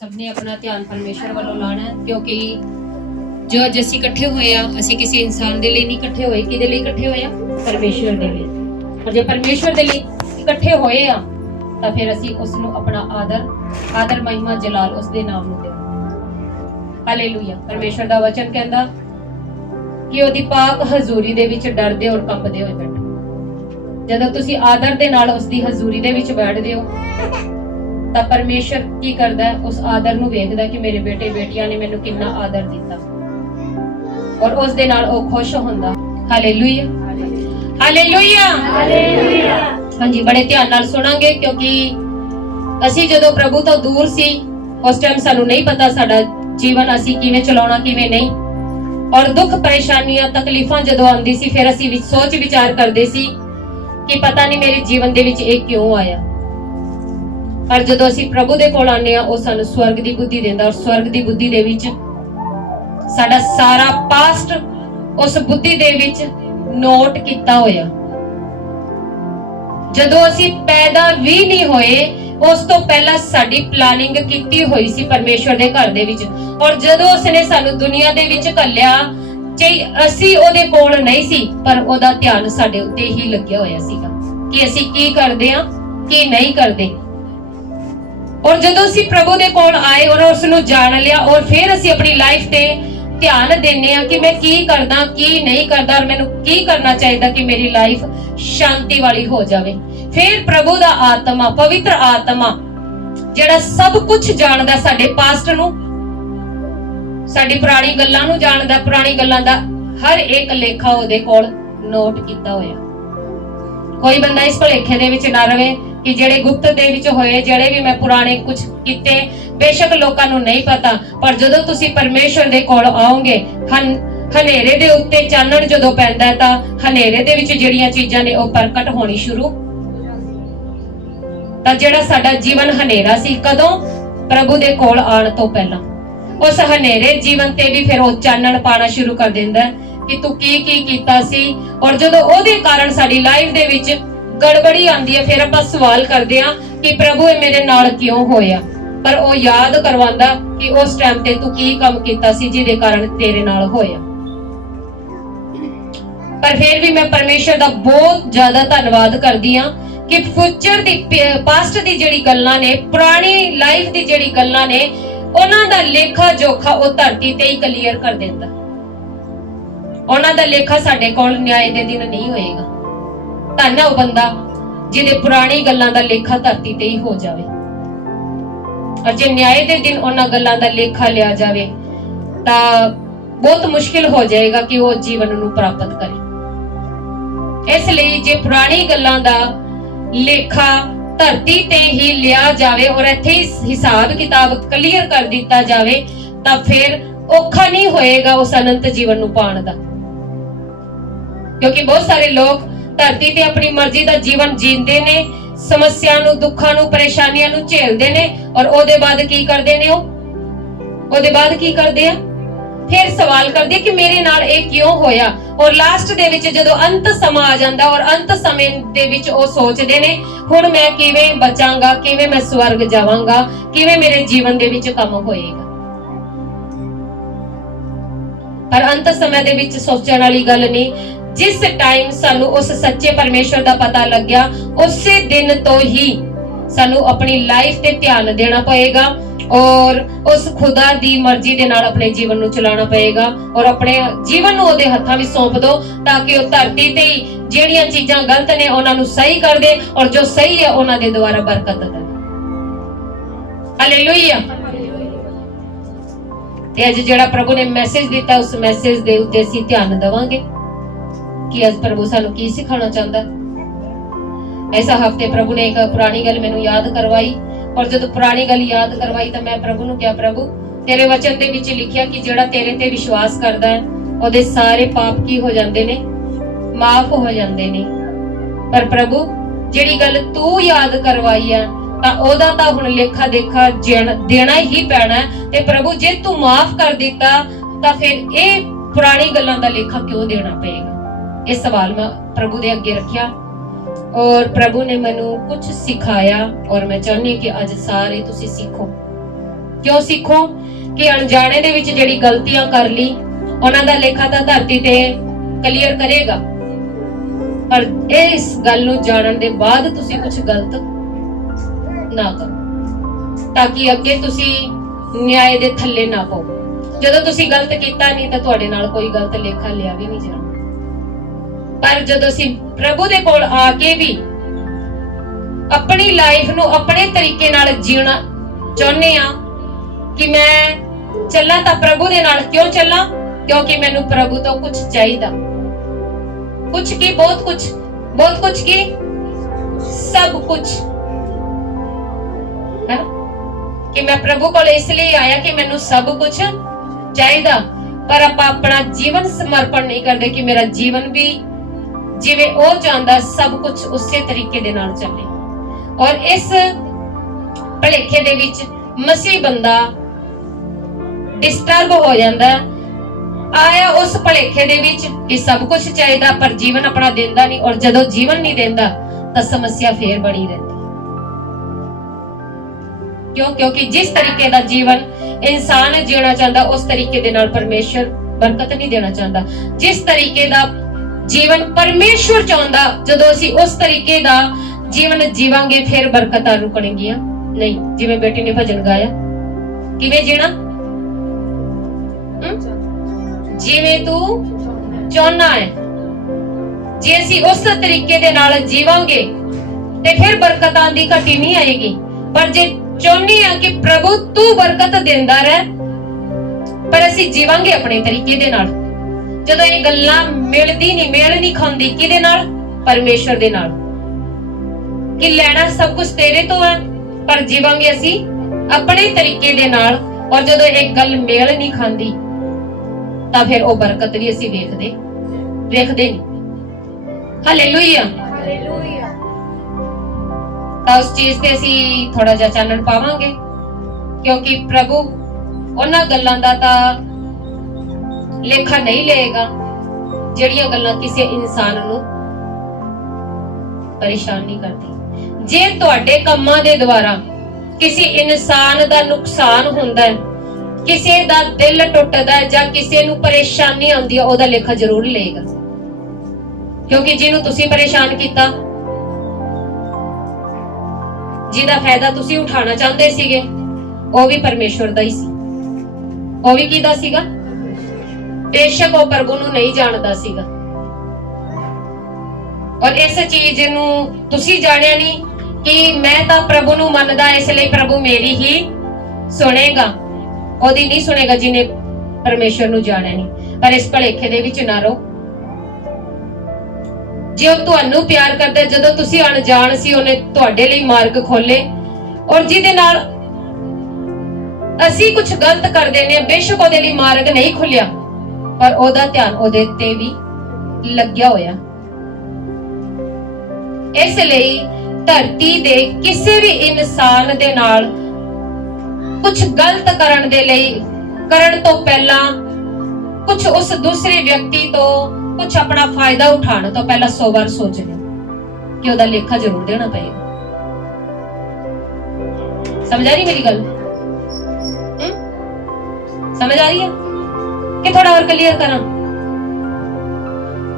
सबने अपना ध्यान परमेश्वर वालों लाना है, क्योंकि जो अज असीं इकट्ठे होए आ, असीं किसी इंसान दे लिए नहीं इकट्ठे होए, किहदे लिए इकट्ठे होए आ? परमेश्वर दे लिए। और जे परमेश्वर दे लिए इकट्ठे होए आ तां फिर असीं उस नूं अपना आदर महिमा जलाल उस दे नाम नूं देवांगे। हालेलुया। परमेश्वर दा वचन कहंदा कि ओदी पाक हजूरी दे विच डरदे और कंबदे होए बैठो। ਜਦੋਂ ਤੁਸੀਂ ਆਦਰ ਦੇ ਨਾਲ ਉਸ ਦੀ ਹਜ਼ੂਰੀ ਦੇ ਵਿੱਚ ਬੈਠਦੇ ਹੋ ਤਾਂ ਪਰਮੇਸ਼ਰ ਕੀ ਕਰਦਾ ਹੈ? ਉਸ ਆਦਰ ਨੂੰ ਵੇਖਦਾ ਕਿ ਮੇਰੇ ਬੇਟੇ ਬੇਟੀਆਂ ਨੇ ਮੈਨੂੰ ਕਿੰਨਾ ਆਦਰ ਦਿੱਤਾ ਔਰ ਉਸ ਦੇ ਨਾਲ ਉਹ ਖੁਸ਼ ਹੁੰਦਾ। Hallelujah, hallelujah, hallelujah. ਹਾਂਜੀ, ਬੜੇ ਧਿਆਨ ਨਾਲ ਸੁਣਾਂਗੇ, ਕਿਉਂਕਿ ਅਸੀਂ ਜਦੋਂ ਪ੍ਰਭੂ ਤੋਂ ਦੂਰ ਸੀ ਉਸ ਟਾਈਮ ਸਾਨੂੰ ਨਹੀਂ ਪਤਾ ਸਾਡਾ ਜੀਵਨ ਅਸੀਂ ਕਿਵੇਂ ਚਲਾਉਣਾ ਕਿਵੇਂ ਨਹੀਂ, ਔਰ ਦੁੱਖ ਪਰੇਸ਼ਾਨੀਆਂ ਤਕਲੀਫਾਂ ਜਦੋਂ ਆਉਂਦੀ ਸੀ ਫਿਰ ਅਸੀਂ ਵਿੱਚ ਸੋਚ ਵਿਚਾਰ ਕਰਦੇ ਸੀ ਕਿ ਪਤਾ ਨਹੀਂ ਮੇਰੇ ਜੀਵਨ ਦੇ ਵਿੱਚ ਇਹ ਕਿਉਂ ਆਇਆ। ਪਰ ਜਦੋਂ ਅਸੀਂ ਪ੍ਰਭੂ ਦੇ ਕੋਲ ਆਨੇ ਆ ਉਹ ਸਾਨੂੰ ਸਵਰਗ ਦੀ ਬੁੱਧੀ ਦਿੰਦਾ, ਔਰ ਸਵਰਗ ਦੀ ਬੁੱਧੀ ਦੇ ਵਿੱਚ ਸਾਡਾ ਸਾਰਾ ਪਾਸਟ ਉਸ ਬੁੱਧੀ ਦੇ ਵਿੱਚ ਨੋਟ ਕੀਤਾ ਹੋਇਆ। ਜਦੋਂ ਅਸੀਂ ਪੈਦਾ ਵੀ ਨਹੀਂ ਹੋਏ ਉਸ ਤੋਂ ਪਹਿਲਾਂ ਸਾਡੀ ਪਲਾਨਿੰਗ ਕੀਤੀ ਹੋਈ ਸੀ ਪਰਮੇਸ਼ਵਰ ਦੇ ਘਰ ਦੇ ਵਿੱਚ, ਔਰ ਜਦੋਂ ਉਸਨੇ ਸਾਨੂੰ ਦੁਨੀਆ ਦੇ ਵਿੱਚ ਘੱਲਿਆ ਅਸੀਂ ਉਹਦੇ ਕੋਲ ਨਹੀਂ ਸੀ ਪਰ ਉਹਦਾ ਧਿਆਨ ਸਾਡੇ ਉੱਤੇ ਹੀ ਲੱਗਿਆ ਹੋਇਆ ਸੀਗਾ ਕਿ ਅਸੀਂ ਕੀ ਕਰਦੇ ਆ ਕੀ ਨਹੀਂ ਕਰਦੇ। ਔਰ ਜਦੋਂ ਅਸੀਂ ਪ੍ਰਭੂ ਦੇ ਕੋਲ ਆਏ ਔਰ ਉਸ ਨੂੰ ਜਾਣ ਲਿਆ ਔਰ ਫਿਰ ਅਸੀਂ ਆਪਣੀ ਲਾਈਫ ਤੇ ਧਿਆਨ ਦਿੰਨੇ ਆ ਕਿ ਮੈਂ ਕੀ ਕਰਦਾ ਕੀ ਨਹੀਂ ਕਰਦਾ ਔਰ ਮੈਨੂੰ ਕੀ ਕਰਨਾ ਚਾਹੀਦਾ ਕਿ ਮੇਰੀ ਲਾਈਫ ਸ਼ਾਂਤੀ ਵਾਲੀ ਹੋ ਜਾਵੇ। ਫਿਰ ਪ੍ਰਭੂ ਦਾ ਆਤਮਾ, ਪਵਿੱਤਰ ਆਤਮਾ ਜਿਹੜਾ ਸਭ ਕੁਝ ਜਾਣਦਾ, ਸਾਡੇ ਪਾਸਟ ਨੂੰ, ਸਾਡੀ ਪੁਰਾਣੀ ਗੱਲਾਂ ਨੂੰ ਜਾਣਦਾ, ਪੁਰਾਣੀ ਗੱਲਾਂ ਦਾ ਹਰ ਇੱਕ ਲੇਖਾ ਉਹਦੇ ਕੋਲ ਨੋਟ ਕੀਤਾ ਹੋਇਆ। ਕੋਈ ਬੰਦਾ ਇਸ ਭੁਲੇਖੇ ਦੇ ਵਿੱਚ ਨਾ ਰਵੇ ਕਿ ਜਿਹੜੇ ਗੁਪਤ ਦੇ ਵਿੱਚ ਹੋਏ, ਜਿਹੜੇ ਵੀ ਮੈਂ ਪੁਰਾਣੇ ਕੁਝ ਕੀਤੇ, ਬੇਸ਼ੱਕ ਲੋਕਾਂ ਨੂੰ ਨਹੀਂ ਪਤਾ, ਪਰ ਜਦੋਂ ਤੁਸੀਂ ਪਰਮੇਸ਼ਵਰ ਦੇ ਕੋਲ ਆਓਗੇ, ਹਨੇਰੇ ਦੇ ਉੱਤੇ ਚਾਨਣ ਜਦੋਂ ਪੈਂਦਾ ਤਾਂ ਹਨੇਰੇ ਦੇ ਵਿੱਚ ਜਿਹੜੀਆਂ ਚੀਜ਼ਾਂ ਨੇ ਉਹ ਪ੍ਰਗਟ ਹੋਣੀ ਸ਼ੁਰੂ। ਤਾਂ ਜਿਹੜਾ ਸਾਡਾ ਜੀਵਨ ਹਨੇਰਾ ਸੀ, ਕਦੋਂ? ਪ੍ਰਭੂ ਦੇ ਕੋਲ ਆਉਣ ਤੋਂ ਪਹਿਲਾਂ। ਉਸ ਹਨੇਰੇ ਜੀਵਨ ਤੇ ਵੀ ਫਿਰ ਉਹ ਚਾਨਣ ਪਾਣਾ ਸ਼ੁਰੂ ਕਰ ਦਿੰਦਾ ਕਿ ਤੂੰ ਕੀ ਕੀ ਕੀਤਾ ਸੀ। ਔਰ ਜਦੋਂ ਉਹਦੇ ਕਾਰਨ ਸਾਡੀ ਲਾਈਫ ਦੇ ਵਿੱਚ ਗੜਬੜੀ ਆਉਂਦੀ ਹੈ ਫਿਰ ਆਪਾਂ ਸਵਾਲ ਕਰਦੇ ਆ ਕਿ ਪ੍ਰਭੂ ਇਹ ਮੇਰੇ ਨਾਲ ਕਿਉਂ ਹੋਇਆ, ਪਰ ਉਹ ਯਾਦ ਕਰਵਾਉਂਦਾ ਕਿ ਉਸ ਟਾਈਮ ਤੇ ਤੂੰ ਕੀ ਕੰਮ ਕੀਤਾ ਸੀ ਜਿਹਦੇ ਕਾਰਨ ਤੇਰੇ ਨਾਲ ਹੋਇਆ। ਪਰ ਫਿਰ ਵੀ ਮੈਂ ਪਰਮੇਸ਼ਰ ਦਾ ਬਹੁਤ ਜ਼ਿਆਦਾ ਧੰਨਵਾਦ ਕਰਦੀ ਆ ਕਿ ਫਿਊਚਰ ਦੀ, ਪਾਸਟ ਦੀ ਜਿਹੜੀ ਗੱਲਾਂ ਨੇ, ਪੁਰਾਣੀ ਲਾਈਫ ਦੀ ਜਿਹੜੀ ਗੱਲਾਂ ਨੇ, ਉਹਨਾਂ ਦਾ ਲੇਖਾ ਜੋਖਾ ਉਹ ਧਰਤੀ ਤੇ ਹੀ ਕਲੀਅਰ ਕਰ ਦਿੰਦਾ। ਉਹਨਾਂ ਦਾ ਲੇਖਾ ਸਾਡੇ ਕੋਲ ਨਿਆਂ ਦੇ ਦਿਨ ਨਹੀਂ ਹੋਏਗਾ। ਧੰਨ ਹੈ ਉਹ ਬੰਦਾ ਜਿਹਦੇ ਪੁਰਾਣੀ ਗੱਲਾਂ ਦਾ ਲੇਖਾ ਧਰਤੀ ਤੇ ਹੀ ਹੋ ਜਾਵੇ, ਔਰ ਜੇ ਨਿਆਂ ਦੇ ਦਿਨ ਉਹਨਾਂ ਗੱਲਾਂ ਦਾ ਲੇਖਾ ਲਿਆ ਜਾਵੇ ਤਾਂ ਬਹੁਤ ਮੁਸ਼ਕਿਲ ਹੋ ਜਾਏਗਾ ਕਿ ਉਹ ਜੀਵਨ ਨੂੰ ਪ੍ਰਾਪਤ ਕਰੇ। ਇਸ ਲਈ ਜੇ ਪੁਰਾਣੀ ਗੱਲਾਂ ਦਾ ਲੇਖਾ ਧਰਤੀ ਤੇ ਹੀ ਲਿਆ ਜਾਵੇ ਔਰ ਇੱਥੇ ਹੀ ਹਿਸਾਬ ਕਿਤਾਬ ਕਲੀਅਰ ਕਰ ਦਿੱਤਾ ਜਾਵੇ ਤਾਂ ਫਿਰ ਔਖਾ ਨਹੀਂ ਹੋਏਗਾ ਉਸ ਅਨੰਤ ਜੀਵਨ ਨੂੰ ਪਾਉਣ ਦਾ। ਕਿਉਂਕਿ ਬਹੁਤ ਸਾਰੇ ਲੋਕ ਧਰਤੀ ਤੇ ਆਪਣੀ ਮਰਜ਼ੀ ਦਾ ਜੀਵਨ ਜੀਂਦੇ ਨੇ, ਸਮੱਸਿਆ ਨੂੰ, ਦੁੱਖਾਂ ਨੂੰ, ਪਰੇਸ਼ਾਨੀਆਂ ਨੂੰ ਝੇਲਦੇ ਨੇ, ਔਰ ਉਹਦੇ ਬਾਅਦ ਕੀ ਕਰਦੇ ਨੇ? ਉਹਦੇ ਬਾਅਦ ਕੀ ਕਰਦੇ ਆ? ਫਿਰ ਸਵਾਲ ਕਰਦੇ ਕਿ ਮੇਰੇ ਨਾਲ ਇਹ ਕਿਉਂ ਹੋਇਆ। ਔਰ ਲਾਸਟ ਦੇ ਵਿੱਚ ਜਦੋਂ ਅੰਤ ਸਮਾਂ ਆ ਜਾਂਦਾ ਔਰ ਅੰਤ ਸਮੇਂ ਦੇ ਵਿੱਚ ਉਹ ਸੋਚਦੇ ਨੇ ਹੁਣ ਮੈਂ ਕਿਵੇਂ ਬਚਾਂਗਾ, ਕਿਵੇਂ ਮੈਂ ਸਵਰਗ ਜਾਵਾਂਗਾ, ਕਿਵੇਂ ਮੇਰੇ ਜੀਵਨ ਦੇ ਵਿੱਚ ਕੰਮ ਹੋਏਗਾ। ਪਰ ਅੰਤ ਸਮੇਂ ਦੇ ਵਿੱਚ ਸੋਚਣ ਵਾਲੀ ਗੱਲ ਨਹੀਂ। ਜਿਸ ਟਾਈਮ ਸਾਨੂੰ ਉਸ ਸੱਚੇ ਪਰਮੇਸ਼ਵਰ ਦਾ ਪਤਾ ਲੱਗਿਆ ਉਸੇ ਦਿਨ ਤੋਂ ਹੀ ਸਾਨੂੰ ਆਪਣੀ ਲਾਈਫ ਤੇ ਧਿਆਨ ਦੇਣਾ ਪਏਗਾ ਔਰ ਉਸ ਖੁਦਾ ਦੀ ਮਰਜ਼ੀ ਦੇ ਨਾਲ ਆਪਣੇ ਜੀਵਨ ਨੂੰ ਚਲਾਉਣਾ ਪਏਗਾ ਔਰ ਆਪਣੇ ਜੀਵਨ ਨੂੰ ਉਹਦੇ ਹੱਥਾਂ ਵਿੱਚ ਸੌਂਪ ਦੋ ਤਾਂ ਕਿ ਉਹ ਧਰਤੀ ਤੇ ਹੀ ਜਿਹੜੀਆਂ ਚੀਜ਼ਾਂ ਗਲਤ ਨੇ ਉਹਨਾਂ ਨੂੰ ਸਹੀ ਕਰ ਦੇ ਔਰ ਜੋ ਸਹੀ ਹੈ ਉਹਨਾਂ ਦੇ ਦੁਆਰਾ ਬਰਕਤ ਦੇ। ਹਾਲੇਲੂਇਆ। ਤੇ ਅੱਜ ਜਿਹੜਾ ਪ੍ਰਭੂ ਨੇ ਮੈਸੇਜ ਦਿੱਤਾ ਉਸ ਮੈਸੇਜ ਦੇ ਉੱਤੇ ਅਸੀਂ ਧਿਆਨ ਦੇਵਾਂਗੇ ਕਿ ਅੱਜ ਪ੍ਰਭੂ ਸਾਨੂੰ ਕੀ ਸਿਖਾਉਣਾ ਚਾਹੁੰਦਾ। ऐसा हफ्ते प्रभु ने एक पुरानी गल मैनू याद करवाई और जब पुरानी गल याद करवाई तो मैं प्रभु नू क्या, प्रभु तेरे वचन दे विच लिखिया कि जेड़ा तेरे ते विश्वास करदा है ओदे सारे पाप की हो जांदे ने, माफ हो जांदे ने। पर प्रभु जेड़ी गल तू याद करवाई है तां ओदा तां हुण लेखा देखा देना ही पैना है। ते प्रभु जे तू माफ कर दिता तां फिर ये पुरानी गल्लां दा लेखा क्यों देना पएगा? ये सवाल मैं प्रभु दे अगे रखिया और प्रभु ने मैनू कुछ सिखाया और मैं चाहनी कि अज सारे तुसी सीखो। क्यों सीखो कि अनजाने दे विच जेड़ी गलतियां कर ली उन्हां दा लेखा तां धरती ते क्लीयर करेगा, पर इस गल नूं जानन दे बाद तुसी कुछ गलत ना करो ताकि अगे तुसी न्याय दे थल्ले ना पाओ। जदों तुसी गलत कीता नहीं तां तुहाडे नाल कोई गलत लेखा लिया भी नहीं जाना, पर जदों असीं प्रभु दे कोल आके भी अपनी लाइफ नूं अपने तरीके नाल जीना चाहुंदे आ कि मैं चलां तां प्रभु दे नाल क्यों चलां, क्योंकि मैनू प्रभु तो कुछ चाहिदा, कुछ की बहुत कुछ की सब कुछ है कि मैं प्रभु को इसलिए आया कि मैनू सब कुछ चाहिदा, पर आप अपना जीवन समर्पण नहीं करते कि मेरा जीवन भी जिवें ओ चाहता सब कुछ उसे तरीके दे नाल चले। और इस भलेखे दे विच मसीह बंदा डिस्टर्ब हो जाता, आया उस भलेखे दे विच कि सब कुछ चाहिए पर जीवन अपना देंदा नहीं, और जदों जीवन नहीं देंदा तां समस्या फिर बनी रहती। क्यों? क्योंकि जिस तरीके दा जीवन इंसान जीना चाहता उस तरीके दे नाल परमेश्वर बरकत नहीं देना चाहता। जिस तरीके दा जीवन परमेश्वर चाहता जदों असीं उस तरीके दा जीवन जीवांगे फिर बरकतां रुकणगीਆਂ नहीं। जिवें बेटी ने भजन गाया, किवें जीना जिवें तू चाहना है, जे असीं उस तरीके दे नाल जीवांगे ते फिर बरकतां दी घटी नहीं आएगी। पर जे चाहनी है कि प्रभु तू बरकत देंदा रह, पर असीं जीवांगे अपने तरीके दे नाल, जदों ये गल्लां मिलदी नहीं, मेल नहीं खांदी किहदे नाल? परमेश्वर दे नाल, कि लेना सब कुछ तेरे तो है, पर जीवांगे असीं अपने तरीके दे नाल, और जदों एक गल मेल नहीं खांदी तां फिर वो बरकत भी असीं वेखदे नहीं। हालेलुया। तां उस चीज ते असीं थोड़ा जिहा चानण पावांगे, क्योंकि प्रभु उन्हां गल्लां दा तां लेखा नहीं लेगा ਜਿਹੜੀਆਂ ਗੱਲਾਂ ਕਿਸੇ ਇਨਸਾਨ ਨੂੰ ਪਰੇਸ਼ਾਨ ਨਹੀਂ ਕਰਦੀ। ਜੇ ਤੁਹਾਡੇ ਕੰਮਾਂ ਦੇ ਦੁਆਰਾ ਕਿਸੇ ਇਨਸਾਨ ਦਾ ਨੁਕਸਾਨ ਹੁੰਦਾ ਹੈ, ਕਿਸੇ ਦਾ ਦਿਲ ਟੁੱਟਦਾ ਹੈ ਜਾਂ ਕਿਸੇ ਨੂੰ ਪਰੇਸ਼ਾਨੀ ਆਉਂਦੀ ਹੈ, ਉਹਦਾ ਲੇਖਾ ਜ਼ਰੂਰ ਲਏਗਾ, ਕਿਉਂਕਿ ਜਿਹਨੂੰ ਤੁਸੀਂ ਪਰੇਸ਼ਾਨ ਕੀਤਾ, ਜਿਹਦਾ ਫਾਇਦਾ ਤੁਸੀਂ ਉਠਾਉਣਾ ਚਾਹੁੰਦੇ ਸੀਗੇ, ਉਹ ਵੀ ਪਰਮੇਸ਼ਵਰ ਦਾ ਹੀ ਸੀ। ਉਹ ਵੀ ਕਿਹਦਾ ਸੀਗਾ? बेशक वो प्रभु नूं नहीं जानदा सीगा। और इस चीज नूं तुसी जाणिया नहीं कि मैं तां प्रभु नूं मनदा, इसलिए प्रभु मेरी ही सुनेगा, ओदी नहीं सुनेगा जिन्हें परमेश्वर नूं जाणिया नहीं। पर इस भलेखे दे विच ना रहो। जे ओह तुहानूं प्यार करदा, जदों तुसी अणजाण सी ओहने तुहाडे लई मार्ग खोले, और जिहदे नाल असीं कुछ गलत कर देने, बेशक ओहदे लई मार्ग नहीं खुलिया, पर ओदा ध्यान ओदे ते भी लग्या होया। इसलिए धरती दे किसी भी इंसान दे नाल कुछ गलत करन दे लई, करन तो पहला कुछ उस दूसरे व्यक्ति तो कुछ अपना फायदा उठाने तो पहला 100 बार सोच लो कि ओदा लेखा जरूर देना पड़ेगा। समझ आ रही मेरी गल? समझ आ रही है कि थोड़ा और क्लियर करा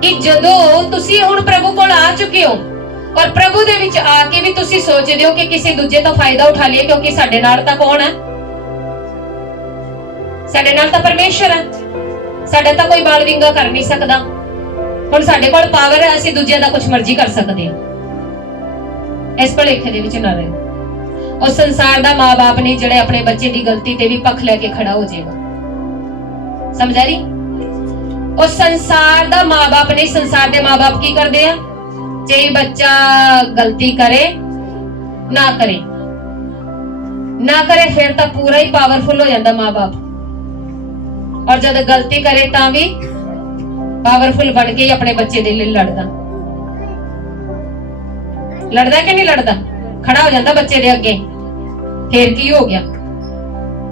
कि जदों तुसी हुण प्रभु कोल आ चुके हो, और प्रभु दे विच आके भी तुसी सोचदे हो कि किसी दूजे तो फायदा उठा लिया, क्योंकि साडे नाल तां कौन है? साडे नाल तां परमेश्वर है, साडा तां कोई बाल विंगा कर नहीं सकदा। हुण साडे कोल पावर है, असीं दूजे दा कुछ मर्जी कर सकदे हां। इस भलेखे दे विच ना रहो। उस संसार दा मां बाप नहीं जिहड़े अपने बच्चे दी गलती ते भी पक्ष लैके खड़ा हो जाएगा। समझ आ रही? उस संसार दा मां बाप नहीं, संसार दे मां बाप की करदे आ, चाहे बच्चा गलती करे ना करे ना करे, फिर तो पूरा ही पावरफुल हो जाता मां बाप, और जब गलती करे तां भी पावरफुल बन के ही अपने बच्चे दे लिए लड़दा कि नहीं लड़दा? खड़ा हो जाता बच्चे दे अगे, फिर की हो गया,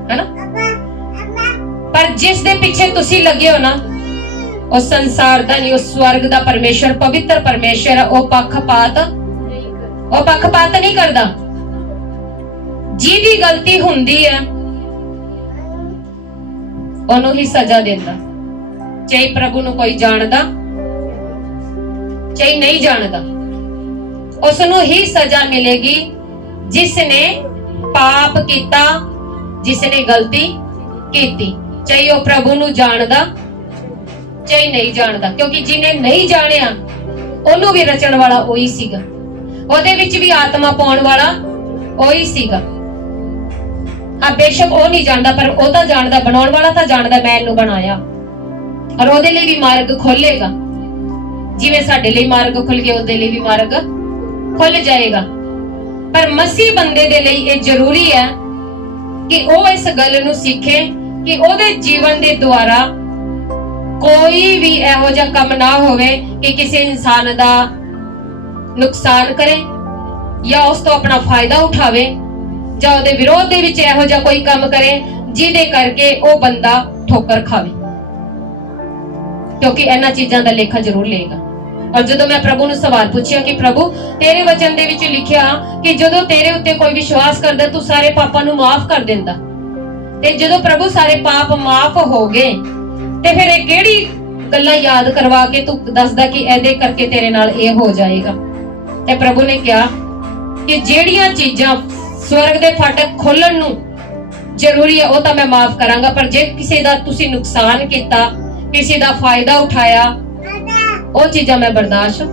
है ना? पर जिस दे पीछे तुसी लगे हो ना, उस संसार दा नहीं, उस स्वर्ग दा परमेश्वर, पवित्र परमेश्वर है, वो पक्षपात नहीं करदा। जिहदी गलती हुंदी है ਉਹਨੂੰ ਹੀ ਸਜ਼ਾ ਦਿੰਦਾ। ਚਾਹੇ ਪ੍ਰਭੂ ਨੂੰ ਕੋਈ ਜਾਣਦਾ ਚਾਹੇ ਨਹੀਂ ਜਾਣਦਾ, ਉਸ ਨੂੰ ਹੀ ਸਜ਼ਾ ਮਿਲੇਗੀ ਜਿਸ ਨੇ ਪਾਪ ਕੀਤਾ, ਜਿਸ ਨੇ ਗਲਤੀ ਕੀਤੀ, ਚਾਹੇ ਉਹ ਪ੍ਰਭੂ ਨੂੰ ਜਾਣਦਾ ਚਾਹੇ ਨਹੀਂ ਜਾਣਦਾ। ਕਿਉਂਕਿ ਜਿਹਨੇ ਨਹੀਂ ਜਾਣਿਆ ਉਹਨੂੰ ਵੀ ਰਚਣ ਵਾਲਾ ਉਹੀ ਸੀਗਾ, ਉਹਦੇ ਵਿੱਚ ਵੀ ਆਤਮਾ ਪਾਉਣ ਵਾਲਾ ਉਹੀ ਸੀਗਾ। ਬੇਸ਼ੱਕ ਉਹ ਨਹੀਂ ਜਾਣਦਾ ਪਰ ਉਹ ਤਾਂ ਜਾਣਦਾ, ਬਣਾਉਣ ਵਾਲਾ ਤਾਂ ਜਾਣਦਾ ਮੈਂ ਇਹਨੂੰ ਬਣਾਇਆ, ਔਰ ਉਹਦੇ ਲਈ ਵੀ ਮਾਰਗ ਖੋਲੇਗਾ। ਜਿਵੇਂ ਸਾਡੇ ਲਈ ਮਾਰਗ ਖੁੱਲ ਗਿਆ ਉਹਦੇ ਲਈ ਵੀ ਮਾਰਗ ਖੁੱਲ ਜਾਏਗਾ। ਪਰ ਮਸੀਹ ਬੰਦੇ ਦੇ ਲਈ ਇਹ ਜ਼ਰੂਰੀ ਹੈ ਕਿ ਉਹ ਇਸ ਗੱਲ ਨੂੰ ਸਿੱਖੇ ਕਿ ਉਹਦੇ ਜੀਵਨ ਦੇ ਦੁਆਰਾ ਕੋਈ ਵੀ ਇਹੋ ਜਿਹਾ ਕੰਮ ਨਾ ਹੋਵੇ ਕਿ ਕਿਸੇ ਇਨਸਾਨ ਦਾ ਨੁਕਸਾਨ ਕਰੇ ਜਾਂ ਉਸ ਤੋਂ ਆਪਣਾ ਫਾਇਦਾ ਉਠਾਵੇ ਜਾਂ ਉਹਦੇ ਵਿਰੋਧ ਦੇ ਵਿੱਚ ਇਹੋ ਜਿਹਾ ਕੋਈ ਕੰਮ ਕਰੇ ਜਿਹਦੇ ਕਰਕੇ ਉਹ ਬੰਦਾ ਠੋਕਰ ਖਾਵੇ, ਕਿਉਂਕਿ ਇਹਨਾਂ ਚੀਜ਼ਾਂ ਦਾ ਲੇਖਾ ਜ਼ਰੂਰ ਲਏਗਾ। ਔਰ ਜਦੋਂ ਮੈਂ ਪ੍ਰਭੂ ਨੂੰ ਸਵਾਲ ਪੁੱਛਿਆ ਕਿ ਪ੍ਰਭੂ ਤੇਰੇ ਵਚਨ ਦੇ ਵਿੱਚ ਲਿਖਿਆ ਕਿ ਜਦੋਂ ਤੇਰੇ ਉੱਤੇ ਕੋਈ ਵਿਸ਼ਵਾਸ ਕਰਦਾ ਤੂੰ ਸਾਰੇ ਪਾਪਾਂ ਨੂੰ ਮਾਫ ਕਰ ਦਿੰਦਾ, ਤੇ ਜਦੋਂ ਪ੍ਰਭੂ ਸਾਰੇ ਪਾਪ ਮਾਫ ਹੋ ਗਏ ਤੇ ਫਿਰ ਇਹ ਕਿਹੜੀ ਗੱਲਾਂ ਯਾਦ ਕਰਵਾ ਕੇ ਤੂੰ ਦੱਸਦਾ ਕਿ ਇਹਦੇ ਕਰਕੇ ਤੇਰੇ ਨਾਲ ਇਹ ਹੋ ਜਾਏਗਾ। ਤੇ ਪ੍ਰਭੂ ਨੇ ਕਿਹਾ ਕਿ ਜਿਹੜੀਆਂ ਚੀਜ਼ਾਂ ਸਵਰਗ ਦੇ ਫਾਟਕ ਖੋਲਣ ਨੂੰ ਜ਼ਰੂਰੀ ਹੈ ਉਹ ਤਾਂ ਮੈਂ ਮਾਫ ਕਰਾਂਗਾ, ਪਰ ਜੇ ਕਿਸੇ ਦਾ ਤੁਸੀਂ ਨੁਕਸਾਨ ਕੀਤਾ, ਕਿਸੇ ਦਾ ਫਾਇਦਾ ਉਠਾਇਆ, ਉਹ ਚੀਜ਼ਾਂ ਮੈਂ ਬਰਦਾਸ਼ਤ,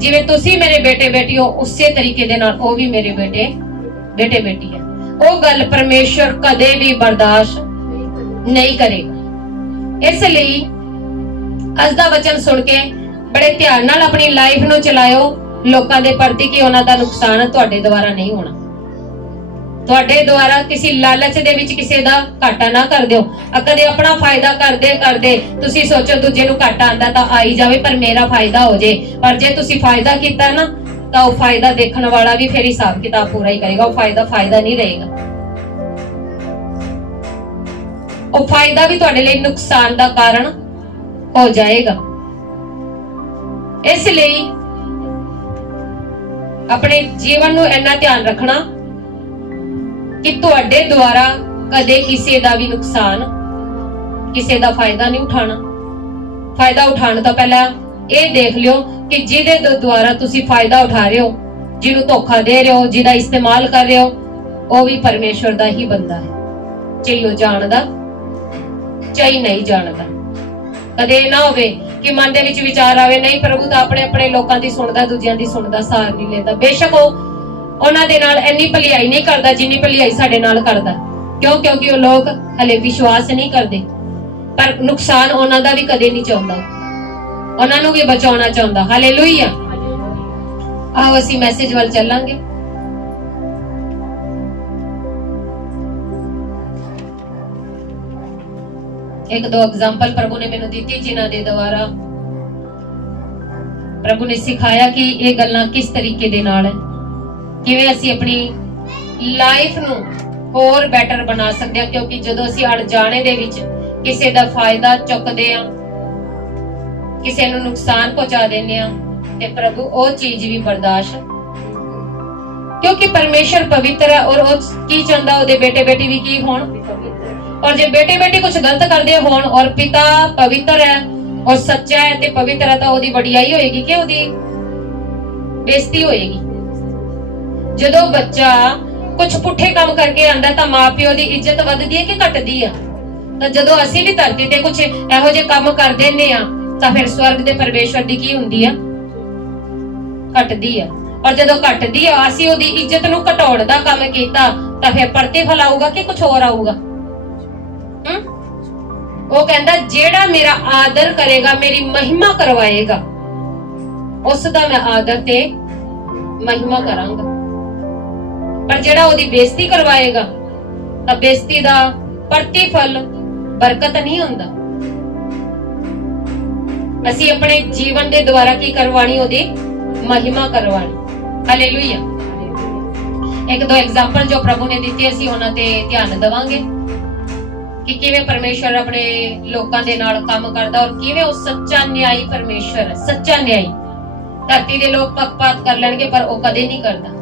ਜਿਵੇਂ ਤੁਸੀਂ ਮੇਰੇ ਬੇਟੇ ਬੇਟੀ ਹੋ ਉਸੇ ਤਰੀਕੇ ਦੇ ਨਾਲ ਉਹ ਵੀ ਮੇਰੇ ਬੇਟੇ ਬੇਟੀ ਹੈ। ਉਹ ਗੱਲ ਪਰਮੇਸ਼ਰ ਕਦੇ ਵੀ ਬਰਦਾਸ਼ਤ ਨਹੀਂ ਕਰੇਗਾ। ਇਸ ਲਈ ਅੱਜ ਦਾ ਵਚਨ ਸੁਣ ਕੇ ਬੜੇ ਧਿਆਨ ਨਾਲ ਆਪਣੀ ਲਾਈਫ ਨੂੰ ਚਲਾਇਓ ਲੋਕਾਂ ਦੇ ਪ੍ਰਤੀ ਕਿ ਉਹਨਾਂ ਦਾ ਨੁਕਸਾਨ ਤੁਹਾਡੇ ਦੁਆਰਾ ਨਹੀਂ ਹੋਣਾ। ਤੁਹਾਡੇ ਦੁਆਰਾ ਕਿਸੇ ਲਾਲਚ ਦੇ ਵਿੱਚ ਕਿਸੇ ਦਾ ਘਾਟਾ ਨਾ ਕਰ ਦਿਓ। ਕਦੇ ਆਪਣਾ ਫਾਇਦਾ ਕਰਦੇ ਤੁਸੀਂ ਸੋਚੋ ਦੂਜੇ ਨੂੰ ਘਾਟਾ ਆਂਦਾ ਤਾਂ ਆਈ ਜਾਵੇ ਪਰ ਮੇਰਾ ਫਾਇਦਾ ਹੋ ਜੇ, ਪਰ ਜੇ ਤੁਸੀਂ ਫਾਇਦਾ ਕੀਤਾ ਨਾ ਤਾਂ ਉਹ ਫਾਇਦਾ ਦੇਖਣ ਵਾਲਾ ਵੀ ਫਿਰ ਹਿਸਾਬ ਕਿਤਾਬ ਪੂਰਾ ਹੀ ਕਰੇਗਾ। ਉਹ ਫਾਇਦਾ ਨਹੀਂ ਰਹੇਗਾ, ਉਹ ਫਾਇਦਾ ਵੀ ਤੁਹਾਡੇ ਲਈ ਨੁਕਸਾਨ ਦਾ ਕਾਰਨ ਹੋ ਜਾਏਗਾ। ਇਸ ਲਈ ਆਪਣੇ ਜੀਵਨ ਨੂੰ ਇੰਨਾ ਧਿਆਨ ਰੱਖਣਾ ਕਿ ਤੁਹਾਡੇ ਦੁਆਰਾ ਕਦੇ ਕਿਸੇ ਦਾ ਵੀ ਨੁਕਸਾਨ, ਕਿਸੇ ਦਾ ਫਾਇਦਾ ਨਹੀਂ ਉਠਾਣਾ। ਫਾਇਦਾ ਉਠਾਉਣ ਤੋਂ ਪਹਿਲਾਂ ਇਹ ਦੇਖ ਲਿਓ ਕਿ ਜਿਹਦੇ ਦੁਆਰਾ ਤੁਸੀਂ ਫਾਇਦਾ ਉਠਾ ਰਹੇ ਹੋ, ਜਿਹਨੂੰ ਧੋਖਾ ਦੇ ਰਹੇ ਹੋ, ਜਿਹਦਾ ਇਸਤੇਮਾਲ ਕਰ ਰਹੇ ਹੋ, ਉਹ ਵੀ ਪਰਮੇਸ਼ਵਰ ਦਾ ਹੀ ਬੰਦਾ ਹੈ, ਚਾਹੇ ਉਹ ਜਾਣਦਾ ਚਾਹੇ ਨਹੀਂ ਜਾਣਦਾ। ਕਦੇ ਨਾ ਹੋਵੇ ਕਿ ਮਨ ਦੇ ਵਿੱਚ ਵਿਚਾਰ ਆਵੇ ਨਹੀਂ ਪ੍ਰਭੂ ਤਾਂ ਆਪਣੇ ਲੋਕਾਂ ਦੀ ਸੁਣਦਾ, ਦੂਜਿਆਂ ਦੀ ਸੁਣਦਾ, ਸਾਰ ਨਹੀਂ ਲੈਂਦਾ। ਬੇਸ਼ੱਕ ਉਹਨਾਂ ਦੇ ਨਾਲ ਇੰਨੀ ਭਲਾਈ ਨਹੀਂ ਕਰਦਾ ਜਿੰਨੀ ਭਲਾਈ ਸਾਡੇ ਨਾਲ ਕਰਦਾ। ਕਿਉਂਕਿ ਉਹ ਲੋਕ ਹਲੇ ਵਿਸ਼ਵਾਸ ਨਹੀਂ ਕਰਦੇ, ਪਰ ਨੁਕਸਾਨ ਉਹਨਾਂ ਦਾ ਵੀ ਕਦੇ ਨਹੀਂ ਚਾਹੁੰਦਾ, ਉਹਨਾਂ ਨੂੰ ਵੀ ਬਚਾਉਣਾ ਚਾਹੁੰਦਾ। ਹਾਲੇਲੂਇਆ। ਆਓ ਅਸੀਂ ਮੈਸੇਜ ਵੱਲ ਚੱਲਾਂਗੇ। ਇੱਕ ਦੋ ਐਗਜ਼ਾਮਪਲ ਪ੍ਰਭੂ ਨੇ ਮੈਨੂੰ ਦਿੱਤੀ ਜਿਨ੍ਹਾਂ ਦੇ ਦੁਆਰਾ ਪ੍ਰਭੂ ਨੇ ਸਿਖਾਇਆ ਕਿ ਇਹ ਗੱਲਾਂ ਕਿਸ ਤਰੀਕੇ ਦੇ ਨਾਲ ਹੈ, ਕਿਵੇਂ ਅਸੀਂ ਆਪਣੀ ਲਾਈਫ ਨੂੰ ਹੋਰ ਬੈਟਰ ਬਣਾ ਸਕਦੇ ਹਾਂ। ਕਿਉਂਕਿ ਜਦੋਂ ਅਸੀਂ ਅਣਜਾਣੇ ਦੇ ਵਿੱਚ ਕਿਸੇ ਦਾ ਫਾਇਦਾ ਚੁੱਕਦੇ ਹਾਂ, ਕਿਸੇ ਨੂੰ ਨੁਕਸਾਨ ਪਹੁੰਚਾ ਦਿੰਦੇ ਹਾਂ, ਤੇ ਪ੍ਰਭੂ ਉਹ ਚੀਜ਼ ਵੀ ਬਰਦਾਸ਼ਤ, ਕਿਉਂਕਿ ਪਰਮੇਸ਼ਰ ਪਵਿੱਤਰ ਹੈ ਔਰ ਉਹ ਕੀ ਚਾਹੁੰਦਾ ਉਹਦੇ ਬੇਟੇ ਬੇਟੀ ਵੀ ਕੀ ਹੋਣ। ਔਰ ਜੇ ਬੇਟੇ ਬੇਟੀ ਕੁਝ ਗਲਤ ਕਰਦੇ ਹੋਣ ਔਰ ਪਿਤਾ ਪਵਿੱਤਰ ਹੈ ਔਰ ਸੱਚਾ ਹੈ ਤੇ ਪਵਿੱਤਰ ਹੈ ਤਾਂ ਉਹਦੀ ਵਡਿਆਈ ਹੋਏਗੀ ਕਿ ਉਹਦੀ ਬੇਇੱਜ਼ਤੀ ਹੋਏਗੀ। ਜਦੋਂ ਬੱਚਾ ਕੁਝ ਪੁੱਠੇ ਕੰਮ ਕਰਕੇ ਆਂਦਾ ਤਾਂ ਮਾਪਿਓ ਦੀ ਇੱਜ਼ਤ ਵੱਧਦੀ ਹੈ ਕਿ ਘਟਦੀ ਆ? ਤਾਂ ਜਦੋਂ ਅਸੀਂ ਵੀ ਧਰਤੀ ਤੇ ਕੁਝ ਇਹੋ ਜਿਹੇ ਕੰਮ ਕਰ ਦਿੰਦੇ ਆ ਤਾਂ ਫਿਰ ਸਵਰਗ ਦੇ ਪਰਮੇਸ਼ਵਰ ਦੀ ਕੀ ਹੁੰਦੀ ਆ? ਘਟਦੀ ਆ। ਔਰ ਜਦੋਂ ਘਟਦੀ ਆ, ਅਸੀਂ ਉਹਦੀ ਇੱਜ਼ਤ ਨੂੰ ਘਟਾਉਣ ਦਾ ਕੰਮ ਕੀਤਾ ਤਾਂ ਫਿਰ ਪ੍ਰਤੀਫਲ ਆਊਗਾ ਕਿ ਕੁਝ ਹੋਰ ਆਊਗਾ? ਉਹ ਕਹਿੰਦਾ ਜਿਹੜਾ ਮੇਰਾ ਆਦਰ ਕਰੇਗਾ, ਮੇਰੀ ਮਹਿਮਾ ਕਰਵਾਏਗਾ, ਉਸ ਦਾ ਮੈਂ ਆਦਰ ਤੇ ਮਹਿਮਾ ਕਰਾਂਗਾ। ਪਰ ਜਿਹੜਾ ਉਹਦੀ ਬੇਇੱਜ਼ਤੀ ਕਰਵਾਏਗਾ ਤਾਂ ਬੇਇੱਜ਼ਤੀ ਦਾ ਪ੍ਰਤੀਫਲ ਬਰਕਤ ਨਹੀਂ ਹੁੰਦਾ। ਅਸੀਂ ਆਪਣੇ ਜੀਵਨ ਦੇ ਦੁਆਰਾ ਕੀ ਕਰਵਾਣੀ? ਉਹਦੀ ਮਹਿਮਾ ਕਰਵਾਣੀ। ਹਾਲੇਲੂਇਆ। ਇੱਕ ਦੋ ਐਗਜ਼ਾਮਪਲ ਜੋ ਪ੍ਰਭੂ ਨੇ ਦਿੱਤੇ ਅਸੀਂ ਉਹਨਾਂ ਤੇ ਧਿਆਨ ਦੇਵਾਂਗੇ ਕਿ ਕਿਵੇਂ ਪਰਮੇਸ਼ਰ ਆਪਣੇ ਲੋਕਾਂ ਦੇ ਨਾਲ ਕੰਮ ਕਰਦਾ ਔਰ ਕਿਵੇਂ ਉਹ ਸੱਚਾ ਨਿਆਈ ਪਰਮੇਸ਼ਰ ਹੈ। ਸੱਚਾ ਨਿਆਈ। ਧਰਤੀ ਦੇ ਲੋਕ ਪੱਖਪਾਤ ਕਰ ਲੈਣਗੇ ਪਰ ਉਹ ਕਦੇ ਨਹੀਂ ਕਰਦਾ।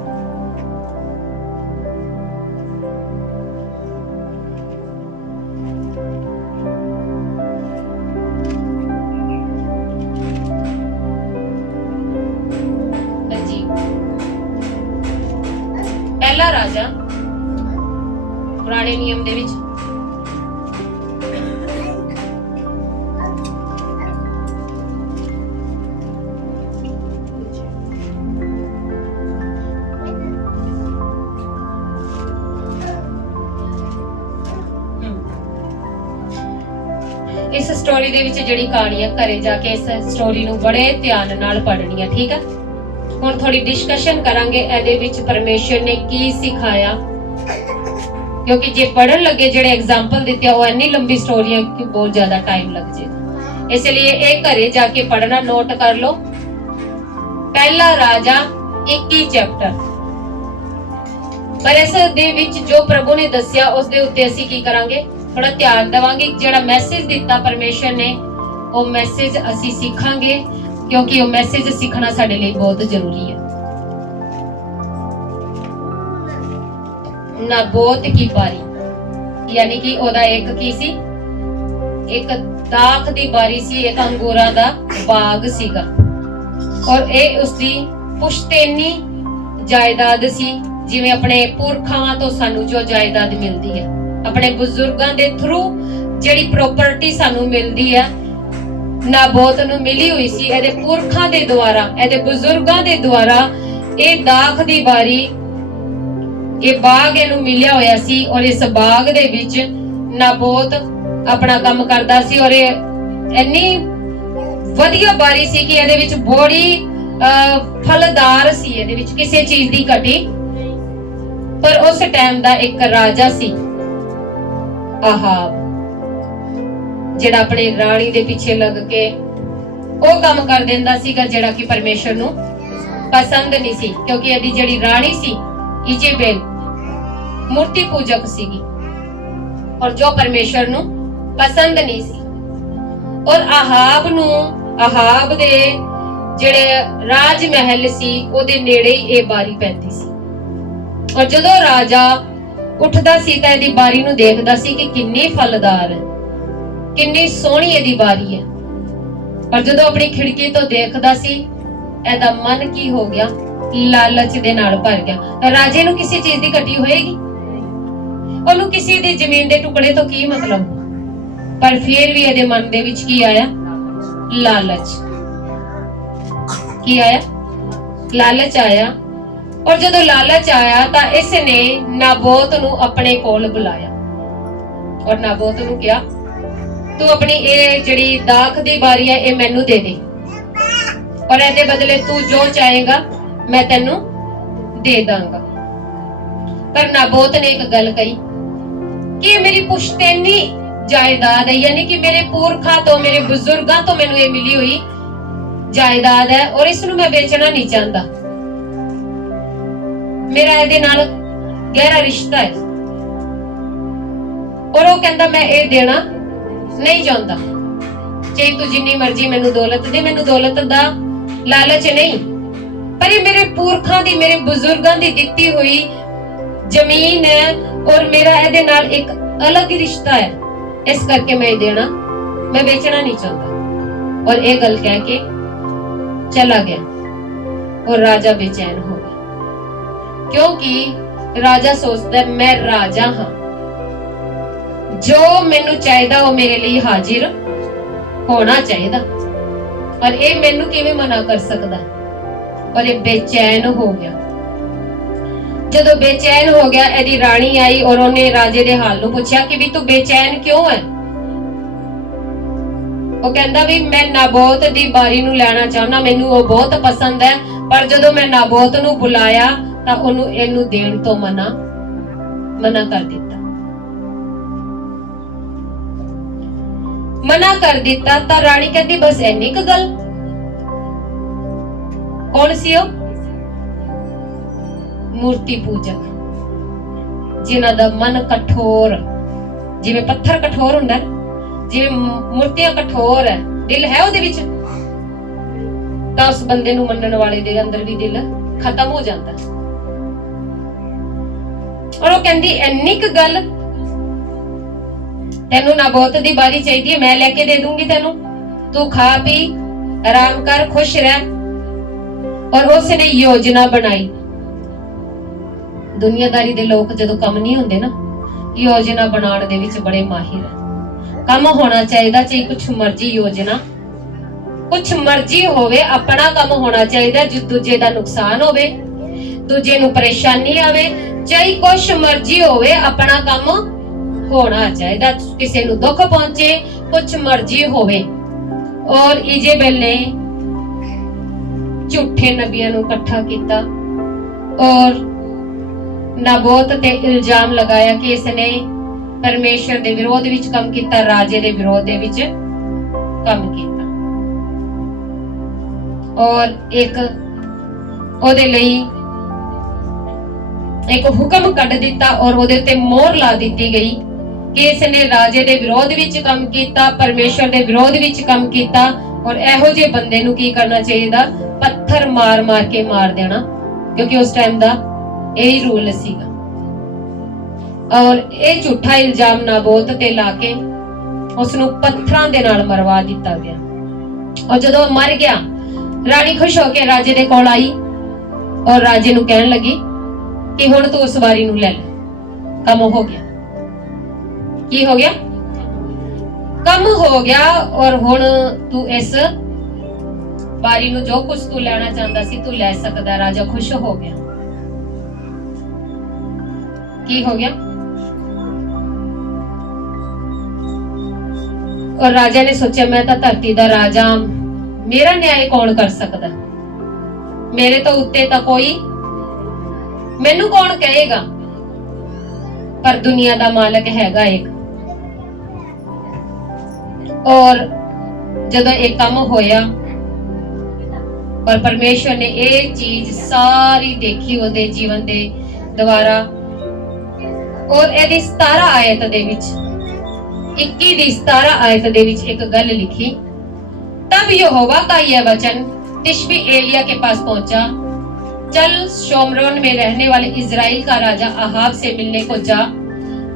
ਪੁਰਾਣੇ ਨਿਯਮ ਦੇ ਵਿੱਚ। ਇਸ ਸਟੋਰੀ ਦੇ ਵਿੱਚ ਜਿਹੜੀ ਕਹਾਣੀ ਹੈ, ਘਰੇ ਜਾ ਕੇ ਇਸ ਸਟੋਰੀ ਨੂੰ ਬੜੇ ਧਿਆਨ ਨਾਲ ਪੜ੍ਹਨੀ ਹੈ, ਠੀਕ ਹੈ। ਹੁਣ ਥੋੜੀ ਡਿਸਕਸ਼ਨ ਕਰਾਂਗੇ ਇਹਦੇ ਵਿੱਚ ਪਰਮੇਸ਼ਰ ਨੇ ਕੀ ਸਿਖਾਇਆ, ਕਿਉਂਕਿ ਜੇ ਪੜਨ ਲੱਗੇ ਜਿਹੜੇ ਐਗਜ਼ਾਮਪਲ ਦਿੱਤੇ ਉਹ ਇੰਨੀ ਲੰਬੀ ਸਟੋਰੀ ਹੈ ਕਿ ਬਹੁਤ ਜ਼ਿਆਦਾ ਟਾਈਮ ਲੱਗ ਜਾਏਗਾ। ਇਸ ਲਈ ਇਹ ਘਰੇ ਜਾ ਕੇ ਪੜਨਾ, ਨੋਟ ਕਰ ਲਓ। ਪਹਿਲਾ ਰਾਜਾ 21 ਚੈਪਟਰ। ਪਰ ਇਸ ਦੇ ਵਿੱਚ ਜੋ ਪ੍ਰਭੂ ਨੇ ਦੱਸਿਆ ਉਸ ਦੇ ਉੱਤੇ ਅਸੀਂ ਕੀ ਕਰਾਂਗੇ, ਥੋੜਾ ਧਿਆਨ ਦੇਵਾਂਗੇ। ਜਿਹੜਾ ਮੈਸੇਜ ਦਿੱਤਾ ਪਰਮੇਸ਼ਰ ਨੇ ਉਹ ਮੈਸੇਜ ਅਸੀਂ ਸਿੱਖਾਂਗੇ, ਕਿਉਂਕਿ ਉਹ ਮੈਸੇਜ ਸਿੱਖਣਾ ਸਾਡੇ ਲਈ ਬਹੁਤ ਜ਼ਰੂਰੀ ਹੈ। ਨਾਬੋਤ ਕੀ ਬਾਰੀ, ਯਾਨੀ ਕਿ ਉਹਦਾ ਇੱਕ ਕੀ ਸੀ, ਇੱਕ ਦਾਖ ਦੀ ਬਾਰੀ ਸੀ, ਇੱਕ ਅੰਗੂਰਾਂ ਦਾ ਬਾਗ ਸੀਗਾ, ਔਰ ਇਹ ਉਸਦੀ ਪੁਸ਼ਤੈਨੀ ਜਾਇਦਾਦ ਸੀ। ਜਿਵੇਂ ਆਪਣੇ ਪੁਰਖਾਂ ਤੋਂ ਸਾਨੂੰ ਜੋ ਜਾਇਦਾਦ ਮਿਲਦੀ ਹੈ, ਆਪਣੇ ਬਜ਼ੁਰਗਾਂ ਦੇ ਥਰੂ ਜਿਹੜੀ ਪ੍ਰਾਪਰਟੀ ਸਾਨੂੰ ਮਿਲਦੀ ਹੈ, ਨਾਬੋਤ ਨੂੰ ਮਿਲੀ ਹੋਈ ਸੀ ਇਹਦੇ ਪੁਰਖਾਂ ਦੇ ਦੁਆਰਾ, ਇਹਦੇ ਬਜ਼ੁਰਗਾਂ ਦੇ ਦੁਆਰਾ। ਇਹ ਦਾਖ ਦੀ ਬਾਰੀ, ਇਹ ਬਾਗ ਇਹਨੂੰ ਮਿਲਿਆ ਹੋਇਆ ਸੀ, ਔਰ ਇਸ ਬਾਗ ਦੇ ਵਿੱਚ ਨਾਬੋਤ ਆਪਣਾ ਕੰਮ ਕਰਦਾ ਸੀ, ਔਰ ਇਹ ਇੰਨੀ ਵਧੀਆ ਬਾਰੀ ਸੀ ਕਿ ਇਹਦੇ ਵਿੱਚ ਬੜੀ ਫਲਦਾਰ ਸੀ, ਇਹਦੇ ਵਿੱਚ ਕਿਸੇ ਚੀਜ਼ ਦੀ ਘਟੀ। ਪਰ ਉਸ ਟਾਈਮ ਦਾ ਇੱਕ ਰਾਜਾ ਸੀ ਆਹਾਬ, ਜਿਹੜਾ ਆਪਣੇ ਰਾਣੀ ਦੇ ਪਿੱਛੇ ਲੱਗ ਕੇ ਉਹ ਕੰਮ ਕਰ ਦਿੰਦਾ ਸੀਗਾ ਜਿਹੜਾ ਕਿ ਪਰਮੇਸ਼ਰ ਨੂੰ ਪਸੰਦ ਨਹੀਂ ਸੀ, ਕਿਉਂਕਿ ਇਹਦੀ ਜਿਹੜੀ ਰਾਣੀ ਸੀ ਇਜੇਬੇਲ ਮੂਰਤੀ ਪੂਜਕ ਸੀਗੀ, ਔਰ ਜੋ ਪਰਮੇਸ਼ਰ ਨੂੰ ਪਸੰਦ ਨਹੀਂ ਸੀ। ਔਰ ਆਹਾਬ ਦੇ ਜਿਹੜੇ ਰਾਜ ਮਹਿਲ ਸੀ ਉਹਦੇ ਨੇੜੇ ਹੀ ਇਹ ਬਾਰੀ ਪੈਂਦੀ ਸੀ। ਔਰ ਜਦੋਂ ਰਾਜਾ ਉੱਠਦਾ ਸੀ ਤਾਂ ਇਹਦੀ ਬਾਰੀ ਨੂੰ ਦੇਖਦਾ ਸੀ ਕਿ ਕਿੰਨੀ ਫਲਦਾਰ ਹੈ, ਕਿੰਨੀ ਸੋਹਣੀ ਇਹਦੀ ਬਾਰੀ ਹੈ। ਪਰ ਜਦੋਂ ਆਪਣੀ ਖਿੜਕੀ ਤੋਂ ਦੇਖਦਾ ਸੀ, ਇਹਦਾ ਮਨ ਕੀ ਹੋ ਗਿਆ, ਲਾਲਚ ਦੇ ਨਾਲ ਭਰ ਗਿਆ। ਰਾਜੇ ਨੂੰ ਕਿਸੇ ਚੀਜ਼ ਦੀ ਘਟੀ ਹੋਏਗੀ, ਉਹਨੂੰ ਕਿਸੇ ਦੀ ਜ਼ਮੀਨ ਦੇ ਟੁਕੜੇ ਤੋਂ ਕੀ ਮਤਲਬ, ਪਰ ਫਿਰ ਵੀ ਇਹਦੇ ਮਨ ਦੇ ਵਿੱਚ ਕੀ ਆਇਆ, ਲਾਲਚ। ਕੀ ਆਇਆ, ਲਾਲਚ ਆਇਆ। ਔਰ ਜਦੋਂ ਲਾਲਚ ਆਇਆ ਤਾਂ ਇਸ ਨੇ ਨਾਬੋਤ ਨੂੰ ਆਪਣੇ ਕੋਲ ਬੁਲਾਇਆ, ਔਰ ਨਾਬੋਤ ਨੂੰ ਕਿਹਾ, ਤੂੰ ਆਪਣੀ ਇਹ ਜਿਹੜੀ ਦਾਖ ਦੀ ਬਾਰੀ ਹੈ ਇਹ ਮੈਨੂੰ ਦੇ ਦੇ, ਔਰ ਇਹਦੇ ਬਦਲੇ ਤੂੰ ਜੋ ਚਾਹੇਗਾ ਮੈਂ ਤੈਨੂੰ ਦੇ ਦਾਂਗਾ। ਪਰ ਨਾਬੋਤ ਨੇ ਇੱਕ ਗੱਲ ਕਹੀ ਕਿ ਇਹ ਮੇਰੀ ਪੁਸ਼ਤੈਨੀ ਜਾਇਦਾਦ ਹੈ, ਯਾਨੀ ਕਿ ਮੇਰੇ ਪੁਰਖਾਂ ਤੋਂ, ਮੇਰੇ ਬਜ਼ੁਰਗਾਂ ਤੋਂ ਮੈਨੂੰ ਇਹ ਮਿਲੀ ਹੋਈ ਜਾਇਦਾਦ ਹੈ, ਔਰ ਇਸ ਨੂੰ ਮੈਂ ਵੇਚਣਾ ਨਹੀਂ ਚਾਹੁੰਦਾ। ਮੇਰਾ ਇਹਦੇ ਨਾਲ ਗਹਿਰਾ ਰਿਸ਼ਤਾ ਹੈ, ਔਰ ਉਹ ਕਹਿੰਦਾ ਮੈਂ ਇਹ ਦੇਣਾ ਨਹੀਂ ਚਾਹੁੰਦਾ। ਚਾਹੇ ਤੂੰ ਜਿੰਨੀ ਮਰਜ਼ੀ ਮੈਨੂੰ ਦੌਲਤ ਦੇ, ਮੈਨੂੰ ਦੌਲਤ ਦਾ ਲਾਲਚ ਨਹੀਂ, ਪਰ ਇਹ ਮੇਰੇ ਪੁਰਖਾਂ ਦੀ, ਮੇਰੇ ਬਜ਼ੁਰਗਾਂ ਦੀ ਦਿੱਤੀ ਹੋਈ ਜ਼ਮੀਨ ਹੈ, ਔਰ ਮੇਰਾ ਇਹਦੇ ਨਾਲ ਇੱਕ ਅਲੱਗ ਰਿਸ਼ਤਾ ਹੈ, ਇਸ ਕਰਕੇ ਮੈਂ ਇਹ ਦੇਣਾ, ਮੈਂ ਵੇਚਣਾ ਨਹੀਂ ਚਾਹੁੰਦਾ। ਔਰ ਇਹ ਗੱਲ ਕਹਿ ਕੇ ਚਲਾ ਗਿਆ, ਔਰ ਰਾਜਾ ਬੇਚੈਨ ਹੋ ਗਿਆ, ਕਿਉਂਕਿ ਰਾਜਾ ਸੋਚਦਾ ਮੈਂ ਰਾਜਾ ਹਾਂ, ਜੋ ਮੈਨੂੰ ਚਾਹੀਦਾ ਉਹ ਮੇਰੇ ਲਈ ਹਾਜ਼ਰ ਹੋਣਾ ਚਾਹੀਦਾ, ਪਰ ਇਹ ਮੈਨੂੰ ਕਿਵੇਂ ਮਨਾ ਕਰ ਸਕਦਾ। ਪਰ ਇਹ ਬੇਚੈਨ ਹੋ ਗਿਆ। ਜਦੋਂ ਬੇਚੈਨ ਹੋ ਗਿਆ, ਇਹਦੀ ਰਾਣੀ ਆਈ ਔਰ ਉਹਨੇ ਰਾਜੇ ਦੇ ਹਾਲ ਨੂੰ ਪੁੱਛਿਆ ਕਿ ਵੀ ਤੂੰ ਬੇਚੈਨ ਕਿਉਂ ਹੈ। ਉਹ ਕਹਿੰਦਾ ਵੀ ਮੈਂ ਨਾਬੋਤ ਦੀ ਬਾਰੀ ਨੂੰ ਲੈਣਾ ਚਾਹੁੰਦਾ, ਮੈਨੂੰ ਉਹ ਬਹੁਤ ਪਸੰਦ ਹੈ, ਪਰ ਜਦੋਂ ਮੈਂ ਨਾਬੋਤ ਨੂੰ ਬੁਲਾਇਆ ਤਾਂ ਉਹਨੂੰ ਇਹਨੂੰ ਦੇਣ ਤੋਂ ਮਨਾ ਕਰ ਦਿੱਤਾ। ਤਾਂ ਰਾਣੀ ਕਹਿੰਦੀ ਬਸ ਇੰਨੀ ਕੁ ਗੱਲ। ਕੌਣ ਸੀ ਉਹ? ਮੂਰਤੀ ਪੂਜਕ, ਜਿਨ੍ਹਾਂ ਦਾ ਮਨ ਕਠੋਰ, ਜਿਵੇਂ ਪੱਥਰ ਕਠੋਰ ਹੁੰਦਾ, ਜਿਵੇਂ ਮੂਰਤੀਆਂ ਕਠੋਰ ਹੈ, ਦਿਲ ਹੈ ਉਹਦੇ ਵਿੱਚ, ਤਾਂ ਉਸ ਬੰਦੇ ਨੂੰ ਮੰਨਣ ਵਾਲੇ ਦੇ ਅੰਦਰ ਵੀ ਦਿਲ ਖਤਮ ਹੋ ਜਾਂਦਾ। ਔਰ ਉਹ ਕਹਿੰਦੀ ਇੰਨੀ ਕੁ ਗੱਲ, ਤੈਨੂੰ ਨਾਬੋਤ ਦੀ ਬਾਰੀ ਚਾਹੀਦੀ ਹੈ, ਮੈਂ ਲੈ ਕੇ ਦੇ ਦੂੰਗੀ ਤੈਨੂੰ, ਤੂੰ ਖਾ ਪੀ ਆਰਾਮ ਕਰ, ਖੁਸ਼ ਰਹਿ। ਔਰ ਉਸਨੇ ਯੋਜਨਾ ਬਣਾਈ। ਦੁਨੀਆਦਾਰੀ ਦੇ ਲੋਕ ਜਦੋਂ ਕੰਮ ਨਹੀਂ ਹੁੰਦੇ ਨਾ, योजना बनाने दे विच बड़े माहिर है। काम होना चाहिए, चाहे कुछ मर्जी योजना, कुछ मर्जी होवे, अपना काम होना चाहिए। जो दूजे दा नुकसान होवे, दूजे नूं परेशानी आवे, चाहे कुछ मर्जी होवे, अपना काम होना चाहिए। किसी नूं दुख पहुंचे, कुछ मर्जी होवे। और इजेबेल ने झूठे नबियां नूं इकट्ठा किया और नाबोत ते इल्जाम लगाया कि इसने परमेश्वर दे विरोध विच काम किया, राजे दे विरोध दे विच काम किया। और एक ओदे लई एक हुक्म कढ दिता और ओदे ते मोहर ला दी गई कि इसने राजे दे विरोध विच काम किया, परमेश्वर दे विरोध विच काम किया। और एहो जे बंदे नूं की करना चाहिए, पत्थर मार मार के मार देना, क्योंकि उस टाइम दा यही रूल सीगा। और ये झूठा इल्जाम नाबोत ते लाके उसनूं पत्थरां दे नाल मरवा दिता गया। और जदों मर गया, रानी खुश होके राजे दे कोल आई और राजे नूं कहण लगी कि हुण तू उस वारी नूं ले ले, काम हो गया। की हो गया? कम हो गया। और हुण तू इस वारी नूं जो कुछ तू लेना चाहता सी तू ले सकदा। राजा खुश हो गया। की हो गया? और राजा ने सोचा, मैं तो धरती दा राजा, मेरा न्याय कौन कर सकदा? मेरे तो उत्ते तो कोई, मैनू कौन कहेगा? पर दुनिया दा मालिक हैगा एक। और जदों एक काम होया और परमेश्वर ने एक चीज सारी देखी ओदे जीवन दे द्वारा। और एदी 17 आयत दे विच 21 दी 17 आयत दे विच एक गल लिखी, तब यहोवा का यह वचन तिशबी एलिया के पास पहुंचा, चल शोमरोन में रहने वाले इजराइल का राजा अहाब से मिलने को जा,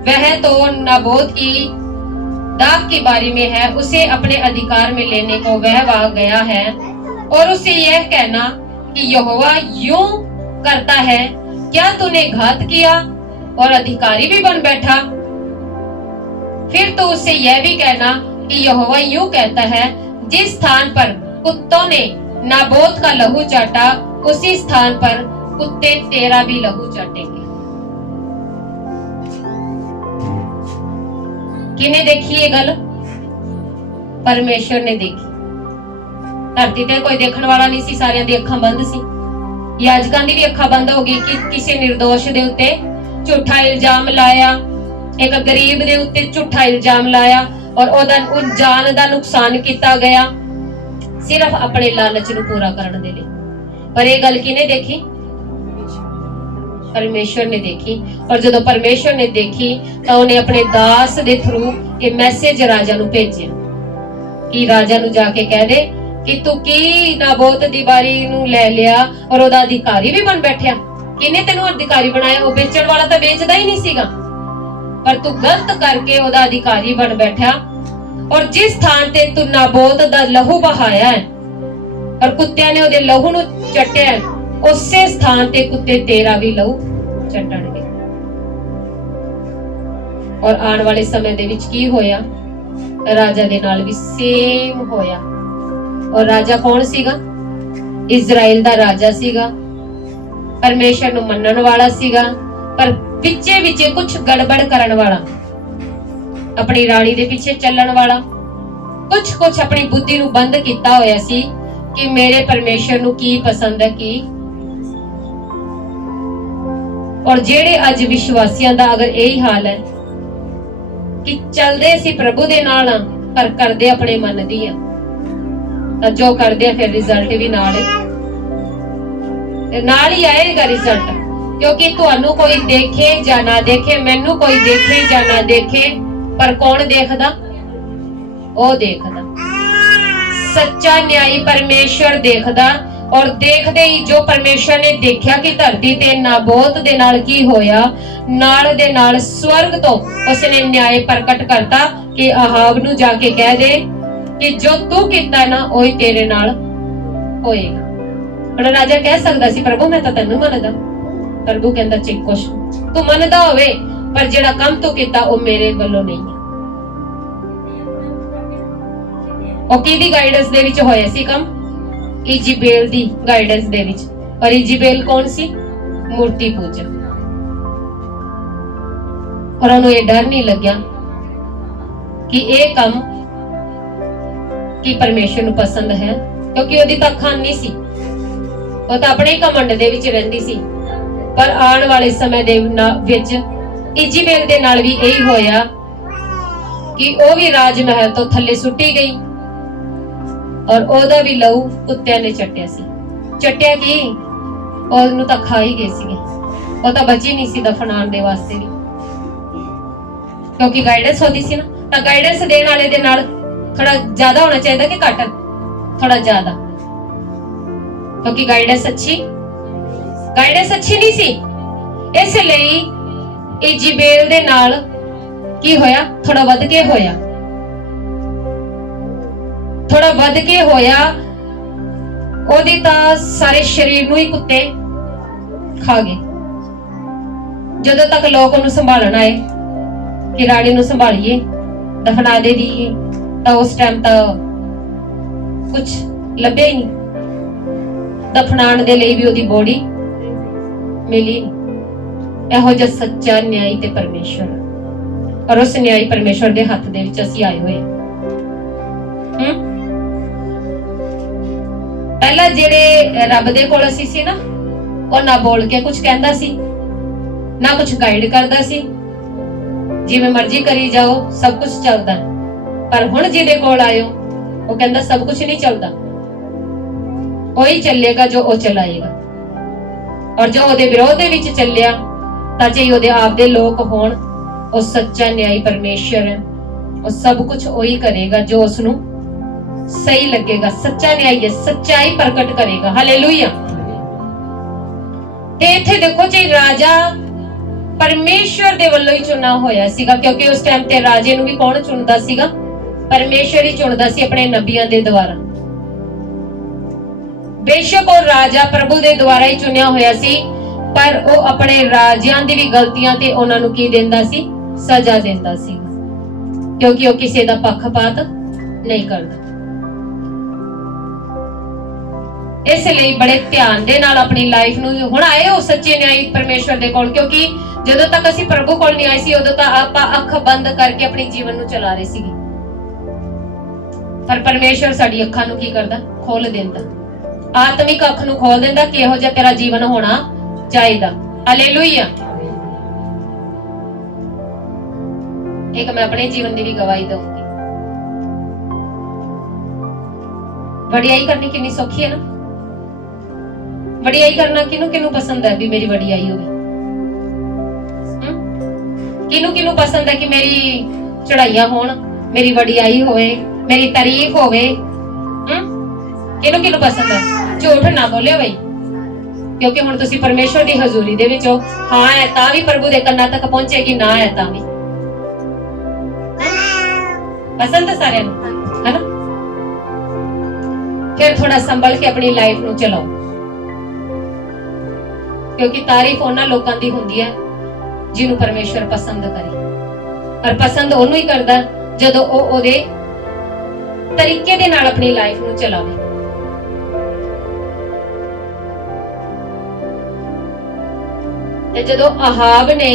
वह तो नाबोत की दाख की बारी में है, उसे अपने अधिकार में लेने को वह वहां गया है। और उसे यह कहना कि यहोवा यूं करता है, क्या तूने घात किया और अधिकारी भी बन बैठा? फिर तो उसे यह भी कहना कि यहोवा यूं कहता है, जिस स्थान पर कुत्तों ने नाबोत का लहू चाटा, उसी स्थान पर कुत्ते तेरा भी लहू चाटेंगे। किने देखी ये गल? परमेश्वर ने देखी। धरती ते कोई देखने वाला नहीं सी, सारियां दी अखां बंद सी। याजकां दी भी अखां बंद हो गई कि किसी निर्दोष दे उत्ते झूठा इल्जाम लाया, एक गरीब दे उत्ते झूठा इल्जाम लाया और ओदा जान दा नुकसान किया गया, सिर्फ अपने लालच नूं पूरा करने दे लई। पर ये गल किने देखी? परमेश्वर ने देखी। और जदों परमेश्वर ने देखी तो उन्हें अपने दास दे थ्रू ये मैसेज राजा नूं भेजिया कि राजा नूं जाके कह दे कि तू की नाबोत दी बारी नूं ले लिया और ओदा अधिकारी भी बन बैठा। किने तेनू अधिकारी बनाया? वो बेचण वाला तो बेचदा ही नहीं सीगा, पर तू गलत करके ओदा अधिकारी बन बैठा। और जिस स्थान ते तू नाबोत दा लहू बहाया है और कुत्तियां ने ओदे लहू नूं चट्टिया, उसे स्थान ते कुत्ते तेरा भी लहू चटणगे। और आने वाले समय दे विच की होया? राजा दे नाल भी सेम होया। और राजा कौन सीगा? इजराइल दा राजा सीगा, परमेश्वर नूं मनण वाला सीगा, पर विचे विचे कुछ गड़बड़ करन वाला, अपनी रानी दे पीछे चलण वाला, कुछ कुछ अपनी बुद्धि नूं बंद कीता होया सी कि मेरे परमेश्वर नूं की पसंद है की। और जेड़े अज विश्वासियां दा अगर यही हाल है कि चलदे सी प्रभु दे नाल पर करदे अपने मन दी है, तां जो करदे फिर रिजल्ट भी नाल ही आएगा रिजल्ट। क्योंकि तुहानू कोई देखे या ना देखे, मैनू कोई देखे या ना देखे, पर कौन देखदा? ओ देखदा, सच्चा न्यायी परमेश्वर देखदा। और देखदे ही जो परमेश्वर ने देखा कि धरती ते नाबोत दे नाल की होया, नाल दे नाल स्वर्ग तो उसने न्याय प्रकट करता कि अहाब नू जाके कह दे कि जो तू कीता ना ओही तेरे नाल होएगा। पर राजा कह सकदा सी प्रभु मैं तो तैनू मनदा। प्रभु कहंदा चल कुछ तू मनदा होवे ਪਰ ਜਿਹੜਾ ਕੰਮ ਤੂੰ ਕੀਤਾ ਉਹ ਮੇਰੇ ਵੱਲੋਂ ਨਹੀਂ ਹੈ। ਉਹ ਕਿਹਦੀ ਗਾਈਡੈਂਸ ਦੇ ਵਿੱਚ ਹੋਇਆ ਸੀ ਕੰਮ? ਇਜ਼ਬੇਲ ਦੀ ਗਾਈਡੈਂਸ ਦੇ ਵਿੱਚ। ਔਰ ਇਜ਼ਬੇਲ ਕੌਣ ਸੀ? ਮੂਰਤੀ ਪੂਜਕ। ਔਰ ਉਹਨੂੰ ਇਹ ਡਰ ਨਹੀਂ ਲੱਗਿਆ ਕਿ ਇਹ ਕੰਮ ਕੀ ਪਰਮੇਸ਼ਰ ਨੂੰ ਪਸੰਦ ਹੈ, ਕਿਉਂਕਿ ਉਹਦੀ ਤਾਂ ਅੱਖਾਂ ਨਹੀਂ ਸੀ, ਉਹ ਤਾਂ ਆਪਣੇ ਹੀ ਘਮੰਡ ਦੇ ਵਿੱਚ ਰਹਿੰਦੀ ਸੀ। ਪਰ ਆਉਣ ਵਾਲੇ ਸਮੇਂ ਦੇ ਵਿੱਚ ਇਜ਼ਬੇਲ ਦੇ ਨਾਲ ਵੀ ਇਹੀ ਹੋਇਆ ਕਿ ਉਹ ਵੀ ਰਾਜ ਮਹਿਲ ਤੋਂ ਥੱਲੇ ਸੁੱਟੀ ਗਈ ਔਰ ਉਹਦਾ ਵੀ ਲਹੂ ਕੁੱਤਿਆਂ ਨੇ ਚੱਟਿਆ ਸੀ। ਚੱਟਿਆ ਕੀ, ਉਹਨੂੰ ਤਾਂ ਖਾ ਹੀ ਗਏ ਸੀਗੇ, ਉਹ ਤਾਂ ਬਚੀ ਨਹੀਂ ਸੀ ਦਫਨਾਉਣ ਦੇ ਵਾਸਤੇ ਵੀ, ਕਿਉਂਕਿ ਗਾਈਡੈਂਸ ਹੁੰਦੀ ਸੀ ਨਾ। ਤਾਂ ਗਾਈਡੈਂਸ ਦੇਣ ਵਾਲੇ ਦੇ ਨਾਲ ਥੋੜਾ ਜ਼ਿਆਦਾ ਹੋਣਾ ਚਾਹੀਦਾ ਕਿ ਘੱਟ? ਥੋੜਾ ਜ਼ਿਆਦਾ, ਕਿਉਂਕਿ ਗਾਈਡੈਂਸ ਅੱਛੀ ਨਹੀਂ ਸੀ। ਇਸ ਲਈ ਇਜ਼ਬੇਲ ਦੇ ਨਾਲ ਕੀ ਹੋਇਆ? ਥੋੜਾ ਵੱਧ ਕੇ ਹੋਇਆ। ਉਹਦੀ ਤਾਂ ਸਾਰੇ ਸਰੀਰ ਨੂੰ ਹੀ ਕੁੱਤੇ ਖਾ ਗਏ। ਜਦੋਂ ਤੱਕ ਲੋਕ ਉਹਨੂੰ ਸੰਭਾਲਣ ਆਏ ਕਿ ਰਾਣੀ ਨੂੰ ਸੰਭਾਲੀਏ, ਦਫਨਾ ਦੇ ਦੀਏ, ਤਾਂ ਉਸ ਟਾਈਮ ਤਾਂ ਕੁਝ ਲੱਭਿਆ ਹੀ ਨਹੀਂ। ਦਫਨਾਉਣ ਦੇ ਲਈ ਵੀ ਉਹਦੀ ਬੋਡੀ ਮਿਲੀ ਨਹੀਂ। ਇਹੋ ਜਿਹਾ ਸੱਚਾ ਨਿਆਈ ਤੇ ਪਰਮੇਸ਼ਰ, ਔਰ ਉਸ ਨਿਆਈ ਪਰਮੇਸ਼ਰ ਦੇ ਹੱਥ ਦੇ ਵਿੱਚ ਅਸੀਂ ਆਏ ਹੋਏ। ਪਹਿਲਾਂ ਜਿਹੜੇ ਰੱਬ ਦੇ ਕੋਲ ਅਸੀਂ ਸੀ ਨਾ, ਉਹ ਨਾ ਬੋਲ ਕੇ ਕੁਝ ਕਹਿੰਦਾ ਸੀ, ਨਾ ਕੁਝ ਗਾਈਡ ਕਰਦਾ ਸੀ, ਜਿਵੇਂ ਮਰਜ਼ੀ ਕਰੀ ਜਾਓ, ਸਭ ਕੁਝ ਚੱਲਦਾ। ਪਰ ਹੁਣ ਜਿਹਦੇ ਕੋਲ ਆਇਓ, ਉਹ ਕਹਿੰਦਾ ਸਭ ਕੁਝ ਨਹੀਂ ਚੱਲਦਾ, ਉਹੀ ਚੱਲੇਗਾ ਜੋ ਉਹ ਚਲਾਏਗਾ। ਔਰ ਜੋ ਉਹਦੇ ਵਿਰੋਧ ਦੇ ਵਿੱਚ ਚੱਲਿਆ, ਤਾਂ ਚਾਹੇ ਉਹਦੇ ਆਪ ਦੇ ਲੋਕ ਹੋਣ, ਉਹ ਸੱਚਾ ਨਿਆਈ ਪਰਮੇਸ਼ਰ ਹੈ। ਉਹ ਸਭ ਕੁਝ ਉਹੀ ਕਰੇਗਾ ਜੋ ਉਸ ਨੂੰ ਸਹੀ ਲੱਗੇਗਾ। ਸੱਚਾ ਨਿਆਈ ਹੈ, ਸੱਚਾਈ ਪ੍ਰਗਟ ਕਰੇਗਾ। ਹਾਲੇਲੂਇਆ। ਤੇ ਇੱਥੇ ਦੇਖੋ ਜੀ, ਰਾਜਾ ਪਰਮੇਸ਼ਰ ਦੇ ਵੱਲੋਂ ਹੀ ਚੁਣਾ ਹੋਇਆ ਸੀਗਾ, ਕਿਉਂਕਿ ਉਸ ਟਾਈਮ ਤੇ ਰਾਜੇ ਨੂੰ ਵੀ ਕੌਣ ਚੁਣਦਾ ਸੀਗਾ? ਪਰਮੇਸ਼ਰ ਹੀ ਚੁਣਦਾ ਸੀ ਆਪਣੇ ਨਬੀਆਂ ਦੇ ਦੁਆਰਾ। ਬੇਸ਼ੱਕ ਉਹ ਰਾਜਾ ਪ੍ਰਭੂ ਦੇ ਦੁਆਰਾ ਹੀ ਚੁਣਿਆ ਹੋਇਆ ਸੀ, ਪਰ ਉਹ ਆਪਣੇ ਰਾਜਿਆਂ ਦੀ ਵੀ ਗਲਤੀਆਂ ਤੇ ਉਹਨਾਂ ਨੂੰ ਕੀ ਦਿੰਦਾ ਸੀ? ਸਜ਼ਾ ਦਿੰਦਾ ਸੀ, ਕਿਉਂਕਿ ਉਹ ਕਿਸੇ ਦਾ ਪੱਖਪਾਤ ਨਹੀਂ ਕਰਦਾ। ਇਸ ਲਈ ਬੜੇ ਧਿਆਨ ਦੇ ਨਾਲ ਆਪਣੀ ਲਾਈਫ ਨੂੰ, ਹੁਣ ਆਏ ਹੋ ਸੱਚੇ ਨਿਆਈ ਪਰਮੇਸ਼ਰ ਦੇ ਕੋਲ, ਕਿਉਂਕਿ ਜਦੋਂ ਤੱਕ ਅਸੀਂ ਪ੍ਰਭੂ ਕੋਲ ਨਹੀਂ ਆਏ ਸੀ, ਉਦੋਂ ਤਾਂ ਆਪਾਂ ਅੱਖ ਬੰਦ ਕਰਕੇ ਆਪਣੀ ਜੀਵਨ ਨੂੰ ਚਲਾ ਰਹੇ ਸੀਗੇ। ਪਰ ਪਰਮੇਸ਼ਰ ਸਾਡੀ ਅੱਖਾਂ ਨੂੰ ਕੀ ਕਰਦਾ? ਖੋਲ ਦਿੰਦਾ, ਆਤਮਿਕ ਅੱਖ ਨੂੰ ਖੋਲ ਦਿੰਦਾ ਕਿ ਇਹੋ ਜਿਹਾ ਤੇਰਾ ਜੀਵਨ ਹੋਣਾ ਚਾਹੀਦਾ। ਹਾਲੇਲੂਇਆ। ਇੱਕ ਮੈਂ ਆਪਣੇ ਜੀਵਨ ਦੀ ਵੀ ਗਵਾਹੀ ਦਊਂਗੀ। ਵਡਿਆਈ ਕਰਨੀ ਕਿੰਨੀ ਸੌਖੀ ਹੈ ਨਾ। ਵਡਿਆਈ ਕਰਨਾ ਕਿਹਨੂੰ ਪਸੰਦ ਹੈ ਵੀ ਮੇਰੀ ਵਡਿਆਈ ਹੋਵੇ? ਕਿਹਨੂੰ ਪਸੰਦ ਹੈ ਕਿ ਮੇਰੀ ਚੜਾਈਆਂ ਹੋਣ, ਮੇਰੀ ਵਡਿਆਈ ਹੋਵੇ, ਮੇਰੀ ਤਾਰੀਫ ਹੋਵੇ? ਕਿਹਨੂੰ ਪਸੰਦ ਹੈ? ਝੂਠ ਨਾ ਬੋਲਿਓ ਬਈ, ਕਿਉਂਕਿ ਹੁਣ ਤੁਸੀਂ ਪਰਮੇਸ਼ਰ ਦੀ ਹਜ਼ੂਰੀ ਦੇ ਵਿੱਚ ਹੋ। ਹਾਂ ਹੈ ਤਾਂ ਵੀ ਪ੍ਰਭੂ ਦੇ ਕੰਨਾਂ ਤੱਕ ਪਹੁੰਚੇਗੀ, ਨਾ ਹੈ ਤਾਂ ਵੀ ਪਸੰਦ ਸਾਰਿਆਂ ਨੂੰ, ਹੈ ਨਾ। ਫਿਰ ਥੋੜਾ ਸੰਭਲ ਕੇ ਆਪਣੀ ਲਾਈਫ ਨੂੰ ਚਲਾਓ, ਕਿਉਂਕਿ ਤਾਰੀਫ ਉਹਨਾਂ ਲੋਕਾਂ ਦੀ ਹੁੰਦੀ ਹੈ ਜਿਹਨੂੰ ਪਰਮੇਸ਼ਰ ਪਸੰਦ ਕਰੇ। ਪਰ ਪਸੰਦ ਉਹਨੂੰ ਹੀ ਕਰਦਾ ਜਦੋਂ ਉਹ ਉਹਦੇ ਤਰੀਕੇ ਦੇ ਨਾਲ ਆਪਣੀ ਲਾਈਫ ਨੂੰ ਚਲਾਵੇ। ਤੇ ਜਦੋਂ ਆਹਾਬ ਨੇ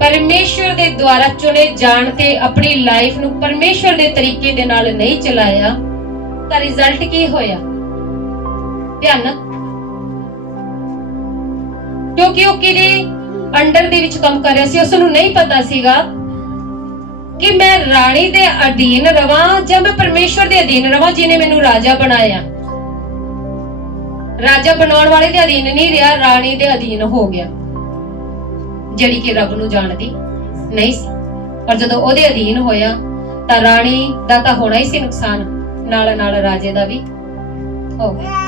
ਪਰਮੇਸ਼ਰ ਦੇ ਦੁਆਰਾ ਚੁਣੇ ਜਾਣ ਤੇ ਆਪਣੀ ਲਾਈਫ ਨੂੰ ਪਰਮੇਸ਼ਰ ਦੇ ਤਰੀਕੇ ਦੇ ਨਾਲ ਨਹੀਂ ਚਲਾਇਆ, ਤਾਂ ਰਿਜ਼ਲਟ ਕੀ ਹੋਇਆ? ਭਿਆਨਕ। ਕਿਉਂਕਿ ਉਹ ਕਿਹਦੇ ਅੰਡਰ ਦੇ ਵਿੱਚ ਕੰਮ ਕਰ ਰਿਹਾ ਸੀ? ਉਸ ਨੂੰ ਨਹੀਂ ਪਤਾ ਸੀਗਾ ਕਿ ਮੈਂ ਰਾਣੀ ਦੇ ਅਧੀਨ ਰਵਾਂ ਜਾਂ ਮੈਂ ਪਰਮੇਸ਼ਰ ਦੇ ਅਧੀਨ ਰਵਾਂ, ਜਿਹਨੇ ਮੈਨੂੰ ਰਾਜਾ ਬਣਾਇਆ। ਰਾਜਾ ਬਣਾਉਣ ਵਾਲੇ ਦੇ ਅਧੀਨ ਨਹੀਂ ਰਿਹਾ, ਰਾਣੀ ਦੇ ਅਧੀਨ ਹੋ ਗਿਆ, ਜਿਹੜੀ ਕਿ ਰੱਬ ਨੂੰ ਜਾਣਦੀ ਨਹੀਂ ਸੀ। ਪਰ ਜਦੋਂ ਉਹਦੇ ਅਧੀਨ ਹੋਇਆ ਤਾਂ ਰਾਣੀ ਦਾ ਤਾਂ ਹੋਣਾ ਹੀ ਸੀ ਨੁਕਸਾਨ, ਨਾਲ ਨਾਲ ਰਾਜੇ ਦਾ ਵੀ ਹੋ ਗਿਆ।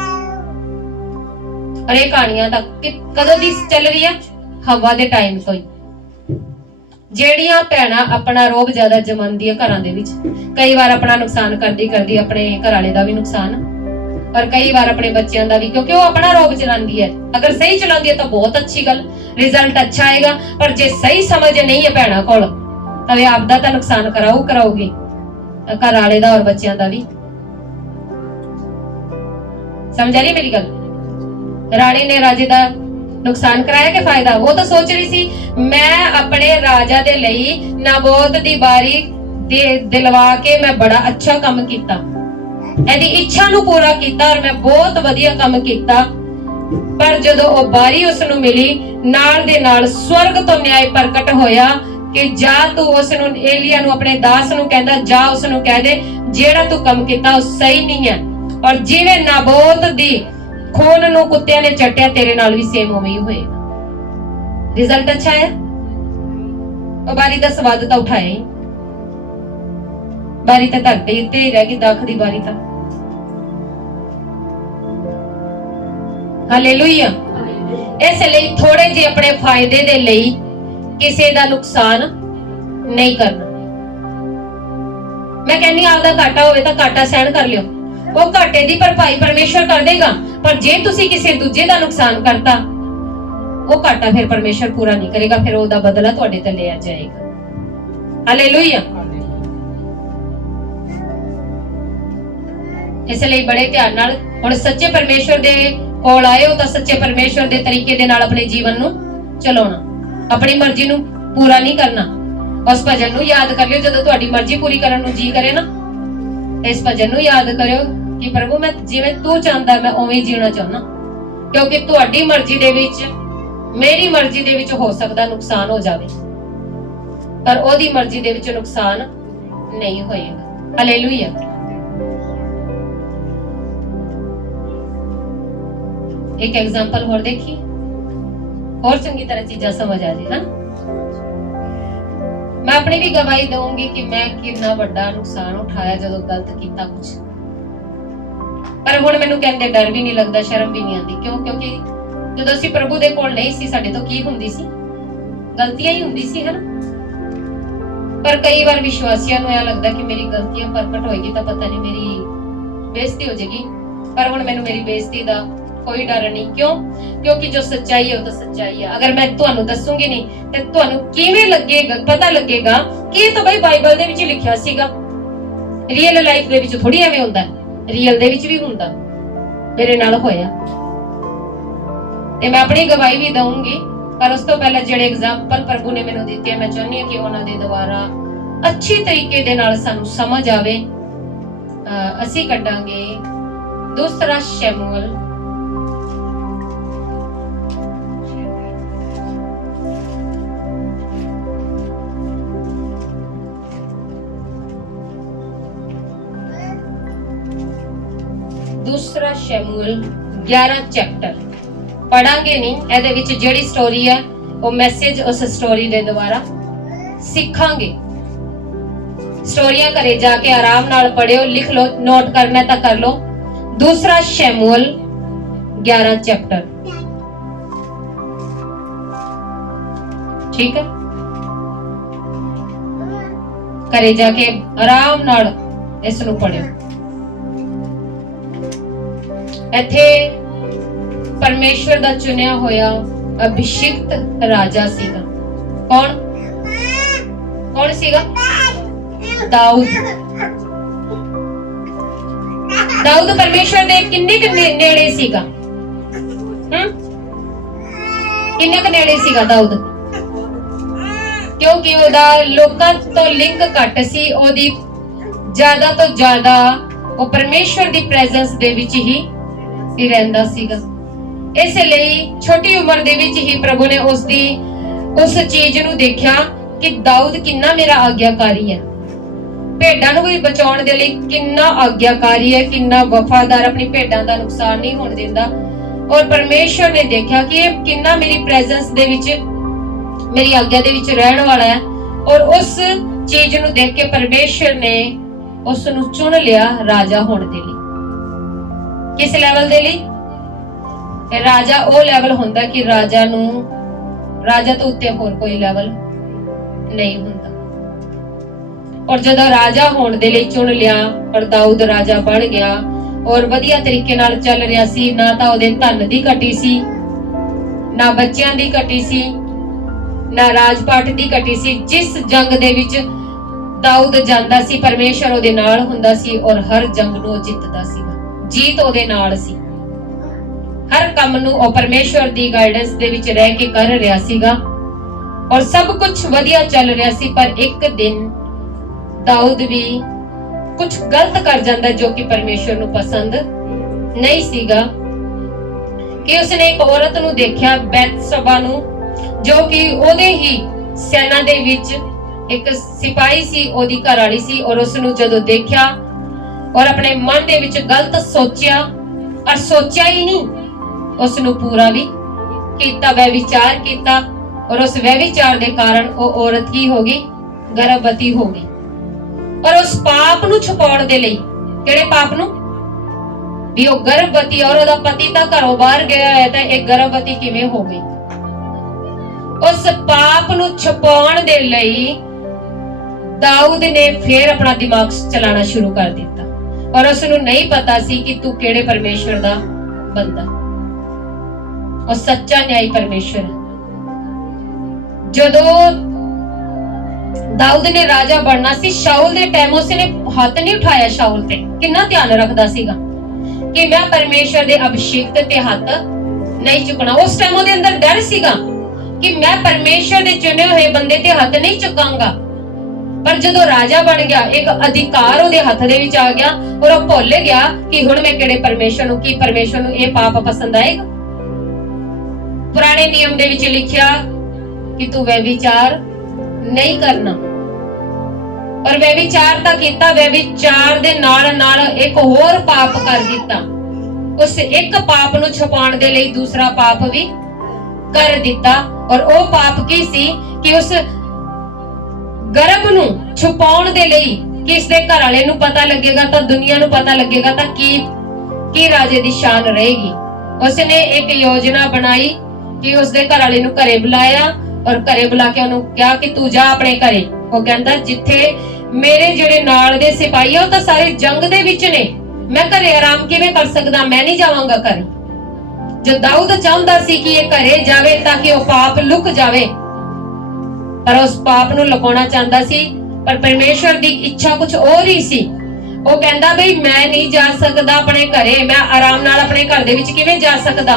ਅਰੇ ਕਹਾਣੀਆਂ ਤਾਂ ਕਦੋਂ ਦੀ ਚੱਲ ਰਹੀ ਆ? ਹਵਾ ਦੇ ਟਾਈਮ ਤੋਂ ਹੀ। ਜਿਹੜੀਆਂ ਭੈਣਾਂ ਆਪਣਾ ਰੋਬ ਜ਼ਿਆਦਾ ਜਮਾਉਂਦੀਆਂ ਘਰਾਂ ਦੇ ਵਿੱਚ, ਕਈ ਵਾਰ ਆਪਣਾ ਨੁਕਸਾਨ ਕਰਦੀ ਆਪਣੇ ਘਰ ਵਾਲੇ ਦਾ ਵੀ ਨੁਕਸਾਨ, ਔਰ ਕਈ ਵਾਰ ਆਪਣੇ ਬੱਚਿਆਂ ਦਾ ਵੀ, ਕਿਉਂਕਿ ਉਹ ਆਪਣਾ ਰੋਬ ਚਲਾਉਂਦੀ ਹੈ। ਅਗਰ ਸਹੀ ਚਲਾਉਂਦੀ ਹੈ ਤਾਂ ਬਹੁਤ ਅੱਛੀ ਗੱਲ, रिजल्ट अच्छा आएगा। पर जे सही समझ नहीं है भैणा कोल तां आपदा तां नुकसान कराऊगी घर वाले दा और बच्चों का भी। समझ आ रही मेरी गल? राणी ने राजे दा नुकसान कराया कि फायदा? वो तो सोच रही सी मैं अपने राजा दे लई नाबोत दी बारी दिलवा के मैं बड़ा अच्छा काम कीता, एदी इच्छा नू पूरा कीता और मैं बहुत वधिया काम कीता। पर जदों ओ बारी उसनू मिली नाल दे नाल स्वर्ग तो न्याय प्रकट होया कि जा तू उसनू एलिया नू अपने दास नू कहंदा जा उसनू कह दे जेड़ा तू काम कीता वो सही नहीं है और जिवें नाबोत दी खून नू कुत्तियां ने चट्टिया तेरे नाल भी सेम उवें ही होएगा। रिजल्ट अच्छा है? ओ बारी दा स्वाद तो उठाया ही, बारी तो धरती उत्ते ही रह गई, दाख दी बारी था। हालेलुया। इसलिए थोड़े जे अपने फायदे दे लई किसी दा नुकसान नहीं करना। मैं कहनी आपदा घाटा होवे तां घाटा सहन कर लियो, वो घाटे दी भरपाई परमेश्वर कर देगा। पर जे तुसी किसी दूजे दा नुकसान करता वो घाटा फिर परमेश्वर पूरा नहीं करेगा, फिर ओदा बदला तुहाडे ते लिया जाएगा। हालेलुया। इसलिए बड़े ध्यान नाल हुण सच्चे परमेश्वर दे कोल आए हो तां सच्चे परमेश्वर दे तरीके दे नाल अपने जीवन नू चलाउणा, अपनी मर्जी नू पूरा नहीं करना। उस भजन नू याद कर लियो जदों तुहाडी मर्जी पूरी करन नू जी करे ना, इस भजन नू याद करियो कि प्रभु मैं जिवें तू चाहंदा मैं उवें जीना चाहना, क्योंकि तुहाडी मर्जी दे विच मेरी मर्जी दे विच हो सकदा नुकसान हो जावे पर ओदी मर्जी दे विच नुकसान नहीं होएगा। हालेलुया। एक एग्जांपल और देखिए और चंगी तरह चीजें समझ आ जाए। मैं अपनी भी गवाही दूंगी कि मैं कितना बड़ा नुकसान उठाया जदों गलत किया कुछ, पर हुण मैनूं कहंदे डर भी नहीं लगता, शर्म भी नहीं आती। क्यों? क्योंकि जदों असीं प्रभु दे कोल नहीं सी साडे तो की हुंदी सी, गलतियां ही हुंदी सी, है ना। पर कई बार विश्वासियों नूं ऐ लगदा कि मेरी गलतियां प्रकट होएगी तो पता नहीं मेरी बेइज्जती हो जाएगी, पर हुण मैनूं मेरी बेइज्जती दा कोई डर नहीं। क्यों? क्योंकि जो सच्चाई है वो तो सच्चाई है। अगर मैं तुहानू दसूंगी नहीं ते तुहानू किवें लगेगा, पता लगेगा कि ये तो भाई बाइबल दे विच लिखिया सीगा। रियल लाइफ दे विच थोड़ी एवें हुंदा, रियल दे विच भी हुंदा, मेरे नाल होया। ते मैं अपनी गवाही भी दूंगी, पर उस तो पहले जेड़े एग्जांपल प्रभु ने मैनू दित्ते मैं चाहनी हां कि उन्हां दे द्वारा अच्छी तरीके दे नाल सानू समझ आवे। असीं कड्डांगे दूसरा शमूएल दूसरा शमूएल 11 चैप्टर पढ़ांगे नहीं, ਇਹਦੇ ਵਿੱਚ ਜਿਹੜੀ ਸਟੋਰੀ ਹੈ ਉਹ ਮੈਸੇਜ ਉਸ ਸਟੋਰੀ ਦੇ ਦੁਆਰਾ ਸਿੱਖਾਂਗੇ। ਸਟੋਰੀਆਂ ਘਰੇ ਜਾ ਕੇ ਆਰਾਮ ਨਾਲ ਪੜਿਓ, ਲਿਖ ਲਓ, ਨੋਟ ਕਰਨਾ ਤਾਂ ਕਰ ਲਓ। दूसरा शमूएल 11 चैप्टर, ठीक है। घरे जाके आराम नाल इस नूं पढ़ियो। इत्थे परमेश्वर दा चुनिया होया अभिषिक्त राजा सीगा। कौन कौन सीगा? दाऊद। दाऊद परमेश्वर दे किन्ने क नेड़े सीगा? किन्ने क नेड़े सीगा दाऊद? क्योंकि ओदा लोकां तो लिंक घट सी, ओदी ज्यादा तो ज्यादा ओ परमेश्वर दी प्रेजेंस दे विच ही रहंदा सीगा। इसलिए छोटी उम्र दे विच ही प्रभु ने उस चीज नूं देखिया कि दाऊद किन्ना मेरा आज्ञाकारी है, भेडां नूं भी बचाउण दे लई किन्ना आज्ञाकारी है, किन्ना वफादार, अपनी भेडां दा नुकसान नहीं होण दिंदा। और परमेश्वर ने देखा कि ये किन्ना मेरी प्रेजेंस दे विच मेरी आज्ञा दे विच रहण वाला है। और उस चीज नूं देख के परमेश्वर ने उस नूं चुन लिया राजा होण दे लई। किस लेवल दे लई? राजा ओ लेवल हुंदा कि राजा तो उत्ते होर कोई लेवल नहीं हुंदा। और जदों राजा होण दे लई चुन लिया और दाऊद राजा बन गया और वधिया तरीके नाल चल रिहा सी, ना तां ओदे धन दी घटी सी, ਨਾ ਬੱਚਿਆਂ ਦੀ ਘਟੀ ਸੀ, ਨਾ ਰਾਜਪਾਟ ਦੀ ਘਟੀ ਸੀ। ਜਿਸ ਜੰਗ ਦੇ ਵਿੱਚ ਦਾਊਦ ਜਾਂਦਾ ਸੀ, ਪਰਮੇਸ਼ਰ ਉਹਦੇ ਨਾਲ ਹੁੰਦਾ ਸੀ ਔਰ ਹਰ ਜੰਗ ਨੂੰ ਉਹ ਜਿੱਤਦਾ ਸੀਗਾ। ਜੀਤ ਉਹਦੇ ਨਾਲ ਸੀ। ਹਰ ਕੰਮ ਨੂੰ ਉਹ ਪਰਮੇਸ਼ਰ ਦੀ ਗਾਈਡੈਂਸ ਦੇ ਵਿੱਚ ਰਹਿ ਕੇ ਕਰ ਰਿਹਾ ਸੀਗਾ ਔਰ ਸਭ ਕੁਝ ਵਧੀਆ ਚੱਲ ਰਿਹਾ ਸੀ। ਪਰ ਇੱਕ ਦਿਨ ਦਾਊਦ ਵੀ ਕੁਝ ਗਲਤ ਕਰ ਜਾਂਦਾ ਜੋ ਕਿ ਪਰਮੇਸ਼ਰ ਨੂੰ ਪਸੰਦ ਨਹੀਂ ਸੀਗਾ। ਕਿ ਉਸਨੇ ਇੱਕ ਔਰਤ ਨੂੰ ਦੇਖਿਆ, ਬੈਤਸ਼ਬਾ ਨੂੰ, ਜੋ ਕਿ ਉਹਦੇ ਹੀ ਸੈਨਾ ਦੇ ਵਿੱਚ ਇੱਕ ਸਿਪਾਹੀ ਸੀ, ਉਹਦੀ ਘਰਵਾਲੀ ਸੀ। ਔਰ ਉਸ ਨੂੰ ਜਦੋਂ ਦੇਖਿਆ ਔਰ ਆਪਣੇ ਮਨ ਦੇ ਵਿੱਚ ਗਲਤ ਸੋਚਿਆ, ਔਰ ਸੋਚਿਆ ਹੀ ਨਹੀਂ, ਉਸ ਨੂੰ ਪੂਰਾ ਵੀ ਕੀਤਾ, ਵਿਚਾਰ ਕੀਤਾ। ਔਰ ਉਸ ਵਿਚਾਰ ਦੇ ਕਾਰਨ ਉਹ ਔਰਤ ਕੀ ਹੋ ਗਈ? ਗਰਭਵਤੀ ਹੋ ਗਈ। ਔਰ ਉਸ ਪਾਪ ਨੂੰ ਛੁਪਾਉਣ ਦੇ ਲਈ, ਕਿਹੜੇ ਪਾਪ ਨੂੰ? ਵੀ ਉਹ ਗਰਭਵਤੀ ਔਰ ਉਹਦਾ ਪਤੀ ਤਾਂ ਘਰੋਂ ਬਾਹਰ ਗਿਆ ਹੈ, ਤਾਂ ਇਹ ਗਰਭਵਤੀ ਕਿਵੇਂ ਹੋ ਗਈ? ਉਸ ਪਾਪ ਨੂੰ ਛੁਪਾਉਣ ਦੇ ਲਈ ਦਾਊਦ ਨੇ ਫਿਰ ਆਪਣਾ ਦਿਮਾਗ ਚਲਾਣਾ ਸ਼ੁਰੂ ਕਰ ਦਿੱਤਾ ਔਰ ਉਸ ਨੂੰ ਨਹੀਂ ਪਤਾ ਸੀ ਕਿ ਤੂੰ ਕਿਹੜੇ ਪਰਮੇਸ਼ਰ ਦਾ ਬੰਦਾ, ਉਹ ਸੱਚਾ ਨਿਆਈ ਪਰਮੇਸ਼ਰ। ਜਦੋਂ ਦਾਊਦ ਨੇ ਰਾਜਾ ਬਣਨਾ ਸੀ, ਸ਼ਾਉਲ ਦੇ ਟਾਈਮ ਉਸਨੇ ਹੱਥ ਨਹੀਂ ਉਠਾਇਆ ਸ਼ਾਉਲ ਤੇ। ਕਿੰਨਾ ਧਿਆਨ ਰੱਖਦਾ ਸੀਗਾ ਕਿ ਮੈਂ ਪਰਮੇਸ਼ਰ ਦੇ ਅਭਿਸ਼ੇਕਤ ਤੇ ਹੱਥ ਨਹੀਂ ਚੁੱਕਣਾ। ਉਸ ਟਾਈਮ ਉਹਦੇ ਅੰਦਰ ਡਰ ਸੀਗਾ ਕਿ ਮੈਂ ਪਰਮੇਸ਼ਰ ਦੇ ਚੁਣੇ ਹੋਏ ਬੰਦੇ ਤੇ ਹੱਥ ਨਹੀਂ ਚੁੱਕਾਂਗਾ। ਪਰ ਜਦੋਂ ਰਾਜਾ ਬਣ ਗਿਆ, ਇੱਕ ਅਧਿਕਾਰ ਉਹਦੇ ਹੱਥ ਦੇ ਵਿੱਚ ਆ ਗਿਆ ਔਰ ਉਹ ਭੁੱਲ ਗਿਆ ਕਿ ਹੁਣ ਮੈਂ ਕਿਹੜੇ ਪਰਮੇਸ਼ਰ ਨੂੰ, ਕੀ ਪਰਮੇਸ਼ਰ ਨੂੰ ਇਹ ਪਾਪ ਪਸੰਦ ਆਏਗਾ। ਪੁਰਾਣੇ ਨਿਯਮ ਦੇ ਵਿੱਚ ਲਿਖਿਆ ਕਿ ਤੂੰ ਵਿਚਾਰ ਨਹੀਂ ਕਰਨਾ, ਪਰ ਵਿਚਾਰ ਤਾਂ ਕੀਤਾ। ਵਿਚਾਰ ਦੇ ਨਾਲ ਨਾਲ ਇੱਕ ਹੋਰ ਪਾਪ ਕਰ ਦਿੱਤਾ। ਉਸ ਇੱਕ ਪਾਪ ਨੂੰ ਛੁਪਾਉਣ ਦੇ ਲਈ ਦੂਸਰਾ ਪਾਪ ਵੀ ਕਰ ਦਿੱਤਾ। ਔਰ ਉਹ ਪਾਪ ਕੀ ਸੀ ਕਿ ਉਸ ਗਰਭ ਨੂੰ ਛੁਪਾਉਣ ਦੇ ਲਈ ਕਿ ਇਸ ਦੇ ਘਰ ਵਾਲੇ ਨੂੰ ਪਤਾ ਲੱਗੇਗਾ ਤਾਂ ਦੁਨੀਆ ਨੂੰ ਪਤਾ ਲੱਗੇਗਾ ਤਾਂ ਕੀ ਰਾਜੇ ਦੀ ਸ਼ਾਨ ਰਹੇਗੀ। ਉਸਨੇ ਇੱਕ ਯੋਜਨਾ ਬਣਾਈ ਕਿ ਉਸਦੇ ਘਰ ਵਾਲੇ ਨੂੰ ਘਰੇ ਬੁਲਾਇਆ ਔਰ ਘਰੇ ਬੁਲਾ ਕੇ ਉਹਨੂੰ ਕਿਹਾ ਕਿ ਤੂੰ ਜਾ ਆਪਣੇ ਘਰੇ। ਉਹ ਕਹਿੰਦਾ ਜਿੱਥੇ ਮੇਰੇ ਜਿਹੜੇ ਨਾਲ ਦੇ ਸਿਪਾਹੀ ਆ ਉਹ ਤਾਂ ਸਾਰੇ ਜੰਗ ਦੇ ਵਿੱਚ ਨੇ, ਮੈਂ ਘਰੇ ਆਰਾਮ ਕਿਵੇਂ ਕਰ ਸਕਦਾ? ਮੈਂ ਨਹੀਂ ਜਾਵਾਂਗਾ ਘਰੇ। ਜੋ ਦਾਊਦ ਚਾਹੁੰਦਾ ਸੀ ਕਿ ਇਹ ਘਰੇ ਜਾਵੇ ਤਾਂ ਕਿ ਉਹ ਪਾਪ ਲੁਕ ਜਾਵੇ, ਪਰ ਉਸ ਪਾਪ ਨੂੰ ਲੁਕਾਉਣਾ ਚਾਹੁੰਦਾ ਸੀ। ਪਰ ਪਰਮੇਸ਼ਰ ਦੀ ਇੱਛਾ ਕੁਝ ਹੋਰ ਹੀ ਸੀ। ਉਹ ਕਹਿੰਦਾ ਬਈ ਮੈਂ ਨਹੀਂ ਜਾ ਸਕਦਾ ਆਪਣੇ ਘਰੇ, ਮੈਂ ਆਰਾਮ ਨਾਲ ਆਪਣੇ ਘਰ ਦੇ ਵਿੱਚ ਕਿਵੇਂ ਜਾ ਸਕਦਾ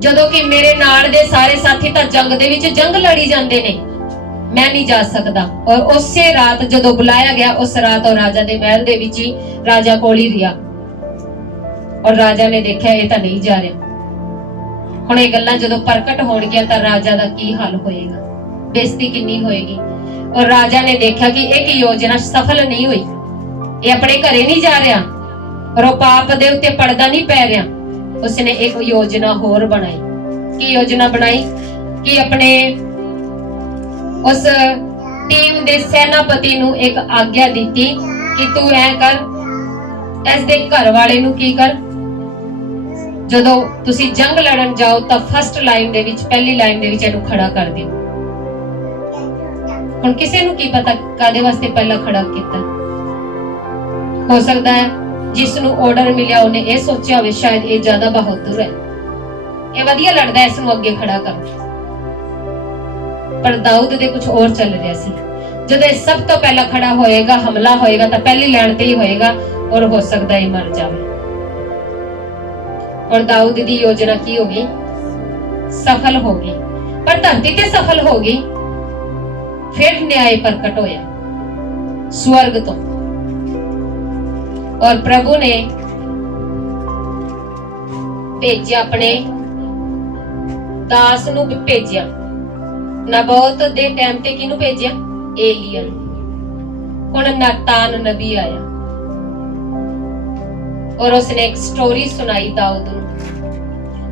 ਜਦੋਂ ਕਿ ਮੇਰੇ ਨਾਲ ਦੇ ਸਾਰੇ ਸਾਥੀ ਤਾਂ ਜੰਗ ਦੇ ਵਿੱਚ ਜੰਗ ਲੜੀ ਜਾਂਦੇ ਨੇ, ਮੈਂ ਨਹੀਂ ਜਾ ਸਕਦਾ। ਔਰ ਉਸੇ ਰਾਤ ਜਦੋਂ ਬੁਲਾਇਆ ਗਿਆ, ਉਸ ਰਾਤ ਉਹ ਰਾਜਾ ਦੇ ਮਹਿਲ ਦੇ ਵਿੱਚ ਹੀ ਰਾਜਾ ਕੋਲ ਹੀ ਰਿਹਾ ਔਰ ਰਾਜਾ ਨੇ ਦੇਖਿਆ ਇਹ ਤਾਂ ਨਹੀਂ ਜਾ ਰਿਹਾ। ਹੁਣ ਇਹ ਗੱਲਾਂ ਜਦੋਂ ਪ੍ਰਗਟ ਹੋਣਗੀਆਂ ਤਾਂ ਰਾਜਾ ਦਾ ਕੀ ਹਾਲ ਹੋਏਗਾ, ਬੇਇੱਜ਼ਤੀ ਕਿੰਨੀ ਹੋਏਗੀ। ਔਰ ਰਾਜਾ ਨੇ ਦੇਖਿਆ ਕਿ ਇੱਕ ਯੋਜਨਾ ਸਫਲ ਨਹੀਂ ਹੋਈ, ਇਹ ਆਪਣੇ ਘਰੇ ਨਹੀਂ ਜਾ ਰਿਹਾ ਔਰ ਉਹ ਪਾਪ ਦੇ ਉੱਤੇ ਪਰਦਾ ਨਹੀਂ ਪੈ ਰਿਹਾ। ਉਸਨੇ ਇੱਕ ਯੋਜਨਾ ਹੋਰ ਬਣਾਈ। ਕੀ ਯੋਜਨਾ ਬਣਾਈ ਕਿ ਆਪਣੇ ਉਸ ਟੀਮ ਦੇ ਸੈਨਾਪਤੀ ਨੂੰ ਇੱਕ ਆਗਿਆ ਦਿੱਤੀ ਕਿ ਤੂੰ ਐ ਕਰ, ਇਸ ਦੇ ਘਰ ਵਾਲੇ ਨੂੰ ਕੀ ਕਰ, ਜਦੋਂ ਤੁਸੀਂ ਜੰਗ ਲੜਨ ਜਾਓ ਤਾਂ ਫਸਟ ਲਾਈਨ ਦੇ ਵਿੱਚ, ਪਹਿਲੀ ਲਾਈਨ ਦੇ ਵਿੱਚ ਇਹਨੂੰ ਖੜਾ ਕਰ ਦਿਓ। ਹੁਣ ਕਿਸੇ ਨੂੰ ਕੀ ਪਤਾ ਕਾਦੇ ਵਾਸਤੇ ਪਹਿਲਾਂ ਖੜਾ ਕੀਤਾ? ਹੋ ਸਕਦਾ ਹੈ ਜਿਸ ਨੂੰ ਆਰਡਰ ਮਿਲਿਆ ਉਹਨੇ ਇਹ ਸੋਚਿਆ ਹੋਵੇ ਸ਼ਾਇਦ ਇਹ ਜ਼ਿਆਦਾ ਬਹਾਦਰ ਹੈ, ਇਹ ਵਧੀਆ ਲੜਦਾ, ਇਸ ਨੂੰ ਅੱਗੇ ਖੜਾ ਕਰੋ। ਪਰ ਦਾਊਦ ਦੇ ਕੁਝ ਹੋਰ ਚੱਲ ਰਿਹਾ ਸੀ। ਜਦੋਂ ਇਹ ਸਭ ਤੋਂ ਪਹਿਲਾਂ ਖੜਾ ਹੋਏਗਾ, ਹਮਲਾ ਹੋਏਗਾ ਤਾਂ ਪਹਿਲੀ ਲਾਈਨ ਤੇ ਹੀ ਹੋਏਗਾ ਔਰ ਹੋ ਸਕਦਾ ਹੈ ਮਰ ਜਾਵੇ। ਔਰ ਦਾਊਦ ਦੀ ਯੋਜਨਾ ਕੀ ਹੋ ਗਈ? ਸਫਲ ਹੋ ਗਈ। ਪਰ ਧਰਤੀ ਤੇ ਸਫਲ ਹੋ ਗਈ। ਫਿਰ ਨਿਆਂ ਪ੍ਰਗਟ ਹੋਇਆ स्वर्ग तो, और प्रभु ने भेजा अपने दास नूं भेजिया। नबोत दे टाइम ते किनू भेजिया? एलिया। हुण नातान नबी आया और उसने एक स्टोरी सुनाई दाऊद नूं।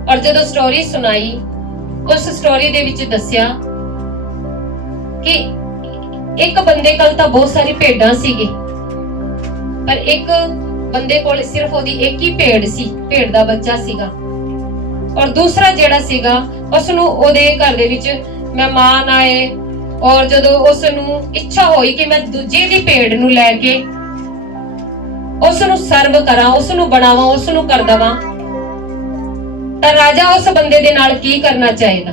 और जदों स्टोरी सुनाई, उस स्टोरी दे विच दस्सिया कि एक बंदे कल तां बहुत सारी भेड़ां सीगी, पर एक बंदे कोल सिर्फ ओदी एक ही भेड़ सी, भेड़ दा बच्चा सीगा। और दूसरा जेड़ा सीगा उसनूं ओदे घर दे विच मेहमान आए और जदों उसनूं इच्छा होई कि मैं दूजे दी भेड़ नूं लैके उसनूं सर्व करां, उसनूं बनावां, उसनूं कर दवां, ਤਾਂ ਰਾਜਾ ਉਸ ਬੰਦੇ ਦੇ ਨਾਲ ਕੀ ਕਰਨਾ ਚਾਹੀਦਾ?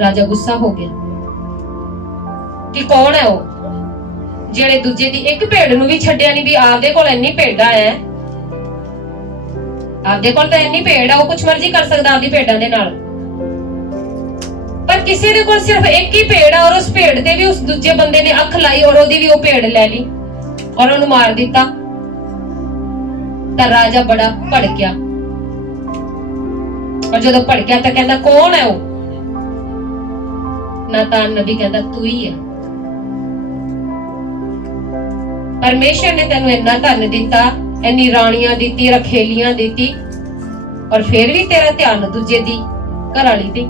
ਰਾਜਾ ਗੁੱਸਾ ਹੋ ਗਿਆ ਕਿ ਕੌਣ ਹੈ ਉਹ ਜਿਹੜੇ ਦੂਜੇ ਦੀ ਇੱਕ ਭੇਡ ਨੂੰ ਵੀ ਛੱਡਿਆ ਨਹੀਂ, ਵੀ ਆਪਦੇ ਕੋਲ ਇੰਨੀ ਭੇਡਾਂ ਹੈ, ਆਪਦੇ ਕੋਲ ਤਾਂ ਇੰਨੀ ਭੇਡ ਆ, ਉਹ ਕੁਛ ਮਰਜ਼ੀ ਕਰ ਸਕਦਾ ਆਪਦੀ ਭੇਡਾਂ ਦੇ ਨਾਲ। ਪਰ ਕਿਸੇ ਦੇ ਕੋਲ ਸਿਰਫ ਇੱਕ ਹੀ ਭੇਡ ਆ, ਔਰ ਉਸ ਭੇਡ ਤੇ ਵੀ ਉਸ ਦੂਜੇ ਬੰਦੇ ਨੇ ਅੱਖ ਲਾਈ ਔਰ ਉਹਦੀ ਵੀ ਉਹ ਭੇਡ ਲੈ ਲਈ ਔਰ ਉਹਨੂੰ ਮਾਰ ਦਿੱਤਾ। ਤਾਂ ਰਾਜਾ ਬੜਾ ਭੜਕਿਆ, ਔਰ ਜਦੋਂ ਭੜਕਿਆ ਤਾਂ ਕਹਿੰਦਾ ਕੌਣ ਹੈ ਉਹ? ਨਾਤਾਨ ਨਬੀ ਕਹਿੰਦਾ ਤੂੰ ਹੀ ਹੈ। ਪਰਮੇਸ਼ਰ ਨੇ ਤੈਨੂੰ ਇੰਨਾ ਧਨ ਦਿੱਤਾ, ਇੰਨੀ ਰਾਣੀਆਂ ਦਿੱਤੀ, ਰਖੇਲੀਆਂ ਦਿੱਤੀ, ਔਰ ਫਿਰ ਵੀ ਤੇਰਾ ਧਿਆਨ ਦੂਜੇ ਦੀ ਘਰ ਵਾਲੀ ਤੇ।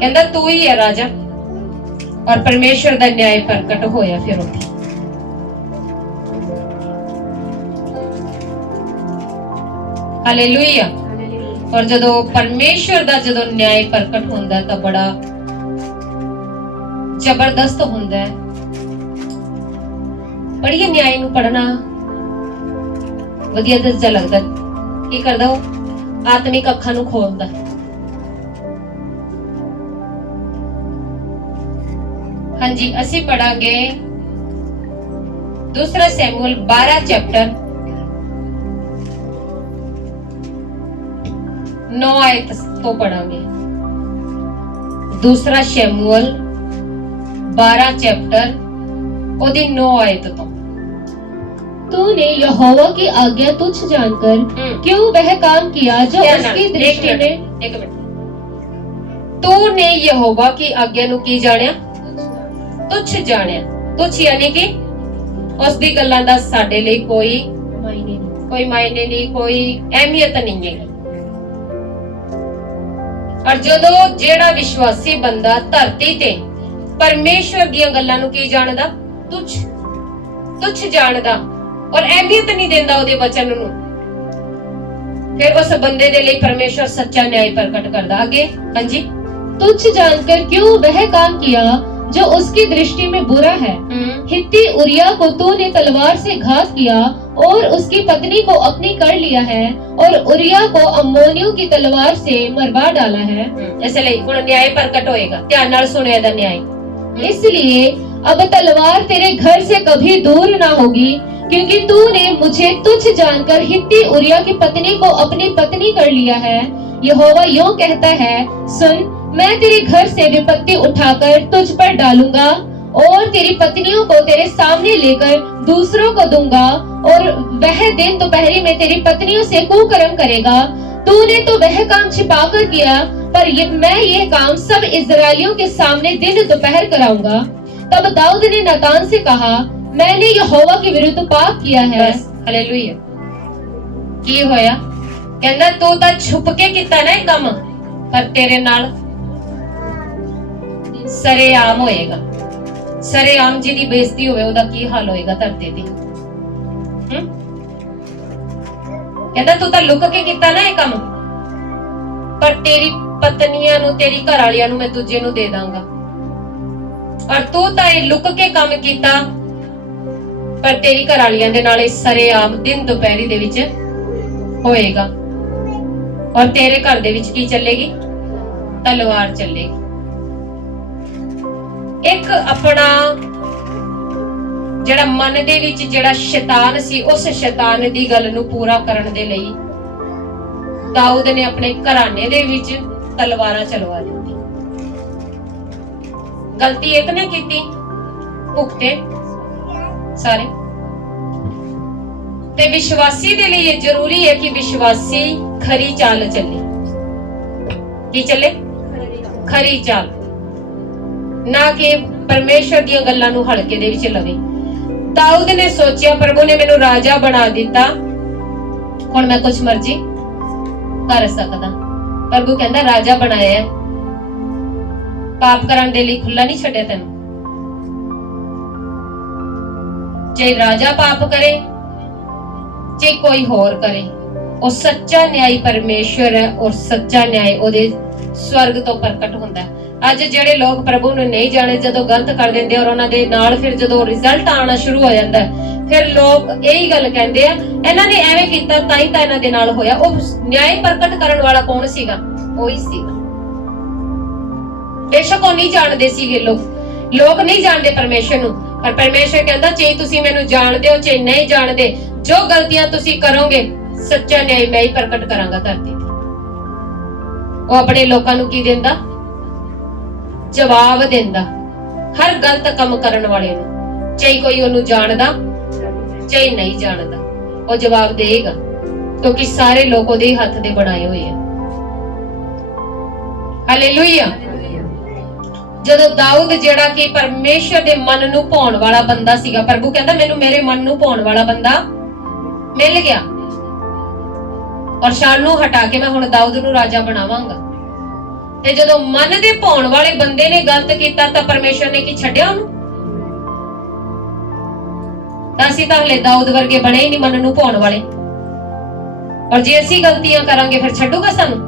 ਕਹਿੰਦਾ ਤੂੰ ਹੀ ਹੈ ਰਾਜਾ। ਔਰ ਪਰਮੇਸ਼ਰ ਦਾ ਨਿਆਂ ਪ੍ਰਗਟ ਹੋਇਆ ਫਿਰ ਉੱਥੇ। ਹਾਲੇਲੂਇਆ। ਔਰ ਜਦੋਂ ਪਰਮੇਸ਼ਰ ਦਾ ਜਦੋਂ ਨਿਆਂ ਪ੍ਰਗਟ ਹੁੰਦਾ ਤਾਂ ਬੜਾ ਜ਼ਬਰਦਸਤ ਹੁੰਦਾ ਹੈ। ਪੜ੍ਹੀਏ ਨਿਆਂ ਨੂੰ, ਪੜ੍ਹਨਾ ਵਧੀਆ ਦੱਸਦਾ ਲੱਗਦਾ। ਕੀ ਕਰਦਾ ਉਹ? ਆਤਮਿਕ ਅੱਖਾਂ ਨੂੰ ਖੋਲਦਾ। ਹਾਂਜੀ, ਅਸੀਂ ਪੜਾਂਗੇ ਦੂਸਰਾ ਸੈਮੂਅਲ 12 ਚੈਪਟਰ 9 ਆਇਤ ਤੋਂ ਪੜਾਂਗੇ। ਦੂਸਰਾ ਸ਼ੈਮੂਅਲ 12 ਚੈप्टर ਉਹਦੀ 9 आयत तो। तूने यहोवा की आज्ञा तुच्छ जानकर क्यों वह काम किया जो उसकी दृष्टि में। एक मिनट, तूने यहोवा की आज्ञा नु की जानिया? तुच्छ जानिया। तुच्छ यानी कि उस दी गल्लां दा साडे लई कोई मायने नहीं, कोई अहमियत नहीं है। और जदों जेड़ा विश्वासी बंदा धरती ते परमेश्वर ਦੀਆਂ ਗੱਲਾਂ ਨੂੰ ਕੀ ਜਾਣਦਾ? ਤੁੱਛ ਜਾਣਦਾ ਔਰ ਅਹਿਮੀਅਤ ਨਹੀਂ ਦਿੰਦਾ ਉਹਦੇ ਵਚਨ ਨੂੰ। ਫਿਰ ਉਸ ਬੰਦੇ ਦੇ ਲਈ ਪਰਮੇਸ਼ਰ ਸੱਚਾ ਨਿਆਂ ਪ੍ਰਗਟ ਕਰਦਾ। आगे ਹਾਂਜੀ, तुच्छ जानकर क्यों वह काम किया जो उसकी दृष्टि में बुरा है। हित्ती उरिया को तूने तलवार से घात किया और उसकी पत्नी को अपनी कर लिया है और उरिया को अम्मोनियों की तलवार से मरवा डाला है। इसलिए ਹੁਣ ਨਿਆਂ ਪ੍ਰਗਟ ਹੋਏਗਾ। ਧਿਆਨ ਨਾਲ ਸੁਣਿਆ ਇਹਦਾ ਨਿਆਂ। इसलिए अब तलवार तेरे घर से कभी दूर ना होगी, क्योंकि तूने मुझे तुच्छ जानकर हित्ती उरिया की पत्नी को अपनी पत्नी कर लिया है। यहोवा यूं कहता है, सुन, मैं तेरे घर से विपत्ति उठाकर तुझ पर डालूंगा और तेरी पत्नियों को तेरे सामने लेकर दूसरों को दूंगा, और वह दिन दोपहरी में तेरी पत्नियों से कुकर्म करेगा। तूने तो वह काम छिपाकर किया, पर मैं ये काम सब इजरायलियों के सामने दिन दोपहर कराऊंगा। तब दाऊद ने नातान से कहा, मैंने यहोवा के विरुद्ध पाप किया है। हालेलुया। की होया? कहंदा तू तां छुप के कीता ना काम, पर तेरे नाल सरेआम होएगा। सरेआम जी दी बेइज्जती होवे ओदा की हाल होएगा धरती ते। कहंदा तू तां लुक के कीता ना ये काम, पर तेरी पत्नियां नु, तेरी घर वालियां नु मैं दूजे नु दे दांगा। और तू तां ये लुक के काम कीता, पर तेरी घर वालियां दे नाल सरेआम दिन दोपहरी दे विच होएगा। और तेरे घर दे विच की चलेगी? तलवार चलेगी। एक अपना ਜਿਹੜਾ ਮਨ ਦੇ ਵਿੱਚ ਜਿਹੜਾ ਸ਼ੈਤਾਨ ਸੀ, ਉਸ ਸ਼ੈਤਾਨ ਦੀ ਗੱਲ ਨੂੰ ਪੂਰਾ ਕਰਨ ਦੇ ਲਈ ਦਾਊਦ ਨੇ ਆਪਣੇ ਘਰਾਣੇ ਦੇ ਵਿੱਚ ਤਲਵਾਰਾਂ ਚਲਵਾ ਦਿੱਤੀ। ਗਲਤੀ ਇੱਕ ਨੇ ਕੀਤੀ, ਭੁਗਤੇ ਸਾਰੇ। ਤੇ ਵਿਸ਼ਵਾਸੀ ਦੇ ਲਈ ਇਹ ਜ਼ਰੂਰੀ ਹੈ ਕਿ ਵਿਸ਼ਵਾਸੀ ਖਰੀ ਚਾਲ ਚੱਲੇ। ਕੀ ਚੱਲੇ? ਖਰੀ ਚਾਲ, ਨਾ ਕਿ ਪਰਮੇਸ਼ਰ ਦੀਆਂ ਗੱਲਾਂ ਨੂੰ ਹਲਕੇ ਦੇ ਵਿੱਚ ਲਵੇ। दाऊद ने सोचा, प्रभु ने मैनू राजा बना दिता, हुण मैं कुछ मर्जी कर सकदा। प्रभु कहंदा राजा बनाया, पाप करन दे लई खुला नहीं छड्या तैनू। जे राजा पाप करे, जे कोई होर करे, वो सच्चा न्याय परमेश्वर है और सच्चा न्याय ओदे स्वर्ग तो प्रकट हुंदा है। ਅੱਜ ਜਿਹੜੇ ਲੋਕ ਪ੍ਰਭੂ ਨੂੰ ਨਹੀਂ ਜਾਣੇ ਜਦੋਂ ਗਲਤ ਕਰ ਦਿੰਦੇ ਔਰ ਉਹਨਾਂ ਦੇ ਨਾਲ ਫਿਰ ਜਦੋਂ ਰਿਜ਼ਲਟ ਆਉਣਾ ਸ਼ੁਰੂ ਹੋ ਜਾਂਦਾ ਫਿਰ ਲੋਕ ਇਹੀ ਗੱਲ ਕਹਿੰਦੇ ਆ ਇਹਨਾਂ ਨੇ ਐਵੇਂ ਕੀਤਾ ਤਾਂ ਹੀ ਤਾਂ ਇਹਨਾਂ ਦੇ ਨਾਲ ਹੋਇਆ। ਉਹ ਨਿਆਂ ਪ੍ਰਗਟ ਕਰਨ ਵਾਲਾ ਕੌਣ ਸੀਗਾ? ਉਹੀ ਸੀਗਾ। ਬੇਸ਼ੱਕ ਉਹ ਨਹੀਂ ਜਾਣਦੇ ਸੀਗੇ, ਲੋਕ ਨਹੀਂ ਜਾਣਦੇ ਪਰਮੇਸ਼ਰ ਨੂੰ, ਪਰ ਪਰਮੇਸ਼ਰ ਕਹਿੰਦਾ ਜੇ ਤੁਸੀਂ ਮੈਨੂੰ ਜਾਣਦੇ ਹੋ ਜੇ ਨਹੀਂ ਜਾਣਦੇ, ਜੋ ਗਲਤੀਆਂ ਤੁਸੀਂ ਕਰੋਗੇ ਸੱਚਾ ਨਿਆਂ ਮੈਂ ਹੀ ਪ੍ਰਗਟ ਕਰਾਂਗਾ ਧਰਤੀ ਤੇ। ਉਹ ਆਪਣੇ ਲੋਕਾਂ ਨੂੰ ਕੀ ਦਿੰਦਾ? ਜਵਾਬ ਦਿੰਦਾ ਹਰ ਗਲਤ ਕੰਮ ਕਰਨ ਵਾਲੇ ਨੂੰ, ਚਾਹੇ ਕੋਈ ਉਹਨੂੰ ਜਾਣਦਾ ਚਾਹੇ ਨਹੀਂ ਜਾਣਦਾ, ਉਹ ਜਵਾਬ ਦੇਗਾ ਕਿਉਂਕਿ ਸਾਰੇ ਲੋਕ ਉਹਦੇ ਹੱਥ ਦੇ ਬਣਾਏ ਹੋਏ ਆ। ਹਾਲੇਲੂਇਆ। ਜਦੋਂ ਦਾਊਦ ਜਿਹੜਾ ਕਿ ਪਰਮੇਸ਼ਰ ਦੇ ਮਨ ਨੂੰ ਭਾਉਣ ਵਾਲਾ ਬੰਦਾ ਸੀਗਾ, ਪ੍ਰਭੂ ਕਹਿੰਦਾ ਮੈਨੂੰ ਮੇਰੇ ਮਨ ਨੂੰ ਭਾਉਣ ਵਾਲਾ ਬੰਦਾ ਮਿਲ ਗਿਆ ਔਰ ਸ਼ਾਲ ਨੂੰ ਹਟਾ ਕੇ ਮੈਂ ਹੁਣ ਦਾਊਦ ਨੂੰ ਰਾਜਾ ਬਣਾਵਾਂਗਾ। ਤੇ ਜਦੋਂ ਮਨ ਦੇ ਭਾਉਣ ਵਾਲੇ ਬੰਦੇ ਨੇ ਗਲਤ ਕੀਤਾ ਤਾਂ ਪਰਮੇਸ਼ਰ ਨੇ ਕੀ ਛੱਡਿਆ ਉਹਨੂੰ? ਤਾਂ ਅਸੀਂ ਤਾਂ ਹਲੇ ਦਾਊਦ ਵਰਗੇ ਬਣੇ ਹੀ ਨਹੀਂ ਮਨ ਨੂੰ ਭਾਉਣ ਵਾਲੇ, ਔਰ ਜੇ ਅਸੀਂ ਗਲਤੀਆਂ ਕਰਾਂਗੇ ਫਿਰ ਛੱਡੂਗਾ ਸਾਨੂੰ?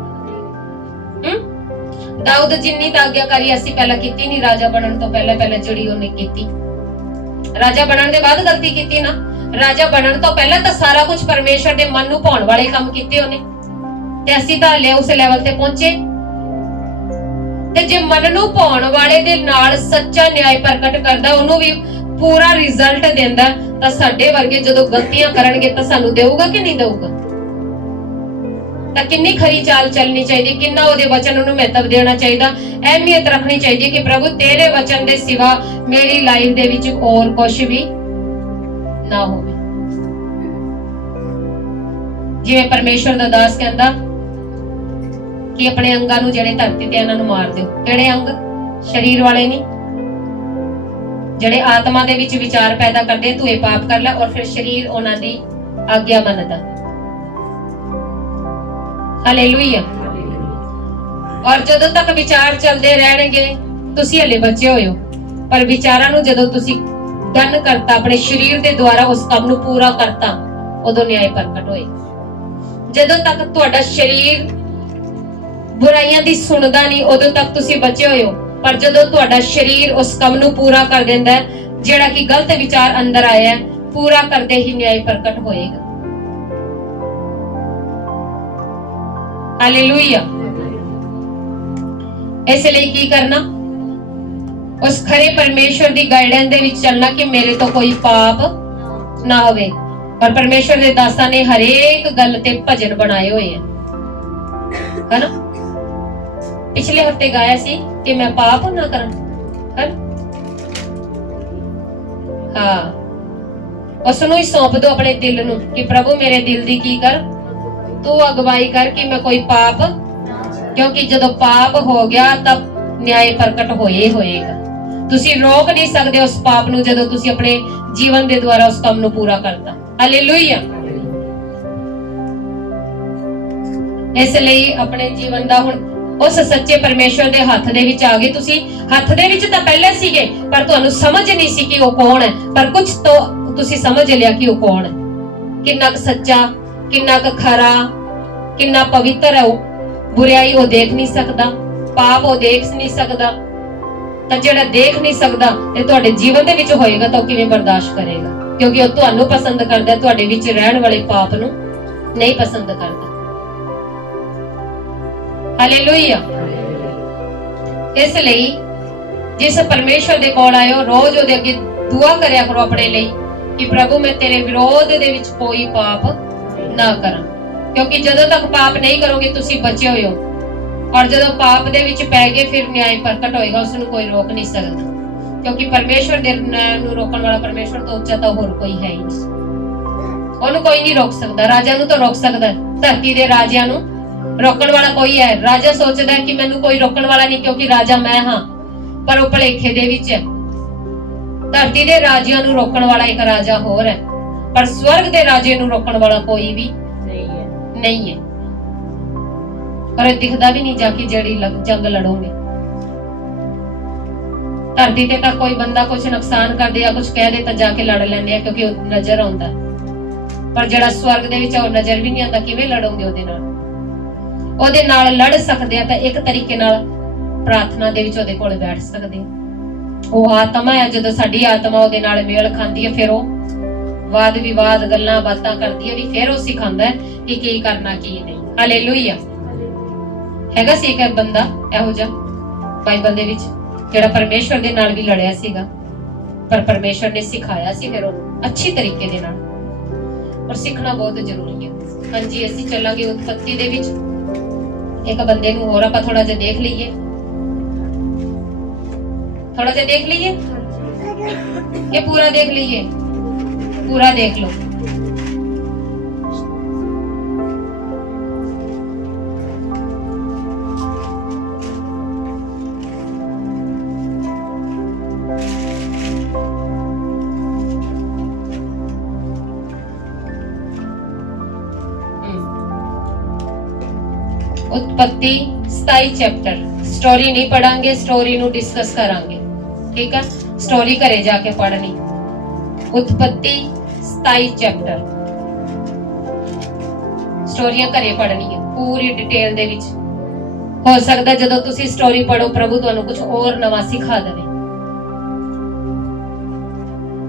ਦਾਊਦ ਜਿੰਨੀ ਤਾਂ ਆਗਿਆਕਾਰੀ ਅਸੀਂ ਪਹਿਲਾਂ ਕੀਤੀ ਨਹੀਂ, ਰਾਜਾ ਬਣਨ ਤੋਂ ਪਹਿਲਾਂ ਜਿਹੜੀ ਉਹਨੇ ਕੀਤੀ, ਰਾਜਾ ਬਣਨ ਦੇ ਬਾਅਦ ਗਲਤੀ ਕੀਤੀ ਨਾ, ਰਾਜਾ ਬਣਨ ਤੋਂ ਪਹਿਲਾਂ ਤਾਂ ਸਾਰਾ ਕੁਝ ਪਰਮੇਸ਼ਰ ਦੇ ਮਨ ਨੂੰ ਭਾਉਣ ਵਾਲੇ ਕੰਮ ਕੀਤੇ ਉਹਨੇ, ਤੇ ਅਸੀਂ ਤਾਂ ਹਲੇ ਉਸ ਲੈਵਲ ਤੇ ਪਹੁੰਚੇ। ਤੇ ਜੇ ਮਨ ਨੂੰ ਭਾਉਣ ਵਾਲੇ ਦੇ ਨਾਲ ਸੱਚਾ ਨਿਆਂ ਪ੍ਰਗਟ ਕਰਦਾ, ਉਹਨੂੰ ਵੀ ਪੂਰਾ ਰਿਜ਼ਲਟ ਦਿੰਦਾ, ਤਾਂ ਸਾਡੇ ਵਰਗੇ ਜਦੋਂ ਗਲਤੀਆਂ ਕਰਨਗੇ ਤਾਂ ਸਾਨੂੰ ਦੇਊਗਾ ਕਿ ਨਹੀਂ ਦੇਊਗਾ? ਤਾਂ ਕਿੰਨੀ ਖਰੀ ਚਾਲ ਚੱਲਣੀ ਚਾਹੀਦੀ, ਕਿੰਨਾ ਉਹਦੇ ਵਚਨ ਨੂੰ ਮਹੱਤਵ ਦੇਣਾ ਚਾਹੀਦਾ, ਅਹਿਮੀਅਤ ਰੱਖਣੀ ਚਾਹੀਦੀ ਕਿ ਪ੍ਰਭੂ ਤੇਰੇ ਵਚਨ ਦੇ ਸਿਵਾ ਮੇਰੀ ਲਾਈਫ ਦੇ ਵਿੱਚ ਹੋਰ ਕੁਝ ਵੀ ਨਾ ਹੋਵੇ। ਜਿਵੇਂ ਪਰਮੇਸ਼ਰ ਦਾ ਦਾਸ ਕਹਿੰਦਾ ਕਿ ਆਪਣੇ ਅੰਗਾਂ ਨੂੰ ਜਿਹੜੇ ਧਰਤੀ ਤੇ ਇਹਨਾਂ ਨੂੰ ਮਾਰ ਦਿਓ। ਕਿਹੜੇ ਅੰਗ? ਸਰੀਰ ਵਾਲੇ ਨਹੀਂ, ਜਿਹੜੇ ਆਤਮਾ ਦੇ ਵਿੱਚ ਵਿਚਾਰ ਪੈਦਾ ਕਰਦੇ ਤੂੰ ਇਹ ਪਾਪ ਕਰ ਲੈ, ਔਰ ਫਿਰ ਸਰੀਰ ਉਹਨਾਂ ਦੀ ਆਗਿਆ ਮੰਨਦਾ। ਹਾਲੇਲੂਇਆ। ਔਰ ਜਦੋਂ ਤੱਕ ਵਿਚਾਰ ਚੱਲਦੇ ਰਹਿਣਗੇ, ਤੁਸੀਂ ਹਲੇ ਬੱਚੇ ਹੋਏ ਹੋ, ਪਰ ਵਿਚਾਰਾਂ ਨੂੰ ਜਦੋਂ ਤੁਸੀਂ ਡਨ ਕਰਤਾ, ਆਪਣੇ ਸਰੀਰ ਦੇ ਦੁਆਰਾ ਉਸ ਕੰਮ ਨੂੰ ਪੂਰਾ ਕਰਤਾ, ਉਦੋਂ ਨਿਆਂ ਪ੍ਰਗਟ ਹੋਏ। ਜਦੋਂ ਤੱਕ ਤੁਹਾਡਾ ਸਰੀਰ ਬੁਰਾਈਆਂ ਦੀ ਸੁਣਦਾ ਨਹੀਂ, ਉਦੋਂ ਤੱਕ ਤੁਸੀਂ ਬਚੇ ਹੋਏ ਹੋ, ਪਰ ਜਦੋਂ ਤੁਹਾਡਾ ਸਰੀਰ ਉਸ ਕੰਮ ਨੂੰ ਪੂਰਾ ਕਰ ਦਿੰਦਾ ਹੈ ਜਿਹੜਾ ਕਿ ਗਲਤ ਵਿਚਾਰ ਅੰਦਰ ਆਇਆ ਹੈ, ਪੂਰਾ ਕਰਦੇ ਹੀ ਨਿਆਂ ਪ੍ਰਗਟ ਹੋਏਗਾ। ਹਾਲੇਲੂਇਆ। ਇਸ ਲਈ ਕੀ ਕਰਨਾ? ਉਸ ਖਰੇ ਪਰਮੇਸ਼ਰ ਦੀ ਗਾਈਡੈਂਸ ਦੇ ਵਿੱਚ ਚੱਲਣਾ ਕਿ ਮੇਰੇ ਤੋਂ ਕੋਈ ਪਾਪ ਨਾ ਹੋਵੇ। ਪਰ ਪਰਮੇਸ਼ਰ ਦੇ ਦਾਸਾਂ ਨੇ ਹਰੇਕ ਗੱਲ ਤੇ ਭਜਨ ਬਣਾਏ ਹੋਏ ਆ, ਹੈਨਾ? ਪਿਛਲੇ ਹਫਤੇ ਗਾਇਆ ਸੀ ਕਿ ਮੈਂ ਪਾਪ ਨਾ ਕਰਾਂ, ਹਾਂ, ਉਸ ਨੂੰ ਹੀ ਸੌਂਪ ਦੋ ਆਪਣੇ ਦਿਲ ਨੂੰ ਕਿ ਪ੍ਰਭੂ ਮੇਰੇ ਦਿਲ ਦੀ ਕੀ ਕਰ, ਤੂੰ ਅਗਵਾਈ ਕਰ ਕਿ ਮੈਂ ਕੋਈ ਪਾਪ, ਕਿਉਂਕਿ ਜਦੋਂ ਪਾਪ ਹੋ ਗਿਆ ਤਾਂ ਨਿਆਂ ਪ੍ਰਗਟ ਹੋਏਗਾ। ਤੁਸੀਂ ਰੋਕ ਨਹੀਂ ਸਕਦੇ ਉਸ ਪਾਪ ਨੂੰ ਜਦੋਂ ਤੁਸੀਂ ਆਪਣੇ ਜੀਵਨ ਦੇ ਦੁਆਰਾ ਉਸ ਕੰਮ ਨੂੰ ਪੂਰਾ ਕਰਤਾ। ਹਾਲੇਲੂਇਆ। ਇਸ ਲਈ ਆਪਣੇ ਜੀਵਨ ਦਾ ਹੁਣ ਉਸ ਸੱਚੇ ਪਰਮੇਸ਼ਰ ਦੇ ਹੱਥ ਦੇ ਵਿੱਚ ਆ ਗਏ। ਤੁਸੀਂ ਹੱਥ ਦੇ ਵਿੱਚ ਤਾਂ ਪਹਿਲੇ ਸੀਗੇ, ਪਰ ਤੁਹਾਨੂੰ ਸਮਝ ਨਹੀਂ ਸੀ ਕਿ ਉਹ ਕੌਣ ਹੈ, ਪਰ ਕੁਝ ਤੋਂ ਤੁਸੀਂ ਸਮਝ ਲਿਆ ਕਿ ਉਹ ਕੌਣ ਹੈ, ਕਿੰਨਾ ਕੁ ਸੱਚਾ, ਕਿੰਨਾ ਕੁ ਖਰਾ, ਕਿੰਨਾ ਪਵਿੱਤਰ ਹੈ ਉਹ। ਬੁਰਾਈ ਉਹ ਦੇਖ ਨਹੀਂ ਸਕਦਾ, ਪਾਪ ਉਹ ਦੇਖ ਨਹੀਂ ਸਕਦਾ, ਤਾਂ ਜਿਹੜਾ ਦੇਖ ਨਹੀਂ ਸਕਦਾ ਤੇ ਤੁਹਾਡੇ ਜੀਵਨ ਦੇ ਵਿੱਚ ਹੋਏਗਾ ਤਾਂ ਉਹ ਕਿਵੇਂ ਬਰਦਾਸ਼ਤ ਕਰੇਗਾ? ਕਿਉਂਕਿ ਉਹ ਤੁਹਾਨੂੰ ਪਸੰਦ ਕਰਦਾ, ਤੁਹਾਡੇ ਵਿੱਚ ਰਹਿਣ ਵਾਲੇ ਪਾਪ ਨੂੰ ਨਹੀਂ ਪਸੰਦ ਕਰਦਾ। ਹਾਲੇਲੂਇਆ। ਇਸ ਲਈ ਜਿਸ ਪਰਮੇਸ਼ਰ ਦੇ ਕੋਲ ਆਇਓ, ਰੋਜ਼ ਉਹਦੇ ਅੱਗੇ ਦੁਆ ਕਰਿਆ ਕਰੋ ਆਪਣੇ ਲਈ ਕਿ ਪ੍ਰਭੂ ਮੈਂ ਤੇਰੇ ਵਿਰੋਧ ਦੇ ਵਿੱਚ ਕੋਈ ਪਾਪ ਨਾ ਕਰਾਂ, ਕਿਉਂਕਿ ਜਦੋਂ ਤੱਕ ਪਾਪ ਨਹੀਂ ਕਰੋਗੇ ਤੁਸੀਂ ਬਚੇ ਹੋਏ ਹੋ, ਔਰ ਜਦੋਂ ਪਾਪ ਦੇ ਵਿੱਚ ਪੈ ਗਏ ਫਿਰ ਨਿਆਂ ਪ੍ਰਗਟ ਹੋਏਗਾ, ਉਸ ਨੂੰ ਕੋਈ ਰੋਕ ਨਹੀਂ ਸਕਦਾ, ਕਿਉਂਕਿ ਪਰਮੇਸ਼ਰ ਦੇ ਨਿਆਂ ਨੂੰ ਰੋਕਣ ਵਾਲਾ ਪਰਮੇਸ਼ਰ ਤੋਂ ਉੱਚਾ ਤਾਂ ਹੋਰ ਕੋਈ ਹੈ ਹੀ ਨਹੀਂ। ਉਹਨੂੰ ਕੋਈ ਨਹੀਂ ਰੋਕ ਸਕਦਾ। ਰਾਜਾ ਨੂੰ ਤਾਂ ਰੋਕ ਸਕਦਾ, ਧਰਤੀ ਦੇ ਰਾਜਿਆਂ ਨੂੰ ਰੋਕਣ ਵਾਲਾ ਕੋਈ ਹੈ। ਰਾਜਾ ਸੋਚਦਾ ਕਿ ਮੈਨੂੰ ਕੋਈ ਰੋਕਣ ਵਾਲਾ ਨਹੀਂ ਕਿਉਂਕਿ ਰਾਜਾ ਮੈਂ ਹਾਂ, ਪਰ ਉਹ ਭੁਲੇਖੇ ਦੇ ਵਿੱਚ ਹੈ। ਧਰਤੀ ਦੇ ਰਾਜਿਆਂ ਨੂੰ ਰੋਕਣ ਵਾਲਾ ਇੱਕ ਰਾਜਾ ਹੋਰ ਹੈ, ਪਰ ਸਵਰਗ ਦੇ ਰਾਜੇ ਨੂੰ ਰੋਕਣ ਵਾਲਾ ਕੋਈ ਵੀ ਨਹੀਂ ਹੈ। ਪਰ ਇਹ ਦਿਖਦਾ ਵੀ ਨਹੀਂ ਜਾ ਕੇ ਜਿਹੜੀ ਜੰਗ ਲੜੋਗੇ। ਧਰਤੀ ਤੇ ਤਾਂ ਕੋਈ ਬੰਦਾ ਕੁਝ ਨੁਕਸਾਨ ਕਰ ਦੇ ਜਾਂ ਕੁਝ ਕਹਿ ਦੇ ਤਾਂ ਜਾ ਕੇ ਲੜ ਲੈਂਦੇ ਆ ਕਿਉਂਕਿ ਉਹ ਨਜ਼ਰ ਆਉਂਦਾ, ਪਰ ਜਿਹੜਾ ਸਵਰਗ ਦੇ ਵਿੱਚ ਉਹ ਨਜ਼ਰ ਵੀ ਨਹੀਂ ਆਉਂਦਾ, ਕਿਵੇਂ ਲੜੋਗੇ ਉਹਦੇ ਨਾਲ? ਉਹਦੇ ਨਾਲ ਲੜ ਸਕਦੇ ਆ ਤਾਂ ਇੱਕ ਤਰੀਕੇ ਨਾਲ ਪ੍ਰਾਰਥਨਾ ਦੇ ਵਿੱਚ ਉਹਦੇ ਕੋਲ ਬੈਠ ਸਕਦੇ ਆ। ਉਹ ਆਤਮਾ ਹੈ, ਜਦੋਂ ਸਾਡੀ ਆਤਮਾ ਉਹਦੇ ਨਾਲ ਮੇਲ ਖਾਂਦੀ ਹੈ ਫਿਰ ਉਹ ਵਾਦ ਵਿਵਾਦ ਗੱਲਾਂ ਬਾਤਾਂ ਕਰਦੀ ਹੈ ਵੀ ਫਿਰ ਉਹ ਸਿਖਾਉਂਦਾ ਹੈ ਕਿ ਕੀ ਕਰਨਾ ਕੀ ਨਹੀਂ। ਹਾਲੇਲੂਇਆ। ਹੈਗਾ ਸੀ ਇੱਕ ਬੰਦਾ ਇਹੋ ਜਿਹਾ ਬਾਈਬਲ ਦੇ ਵਿੱਚ ਜਿਹੜਾ ਪਰਮੇਸ਼ਵਰ ਦੇ ਨਾਲ ਵੀ ਲੜਿਆ ਸੀਗਾ, ਪਰ ਪਰਮੇਸ਼ਵਰ ਨੇ ਸਿਖਾਇਆ ਸੀ ਫਿਰ ਉਹਨੂੰ ਅੱਛੀ ਤਰੀਕੇ ਦੇ ਨਾਲ। ਔਰ ਸਿੱਖਣਾ ਬਹੁਤ ਜ਼ਰੂਰੀ ਹੈ। ਹਾਂਜੀ, ਅਸੀਂ ਚੱਲਾਂਗੇ ਉਤਪੱਤੀ ਦੇ ਵਿੱਚ। ਇੱਕ ਬੰਦੇ ਨੂੰ ਹੋਰ ਆਪਾਂ ਥੋੜਾ ਜਿਹਾ ਦੇਖ ਲਈਏ, थोड़ा सा देख लीजिए, ये पूरा देख लीजिए, पूरा देख लो। उत्पत्ति 27 चैप्टर। स्टोरी नहीं पढ़ांगे, स्टोरी नु डिस्कस करांगे, ठीक है। स्टोरी घरे जाके पढ़नी। उत्पत्ति 27 चैप्टर स्टोरियां घरे पढ़नी है पूरी डिटेल दे विच। हो सकदा जदों तुसी स्टोरी पढ़ो प्रभु तुहानू कुछ और नवा सिखा देवे।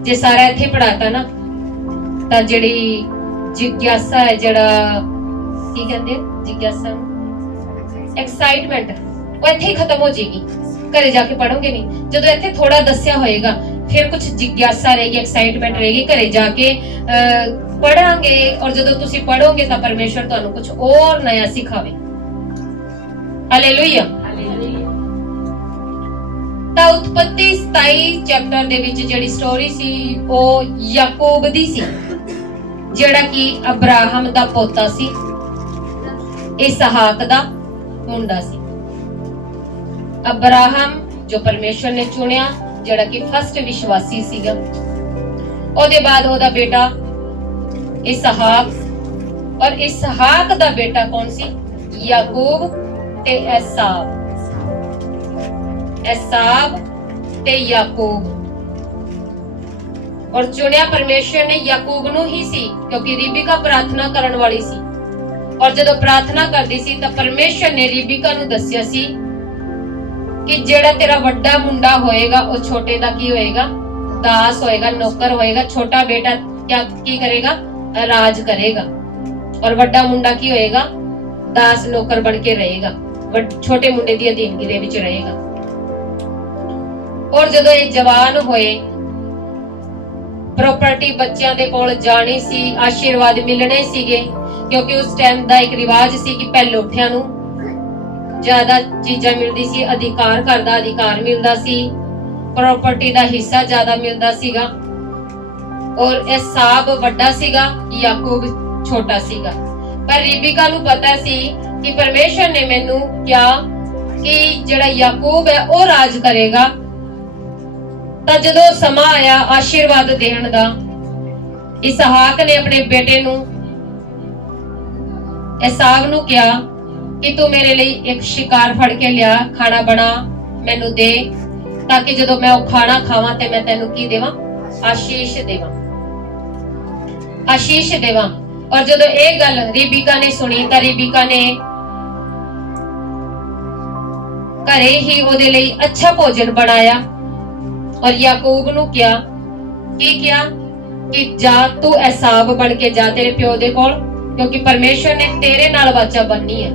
जे सारा इत्थे पढ़ाता ना तां जिहड़ी जिज्ञासा है, जिहड़ा की कहंदे जिज्ञासा एक्साइटमेंट, वो इत्थे ही खत्म हो जाएगी। घरे जाके पढ़ोगे नहीं। जदों इत्थे थोड़ा दस्या होएगा फिर कुछ जिज्ञासा रहेगी, एक्साइटमेंट रहेगी। घरे जाके पढ़ांगे और जदों तुसी पढ़ोगे तां परमेश्वर तुहानू कुछ और नया सिखावे। हालेलुया। तां उत्पत्ति 27 चैप्टर दे विच जिहड़ी स्टोरी सी ਉਹ याकूब दी सी, ਜਿਹੜਾ कि अब्राहम दा पोता सी, इसहाक दा मुंडा सी। अब्राहम जो परमेश्वर ने चुनिया, ਜਿਹੜਾ कि फर्स्ट विश्वासी सीगा। ਉਹਦੇ ਬਾਅਦ ਉਹਦਾ बेटा इसहाक, और इसहाक दा बेटा कौन सी? याकूब ते एसाव। एसाव ते याकूब। और चुनिया परमेश्वर ने याकूब ਨੂੰ ही सी, क्योंकि रिबिका प्रार्थना ਕਰਨ ਵਾਲੀ ਸੀ। और ਜਦੋਂ प्रार्थना करदी सी ਤਾਂ परमेश्वर ने रिबिका ਨੂੰ ਦੱਸਿਆ ਸੀ कि ਜਿਹੜਾ तेरा ਵੱਡਾ ਮੁੰਡਾ ਹੋਏਗਾ ਉਹ ਛੋਟੇ ਦਾ ਕੀ ਹੋਏਗਾ? दास होएगा, नौकर होएगा। छोटा बेटा क्या की करेगा? राज करेगा। और ਵੱਡਾ ਮੁੰਡਾ ਕੀ ਹੋਏਗਾ? दास नौकर बन के रहेगा, छोटे मुंडे दी अधीनगी ਦੇ ਵਿੱਚ ਰਹੇਗਾ। और ਜਦੋਂ ਇਹ ਜਵਾਨ ਹੋਏ, प्रॉपर्टी बच्चों के कोल जानी सी, आशीर्वाद मिलने सीगे, क्योंकि उस टाइम दा एक रिवाज सी कि पहलोठियां नू ज्यादा चीज़ां मिलदी सी, अधिकार घर दा अधिकार मिलदा सी, प्रॉपर्टी दा हिस्सा ज्यादा मिलदा सीगा। और एसाव वड्डा सीगा, याकूब छोटा सीगा। पर रिबिका नू पता सी कि परमेश्वर ने मैनू क्या कि जिहड़ा याकूब है वो राज करेगा। ਤਾਂ ਜਦੋਂ ਸਮਾਂ ਆਇਆ ਆਸ਼ੀਰਵਾਦ ਦੇਣ ਦਾ, इसहाक ने अपने बेटे ਨੂੰ एसाव ਨੂੰ ਕਿਹਾ ਕਿ ਤੂੰ ਮੇਰੇ ਲਈ ਇੱਕ ਸ਼ਿਕਾਰ ਫੜ ਕੇ ਲਿਆ, ਖਾਣਾ ਬਣਾ ਮੈਨੂੰ ਦੇ, ਤਾਂ ਕਿ ਜਦੋਂ ਮੈਂ ਉਹ ਖਾਣਾ ਖਾਵਾਂ ਤੇ ਮੈਂ ਤੈਨੂੰ ਕੀ ਦੇਵਾਂ? ਆਸ਼ੀਸ਼ ਦੇਵਾਂ, ਆਸ਼ੀਸ਼ ਦੇਵਾਂ। ਔਰ ਜਦੋਂ ਇਹ ਗੱਲ ਰਿਬਿਕਾ ਨੇ ਸੁਣੀ ਤਾਂ ਰਿਬਿਕਾ ਨੇ ਘਰੇ ਹੀ ਉਹਦੇ ਲਈ ਅੱਛਾ ਭੋਜਨ ਬਣਾਇਆ। और याकूब नू क्या कि जा तू एसाव बन के जा तेरे प्यो दे कोल, क्योंकि परमेश्वर ने तेरे नाल वाचा बननी है।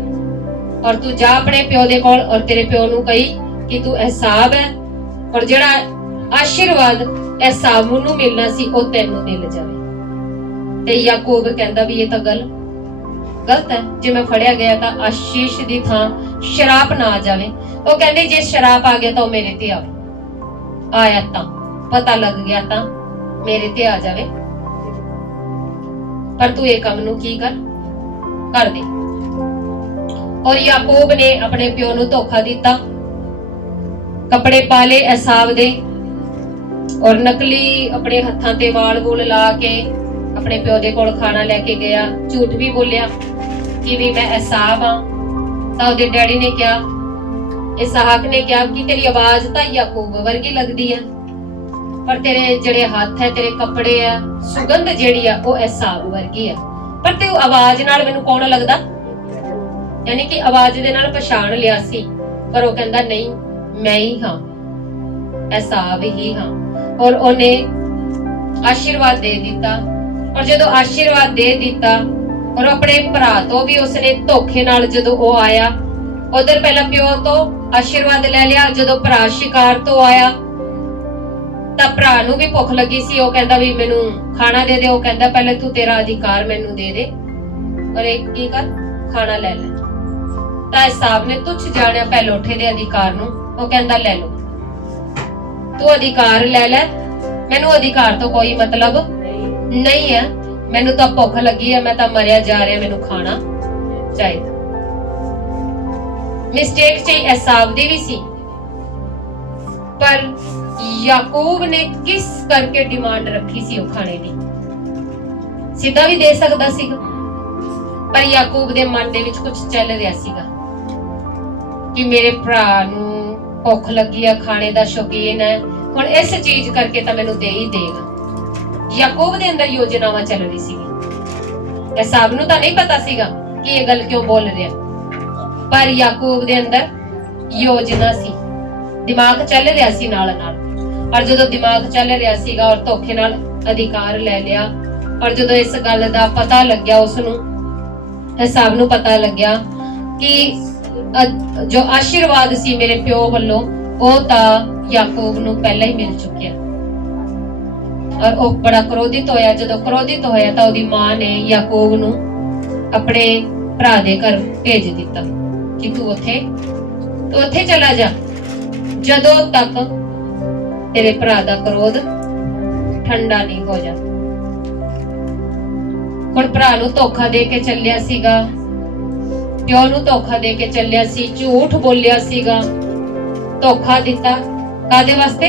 और तू जा अपने प्यो दे कोल और तेरे प्यो नू कही कि तू एसाव है, और जेड़ा आशीर्वाद एसाव नू मिलना सी ओ तैनू मिल जावे। ते याकूब कहंदा भी ये तां गलत है, जे मैं फड़िया गया तां आशीष दी थां शराप ना आ जावे। ओ कहंदे जे शराप आ गया तां मेरे ते आवे, आया ता पता लग गया ता मेरे ते आ जावे, पर तू एक काम नू की कर दे। और याकूब ने अपने प्यो नू धोखा दिता, कपड़े पाले एसाव दे और नकली अपने हत्थां ते वाल वूल ला के अपने प्यो दे कोल खाना लेके गया। झूठ भी बोलिया कि भी मैं एसाव हां। तां ओदे डैडी ने क्या, इसहाक ने क्या कि तेरी आवाज तो याकूब वर्गी लगदी है, पर तेरे जेड़े हाथ है, तेरे कपड़े है, सुगंध जेड़ी है वो एसाव वर्गी है, पर ते आवाज नाल मैनू कौन लगदा? ਯਾਨੀ ਕਿ ਆਵਾਜ਼ ਦੇ ਨਾਲ ਪਛਾਣ ਲਿਆ ਸੀ, ਪਰ ਉਹ ਕਹਿੰਦਾ ਨਹੀਂ ਮੈਂ ਹੀ ਹਾਂ, ਐਸਾਵ ਹੀ ਹਾਂ। ਔਰ ਉਹਨੇ ਆਸ਼ੀਰਵਾਦ ਦੇ ਦਿੱਤਾ। ਔਰ ਜਦੋਂ ਆਸ਼ੀਰਵਾਦ ਦੇ ਦਿੱਤਾ ਔਰ ਆਪਣੇ ਭਰਾ ਤੋਂ ਵੀ ਉਸਨੇ ਧੋਖੇ ਨਾਲ ਜਦੋਂ ਉਹ ਆਇਆ, ਉਧਰ ਪਹਿਲਾਂ ਪਿਓ ਤੋਂ ਆਸ਼ੀਰਵਾਦ ਲੈ ਲਿਆ। ਜਦੋਂ ਭਰਾ ਸ਼ਿਕਾਰ ਤੋਂ ਆਇਆ ਤਾਂ ਭਰਾ ਨੂੰ ਵੀ ਭੁੱਖ ਲੱਗੀ ਸੀ, ਉਹ ਕਹਿੰਦਾ ਵੀ ਮੈਨੂੰ ਖਾਣਾ ਦੇ ਦੇ। ਉਹ ਕਹਿੰਦਾ ਪਹਿਲੇ ਤੂੰ ਤੇਰਾ ਅਧਿਕਾਰ ਮੈਨੂੰ ਦੇ ਦੇ ਔਰ ਇੱਕ ਕੀ ਕਰ, ਖਾਣਾ ਲੈ ਲੈ। ਤਾਂ ਏਸਾਵ ਨੇ ਤੁੱਛ ਜਾਣਿਆ ਪਹਿਲੋਠੇ ਦੇ ਅਧਿਕਾਰ ਨੂੰ। ਉਹ ਕਹਿੰਦਾ ਲੈ ਲਓ, ਤੂੰ ਅਧਿਕਾਰ ਲੈ ਲੈ, ਮੈਨੂੰ ਅਧਿਕਾਰ ਤੋਂ ਕੋਈ ਮਤਲਬ ਨਹੀਂ ਹੈ, ਮੈਨੂੰ ਤਾਂ ਭੁੱਖ ਲੱਗੀ ਹੈ, ਮੈਂ ਤਾਂ ਮਰਿਆ ਜਾ ਰਿਹਾ, ਮੈਨੂੰ ਖਾਣਾ ਚਾਹੀਦਾ। ਮਿਸਟੇਕ ਚ ਏਸਾਵ ਦੀ ਵੀ ਸੀ, ਪਰ ਯਾਕੂਬ ਨੇ ਕਿਸ ਕਰਕੇ ਡਿਮਾਂਡ ਰੱਖੀ ਸੀ ਉਹ ਖਾਣੇ ਦੀ? ਸਿੱਧਾ ਵੀ ਦੇ ਸਕਦਾ ਸੀਗਾ, ਪਰ ਯਾਕੂਬ ਦੇ ਮਨ ਦੇ ਵਿੱਚ ਕੁਝ ਚੱਲ ਰਿਹਾ ਸੀਗਾ ਕਿ ਮੇਰੇ ਭਰਾ ਨੂੰ ਭੁੱਖ ਲੱਗੀ ਆ, ਖਾਣੇ ਦਾ ਸ਼ੌਕੀਨ ਹੈ, ਹੁਣ ਇਸ ਚੀਜ਼ ਕਰਕੇ ਤਾਂ ਮੈਨੂੰ ਦੇ ਹੀ ਦੇਗਾ। ਯਾਕੂਬ ਦੇ ਅੰਦਰ ਯੋਜਨਾਵਾਂ ਚੱਲ ਰਹੀ ਸੀ। ਏਸਾਵ ਨੂੰ ਤਾਂ ਨਹੀਂ ਪਤਾ ਸੀਗਾ ਕਿ ਇਹ ਗੱਲ ਕਿਉਂ ਬੋਲ ਰਿਹਾ, ਪਰ ਯਾਕੂਬ ਦੇ ਅੰਦਰ ਯੋਜਨਾ ਸੀ, ਦਿਮਾਗ ਚੱਲ ਰਿਹਾ ਸੀ ਨਾਲ ਨਾਲ। ਔਰ ਜਦੋਂ ਦਿਮਾਗ ਚੱਲ ਰਿਹਾ ਸੀਗਾ ਔਰ ਧੋਖੇ ਨਾਲ ਅਧਿਕਾਰ ਲੈ ਲਿਆ, ਔਰ ਜਦੋਂ ਇਸ ਗੱਲ ਦਾ ਪਤਾ ਲੱਗਿਆ ਉਸਨੂੰ, ਏਸਾਵ ਨੂੰ ਪਤਾ ਲੱਗਿਆ ਕਿ ਜੋ ਆਸ਼ੀਰਵਾਦ ਸੀ ਮੇਰੇ ਪਿਓ ਵੱਲੋਂ ਉਹ ਤਾਂ ਯਾਕੂਬ ਨੂੰ ਪਹਿਲਾਂ ਹੀ ਮਿਲ ਚੁੱਕਿਆ। ਔਰ ਉਹ ਬੜਾ ਕ੍ਰੋਧਿਤ ਹੋਇਆ। ਜਦੋਂ ਕ੍ਰੋਧਿਤ ਹੋਇਆ ਤਾਂ ਉਹਦੀ ਮਾਂ ਨੇ ਯਾਕੂਬ ਨੂੰ ਆਪਣੇ ਭਰਾ ਦੇ ਘਰ ਭੇਜ ਦਿੱਤਾ ਕਿ ਤੂੰ ਉੱਥੇ ਚਲਾ ਜਾ ਜਦੋਂ ਤੱਕ ਤੇਰੇ ਭਰਾ ਦਾ ਕ੍ਰੋਧ ਠੰਡਾ ਨਹੀਂ ਹੋ ਜਾਂਦਾ। ਹੁਣ ਭਰਾ ਨੂੰ ਧੋਖਾ ਦੇ ਕੇ ਚੱਲਿਆ ਸੀਗਾ, ਪਿਓ ਨੂੰ ਧੋਖਾ ਦੇ ਕੇ ਚੱਲਿਆ ਸੀ, ਝੂਠ ਬੋਲਿਆ ਸੀਗਾ, ਧੋਖਾ ਦਿੱਤਾ ਕਾਦੇ ਵਾਸਤੇ?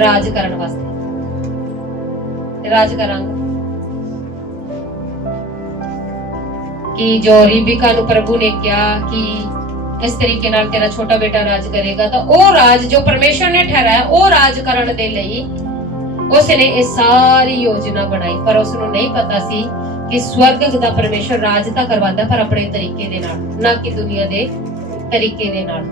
ਰਾਜ ਕਰਨ ਵਾਸਤੇ। ਰਾਜ ਕਰਾਂਗਾ ਕਿ ਜੋ ਰਿਬਿਕਾ ਨੂੰ ਪ੍ਰਭੂ ਨੇ ਕਿਹਾ ਕਿ ਇਸ ਤਰੀਕੇ ਨਾਲ ਤੇਰਾ ਛੋਟਾ ਬੇਟਾ ਰਾਜ ਕਰੇਗਾ, ਤਾਂ ਉਹ ਰਾਜ ਜੋ ਪਰਮੇਸ਼ਰ ਨੇ ਠਹਿਰਾਇਆ ਉਹ ਰਾਜ ਕਰਨ ਦੇ ਲਈ ਉਸਨੇ ਇਹ ਸਾਰੀ ਯੋਜਨਾ ਬਣਾਈ। ਪਰ ਉਸ ਨੂੰ ਨਹੀਂ ਪਤਾ ਸੀ ਕਿ ਸਵਰਗ ਦਾ ਪਰਮੇਸ਼ਰ ਰਾਜ ਤਾਂ ਕਰਵਾਉਂਦਾ, ਪਰ ਆਪਣੇ ਤਰੀਕੇ ਦੇ ਨਾਲ, ਨਾ ਕਿ ਦੁਨੀਆ ਦੇ ਤਰੀਕੇ ਦੇ ਨਾਲ।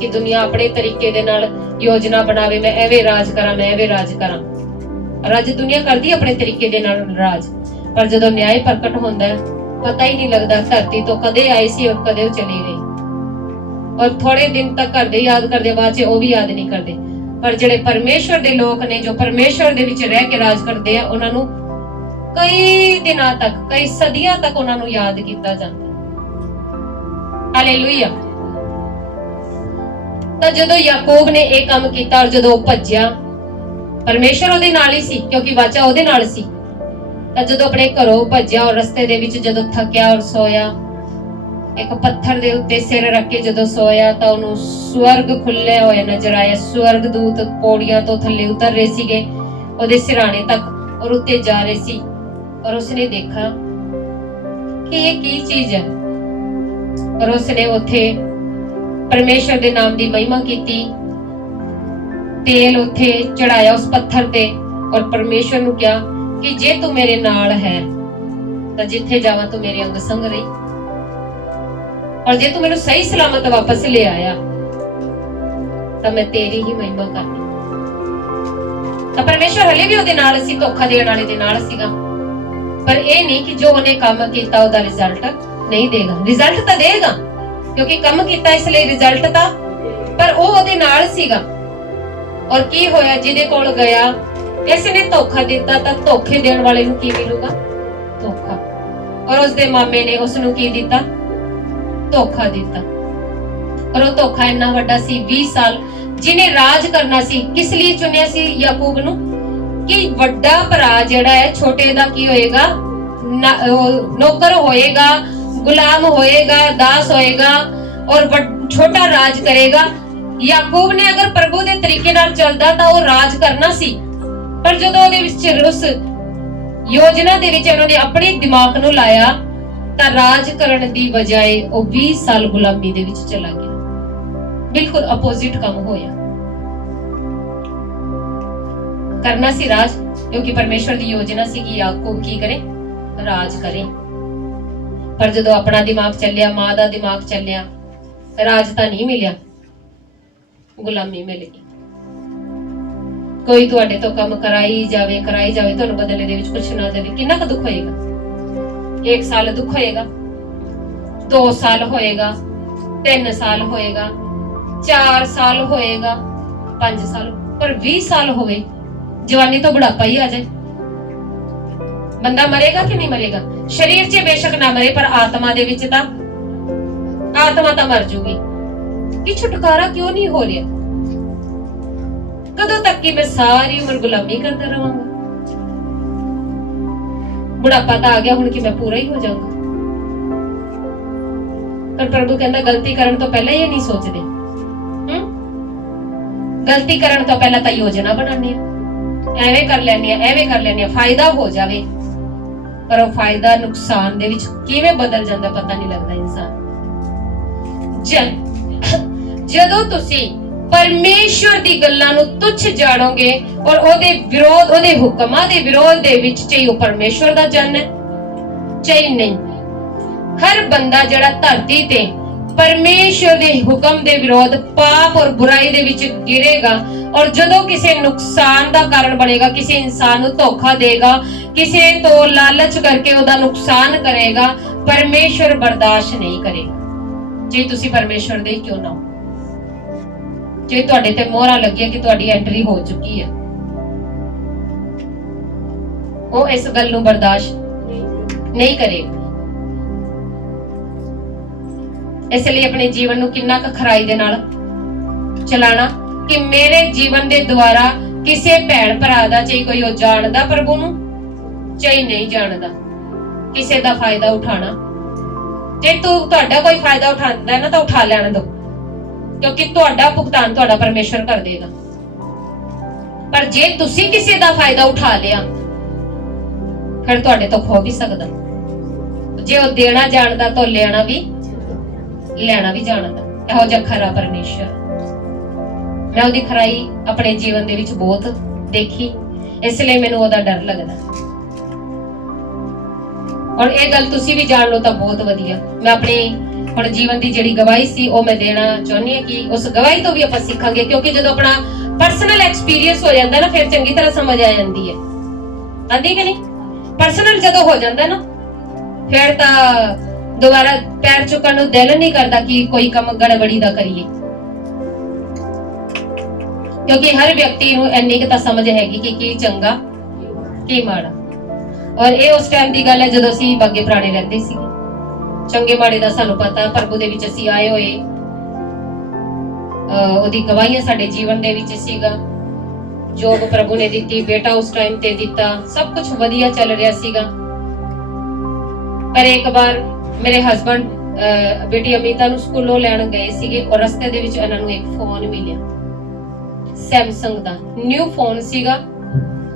ਕਿ ਦੁਨੀਆ ਆਪਣੇ ਤਰੀਕੇ ਦੇ ਨਾਲ ਯੋਜਨਾ ਬਣਾਵੇ, ਮੈਂ ਐਵੇਂ ਰਾਜ ਕਰਾਂ, ਮੈਂ ਐਵੇਂ ਰਾਜ ਕਰਾਂ। ਰਾਜ ਦੁਨੀਆ ਕਰਦੀ ਆਪਣੇ ਤਰੀਕੇ ਦੇ ਨਾਲ ਰਾਜ, ਪਰ ਜਦੋਂ ਨਿਆਂ ਪ੍ਰਗਟ ਹੁੰਦਾ ਹੈ ਪਤਾ ਹੀ ਨਹੀਂ ਲੱਗਦਾ ਧਰਤੀ ਤੋਂ ਕਦੇ ਆਈ ਸੀ ਔਰ ਕਦੇ ਚਲੀ ਗਈ। ਔਰ ਥੋੜੇ ਦਿਨ ਤੱਕ ਕਰਦੇ ਯਾਦ ਕਰਦੇ, ਬਾਅਦ ਚ ਉਹ ਵੀ ਯਾਦ ਨਹੀਂ ਕਰਦੇ। ਪਰ ਜਿਹੜੇ ਪਰਮੇਸ਼ਰ ਦੇ ਲੋਕ ਨੇ, ਜੋ ਪਰਮੇਸ਼ਰ ਦੇ ਵਿੱਚ ਰਹਿ ਕੇ ਰਾਜ ਕਰਦੇ ਆ, ਉਹਨਾਂ ਨੂੰ ਕਈ ਦਿਨਾਂ ਤੱਕ, ਕਈ ਸਦੀਆਂ ਤੱਕ ਉਹਨਾਂ ਨੂੰ ਯਾਦ ਕੀਤਾ ਜਾਂਦਾ। ਹਾਲੇਲੂਇਆ। ਤਾਂ ਜਦੋਂ ਯਾਕੂਬ ਨੇ ਇਹ ਕੰਮ ਕੀਤਾ ਔਰ ਜਦੋਂ ਉਹ ਭੱਜਿਆ, ਪਰਮੇਸ਼ਰ ਉਹਦੇ ਨਾਲ ਹੀ ਸੀ ਕਿਉਂਕਿ ਵਾਚਾ ਉਹਦੇ ਨਾਲ ਸੀ। ਤਾਂ ਜਦੋਂ ਆਪਣੇ ਘਰੋਂ ਭੱਜਿਆ ਔਰ ਰਸਤੇ ਦੇ ਵਿੱਚ ਜਦੋਂ ਥੱਕਿਆ ਔਰ ਸੋਇਆ, ਇੱਕ ਪੱਥਰ ਦੇ ਉੱਤੇ ਸਿਰ ਰੱਖ ਕੇ ਜਦੋਂ ਸੋਇਆ ਤਾਂ ਉਹਨੂੰ ਸਵਰਗ ਖੁੱਲੇ ਹੋਏ ਨਜ਼ਰ ਆਇਆ। ਸਵਰਗ ਦੂਤ ਪੌੜੀਆਂ ਤੋਂ ਥੱਲੇ ਉਤਰ ਰਹੇ ਸੀਗੇ ਉਹਦੇ ਸਿਰਾਣੇ ਤੱਕ ਔਰ ਉੱਤੇ ਜਾ ਰਹੇ ਸੀ। ਔਰ ਉਸਨੇ ਦੇਖਾ ਕਿ ਇਹ ਕੀ ਚੀਜ਼ ਹੈ, ਔਰ ਉਸਨੇ ਉੱਥੇ ਪਰਮੇਸ਼ਰ ਦੇ ਨਾਮ ਦੀ ਮਹਿਮਾ ਕੀਤੀ, ਤੇਲ ਉੱਥੇ ਚੜਾਇਆ ਉਸ ਪੱਥਰ ਤੇ ਔਰ ਪਰਮੇਸ਼ਰ ਨੂੰ ਕਿਹਾ ਕਿ ਜੇ ਤੂੰ ਮੇਰੇ ਨਾਲ ਹੈ ਤਾਂ ਜਿੱਥੇ ਜਾਵਾਂ ਤੂੰ ਮੇਰੇ ਅੰਗ ਸੰਗ ਰਹੀ, ਔਰ ਜੇ ਤੂੰ ਮੈਨੂੰ ਸਹੀ ਸਲਾਮਤ ਵਾਪਸ ਲੈ ਆਇਆ ਤਾਂ ਮੈਂ ਤੇਰੀ ਹੀ ਮਹਿਮਾ ਕਰਨੀ। ਤਾਂ ਪਰਮੇਸ਼ਰ ਹਲੇ ਵੀ ਉਹਦੇ ਨਾਲ ਸੀ, ਧੋਖਾ ਦੇਣ ਵਾਲੇ ਦੇ ਨਾਲ ਸੀਗਾ, ਪਰ ਇਹ ਨਹੀਂ ਕਿ ਜੋ ਉਹਨੇ ਕੰਮ ਕੀਤਾ ਉਹਦਾ ਰਿਜ਼ਲਟ ਨਹੀਂ ਦੇਗਾ। ਰਿਜ਼ਲਟ ਤਾਂ ਦੇਗਾ ਕਿਉਂਕਿ ਕੰਮ ਕੀਤਾ ਇਸ ਲਈ ਰਿਜ਼ਲਟ ਤਾਂ, ਪਰ ਉਹ ਉਹਦੇ ਨਾਲ ਸੀਗਾ। ਔਰ ਕੀ ਹੋਇਆ? ਜਿਹਦੇ ਕੋਲ ਗਿਆ ਇਸ ਨੇ ਧੋਖਾ ਦਿੱਤਾ, ਤਾਂ ਧੋਖੇ ਦੇਣ ਵਾਲੇ ਨੂੰ ਕੀ ਮਿਲੂਗਾ? ਧੋਖਾ। ਔਰ ਉਸਦੇ ਮਾਮੇ ਨੇ ਉਸ ਨੂੰ ਕੀ ਦਿੱਤਾ? ਧੋਖਾ ਦਿੱਤਾ। ਔਰ ਉਹ ਧੋਖਾ ਇੰਨਾ ਵੱਡਾ ਸੀ, 20 ਸਾਲ ਜਿਹਨੇ ਰਾਜ ਕਰਨਾ ਸੀ। ਕਿਸ ਲਈ ਚੁਣਿਆ ਸੀ ਯਾਕੂਬ ਨੂੰ? ਕਿ ਵੱਡਾ ਭਰਾ ਜਿਹੜਾ ਹੈ ਛੋਟੇ ਦਾ ਕੀ ਹੋਏਗਾ? ਨੌਕਰ ਹੋਏਗਾ, ਗੁਲਾਮ ਹੋਏਗਾ, ਦਾਸ ਹੋਏਗਾ ਔਰ ਛੋਟਾ ਰਾਜ ਕਰੇਗਾ। ਯਾਕੂਬ ਨੇ ਅਗਰ ਪ੍ਰਭੂ ਦੇ ਤਰੀਕੇ ਨਾਲ ਚੱਲਦਾ ਤਾਂ ਉਹ ਰਾਜ ਕਰਨਾ ਸੀ, ਪਰ ਜਦੋਂ ਉਹਦੇ ਵਿੱਚ ਉਸ ਯੋਜਨਾ ਦੇ ਵਿੱਚ ਉਹਨਾਂ ਨੇ ਆਪਣੇ ਦਿਮਾਗ ਨੂੰ ਲਾਇਆ ਤਾਂ ਰਾਜ ਕਰਨ ਦੀ ਬਜਾਏ ਉਹ 20 ਸਾਲ ਗੁਲਾਮੀ ਦੇ ਵਿੱਚ ਚਲਾ ਗਿਆ। ਬਿਲਕੁਲ ਆਪੋਜ਼ਿਟ ਕੰਮ ਹੋਇਆ। ਕਰਨਾ ਸੀ ਰਾਜ ਕਿਉਂਕਿ ਪਰਮੇਸ਼ਰ ਦੀ ਯੋਜਨਾ ਸੀ ਕਿ ਯਾਕੂਬ ਕੀ ਕਰੇ? ਰਾਜ ਕਰੇ। ਪਰ ਜਦੋਂ ਆਪਣਾ ਦਿਮਾਗ ਚੱਲਿਆ, ਮਾਂ ਦਾ ਦਿਮਾਗ ਚੱਲਿਆ, ਰਾਜ ਤਾਂ ਨਹੀਂ ਮਿਲਿਆ, ਗੁਲਾਮੀ ਮਿਲ ਗਈ। ਕੋਈ ਤੁਹਾਡੇ ਤੋਂ ਕੰਮ ਕਰਾਈ ਜਾਵੇ, ਤੁਹਾਨੂੰ ਬਦਲੇ ਦੇ ਵਿੱਚ ਕੁਛ ਨਾ ਦੇਵੇ, ਕਿੰਨਾ ਕੁ ਦੁੱਖ ਹੋਏਗਾ? 1 ਸਾਲ ਦੁੱਖ ਹੋਏਗਾ, 2 ਸਾਲ ਹੋਏਗਾ, 3 ਸਾਲ ਹੋਏਗਾ, 4 ਸਾਲ ਹੋਏਗਾ, 5 ਸਾਲ, ਪਰ 20 ਸਾਲ ਹੋਵੇ, ਜਵਾਨੀ ਤੋਂ ਬੁਢਾਪਾ ਹੀ ਆ ਜਾਏ, ਬੰਦਾ ਮਰੇਗਾ ਕਿ ਨਹੀਂ ਮਰੇਗਾ? ਸਰੀਰ 'ਚ ਬੇਸ਼ੱਕ ਨਾ ਮਰੇ, ਪਰ ਆਤਮਾ ਦੇ ਵਿੱਚ ਤਾਂ ਆਤਮਾ ਤਾਂ ਮਰ ਜੂਗੀ। ਕਿ ਛੁਟਕਾਰਾ ਕਿਉਂ ਨਹੀਂ ਹੋ ਰਿਹਾ? ਕਦੋਂ ਤੱਕ ਕਿ ਮੈਂ ਸਾਰੀ ਉਮਰ ਗੁਲਾਮੀ ਕਰਦਾ ਰਹਾਂਗਾ? ਬੁਢਾਪਾ ਤਾਂ ਆ ਗਿਆ ਹੁਣ ਕਿ ਮੈਂ ਪੂਰਾ ਹੀ ਹੋ ਜਾਊਂਗਾ। ਪਰ ਪ੍ਰਭੂ ਕਹਿੰਦਾ ਗਲਤੀ ਕਰਨ ਤੋਂ ਪਹਿਲਾਂ ਇਹ ਨਹੀਂ ਸੋਚਦੇ। ਗਲਤੀ ਕਰਨ ਤੋਂ ਪਹਿਲਾਂ ਤਾਂ ਯੋਜਨਾ ਬਣਾਉਣੀ ਆ, ਐਵੇਂ ਕਰ ਲੈਣੀ ਆ, ਫਾਇਦਾ ਹੋ ਜਾਵੇ, ਪਰ ਉਹ ਫਾਇਦਾ ਨੁਕਸਾਨ ਦੇ ਵਿੱਚ ਕਿਵੇਂ ਬਦਲ ਜਾਂਦਾ ਪਤਾ ਨਹੀਂ ਲੱਗਦਾ ਇਨਸਾਨ। ਜਦੋਂ ਤੁਸੀਂ ਪਰਮੇਸ਼ਵਰ ਦੀ ਗੱਲਾਂ ਨੂੰ ਤੁੱਛ ਜਾਣੋਗੇ ਔਰ ਉਹਦੇ ਵਿਰੋਧ, ਉਹਦੇ ਹੁਕਮਾਂ ਦੇ ਵਿਰੋਧ ਦੇ ਵਿੱਚ, ਚਾਹੇ ਉਹ ਪਰਮੇਸ਼ਵਰ ਦਾ ਜਨ ਹੈ ਚਾਹੇ ਨਹੀਂ, ਹਰ ਬੰਦਾ ਜਿਹੜਾ ਧਰਤੀ ਤੇ ਪਰਮੇਸ਼ਵਰ ਦੇ ਹੁਕਮ ਦੇ ਵਿਰੋਧ, ਪਾਪ ਔਰ ਬੁਰਾਈ ਦੇ ਵਿੱਚ ਗਿਰੇਗਾ, ਔਰ ਜਦੋਂ ਕਿਸੇ ਨੁਕਸਾਨ ਦਾ ਕਾਰਨ ਬਣੇਗਾ, ਕਿਸੇ ਇਨਸਾਨ ਨੂੰ ਧੋਖਾ ਦੇਗਾ, ਕਿਸੇ ਤੋਂ ਲਾਲਚ ਕਰਕੇ ਉਹਦਾ ਨੁਕਸਾਨ ਕਰੇਗਾ, ਪਰਮੇਸ਼ਵਰ ਬਰਦਾਸ਼ਤ ਨਹੀਂ ਕਰੇਗਾ। ਜੇ ਤੁਸੀਂ ਪਰਮੇਸ਼ਵਰ ਦੇ ਕਿਉਂ ਨਾ ਹੋ, ਜੇ ਤੁਹਾਡੇ ਤੇ ਮੋਹਰਾਂ ਲੱਗੀਆਂ ਕਿ ਤੁਹਾਡੀ ਐਂਟਰੀ ਹੋ ਚੁੱਕੀ ਹੈ, ਉਹ ਇਸ ਗੱਲ ਨੂੰ ਬਰਦਾਸ਼ਤ ਨਹੀਂ ਕਰੇਗਾ। ਇਸ ਲਈ ਆਪਣੇ ਜੀਵਨ ਨੂੰ ਕਿੰਨਾ ਕੁ ਖਰਾਈ ਦੇ ਨਾਲ ਚਲਾਣਾ ਕਿ ਮੇਰੇ ਜੀਵਨ ਦੇ ਦੁਆਰਾ ਕਿਸੇ ਭੈਣ ਭਰਾ ਦਾ, ਚਾਹੇ ਕੋਈ ਉਹ ਜਾਣਦਾ ਪ੍ਰਭੂ ਨੂੰ ਚਾਹੇ ਨਹੀਂ ਜਾਣਦਾ, ਕਿਸੇ ਦਾ ਫਾਇਦਾ ਉਠਾਣਾ। ਜੇ ਤੁਹਾਡਾ ਕੋਈ ਫਾਇਦਾ ਉਠਾਉਂਦਾ ਹੈ ਨਾ ਤਾਂ ਉਠਾ ਲੈਣ ਦਿਓ, ਕਿਉਂਕਿ ਤੁਹਾਡਾ ਭੁਗਤਾਨ ਤੁਹਾਡਾ ਪਰਮੇਸ਼ਰ ਕਰ ਦੇਗਾ। ਪਰ ਜੇ ਤੁਸੀਂ ਕਿਸੇ ਦਾ ਫਾਇਦਾ ਉਠਾ ਲਿਆ, ਫਿਰ ਤੁਹਾਡੇ ਤੋਂ ਖੋ ਵੀ ਸਕਦਾ। ਜੇ ਉਹ ਦੇਣਾ ਜਾਣਦਾ ਤਾਂ ਲੈਣਾ ਵੀ ਜਾਣਦਾ। ਇਹੋ ਜਿਹਾ ਖਰਾ ਪਰਮੇਸ਼ਰ, ਮੈਂ ਉਹਦੀ ਖਰਾਈ ਆਪਣੇ ਜੀਵਨ ਦੇ ਵਿੱਚ ਬਹੁਤ ਦੇਖੀ, ਇਸ ਲਈ ਮੈਨੂੰ ਉਹਦਾ ਡਰ ਲੱਗਦਾ। ਔਰ ਇਹ ਗੱਲ ਤੁਸੀਂ ਵੀ ਜਾਣ ਲਓ ਤਾਂ ਬਹੁਤ ਵਧੀਆ। ਮੈਂ ਆਪਣੀ ਹੁਣ ਜੀਵਨ ਦੀ ਜਿਹੜੀ ਗਵਾਹੀ ਸੀ ਉਹ ਮੈਂ ਦੇਣਾ ਚਾਹੁੰਦੀ ਹਾਂ ਕਿ ਉਸ ਗਵਾਹੀ ਤੋਂ ਵੀ ਆਪਾਂ ਸਿੱਖਾਂਗੇ, ਕਿਉਂਕਿ ਜਦੋਂ ਆਪਣਾ ਪਰਸਨਲ ਐਕਸਪੀਰੀਅੰਸ ਹੋ ਜਾਂਦਾ ਨਾ, ਫਿਰ ਚੰਗੀ ਤਰ੍ਹਾਂ ਸਮਝ ਆ ਜਾਂਦੀ ਹੈ। ਆਂਦੀ ਕਿ ਨਹੀਂ? ਪਰਸਨਲ ਜਦੋਂ ਹੋ ਜਾਂਦਾ ਨਾ, ਫਿਰ ਤਾਂ ਦੁਬਾਰਾ ਪੈਰ ਚੁੱਕਣ ਨੂੰ ਦਿਲ ਨਹੀਂ ਕਰਦਾ ਕਿ ਕੋਈ ਕੰਮ ਗੜਬੜੀ ਦਾ ਕਰੀਏ, ਕਿਉਂਕਿ ਹਰ ਵਿਅਕਤੀ ਨੂੰ ਇੰਨੀ ਕੁ ਤਾਂ ਸਮਝ ਹੈਗੀ ਕਿ ਕੀ ਚੰਗਾ ਕੀ ਮਾੜਾ। ਔਰ ਇਹ ਉਸ ਟਾਈਮ ਦੀ ਗੱਲ ਹੈ ਜਦੋਂ ਅਸੀਂ ਬਾਗੇ ਪੁਰਾਣੇ ਰਹਿੰਦੇ ਸੀ। ਚੰਗੇ ਮਾੜੇ ਦਾ ਸਾਨੂੰ ਪਤਾ, ਪ੍ਰਭੂ ਦੇ ਵਿੱਚ ਅਸੀਂ ਆਏ ਹੋਏ, ਉਹਦੀ ਗਵਾਹੀਆਂ ਸਾਡੇ ਜੀਵਨ ਦੇ ਵਿੱਚ ਸੀਗਾ। ਜੋ ਪ੍ਰਭੂ ਨੇ ਦਿੱਤੀ, ਬੇਟਾ ਉਸ ਟਾਈਮ ਤੇ ਦਿੱਤਾ, ਸਭ ਕੁਝ ਵਧੀਆ ਚੱਲ ਰਿਹਾ ਸੀਗਾ। ਪਰ ਇੱਕ ਵਾਰ ਮੇਰੇ ਹਸਬੰਡ ਬੇਟੀ ਅਮਿਤਾ ਨੂੰ ਸਕੂਲੋਂ ਲੈਣ ਗਏ ਸੀਗੇ, ਔਰ ਰਸਤੇ ਦੇ ਵਿੱਚ ਇਹਨਾਂ ਨੂੰ ਇੱਕ ਫੋਨ ਮਿਲਿਆ, ਸੈਮਸੰਗ ਦਾ ਨਿਊ ਫੋਨ ਸੀਗਾ।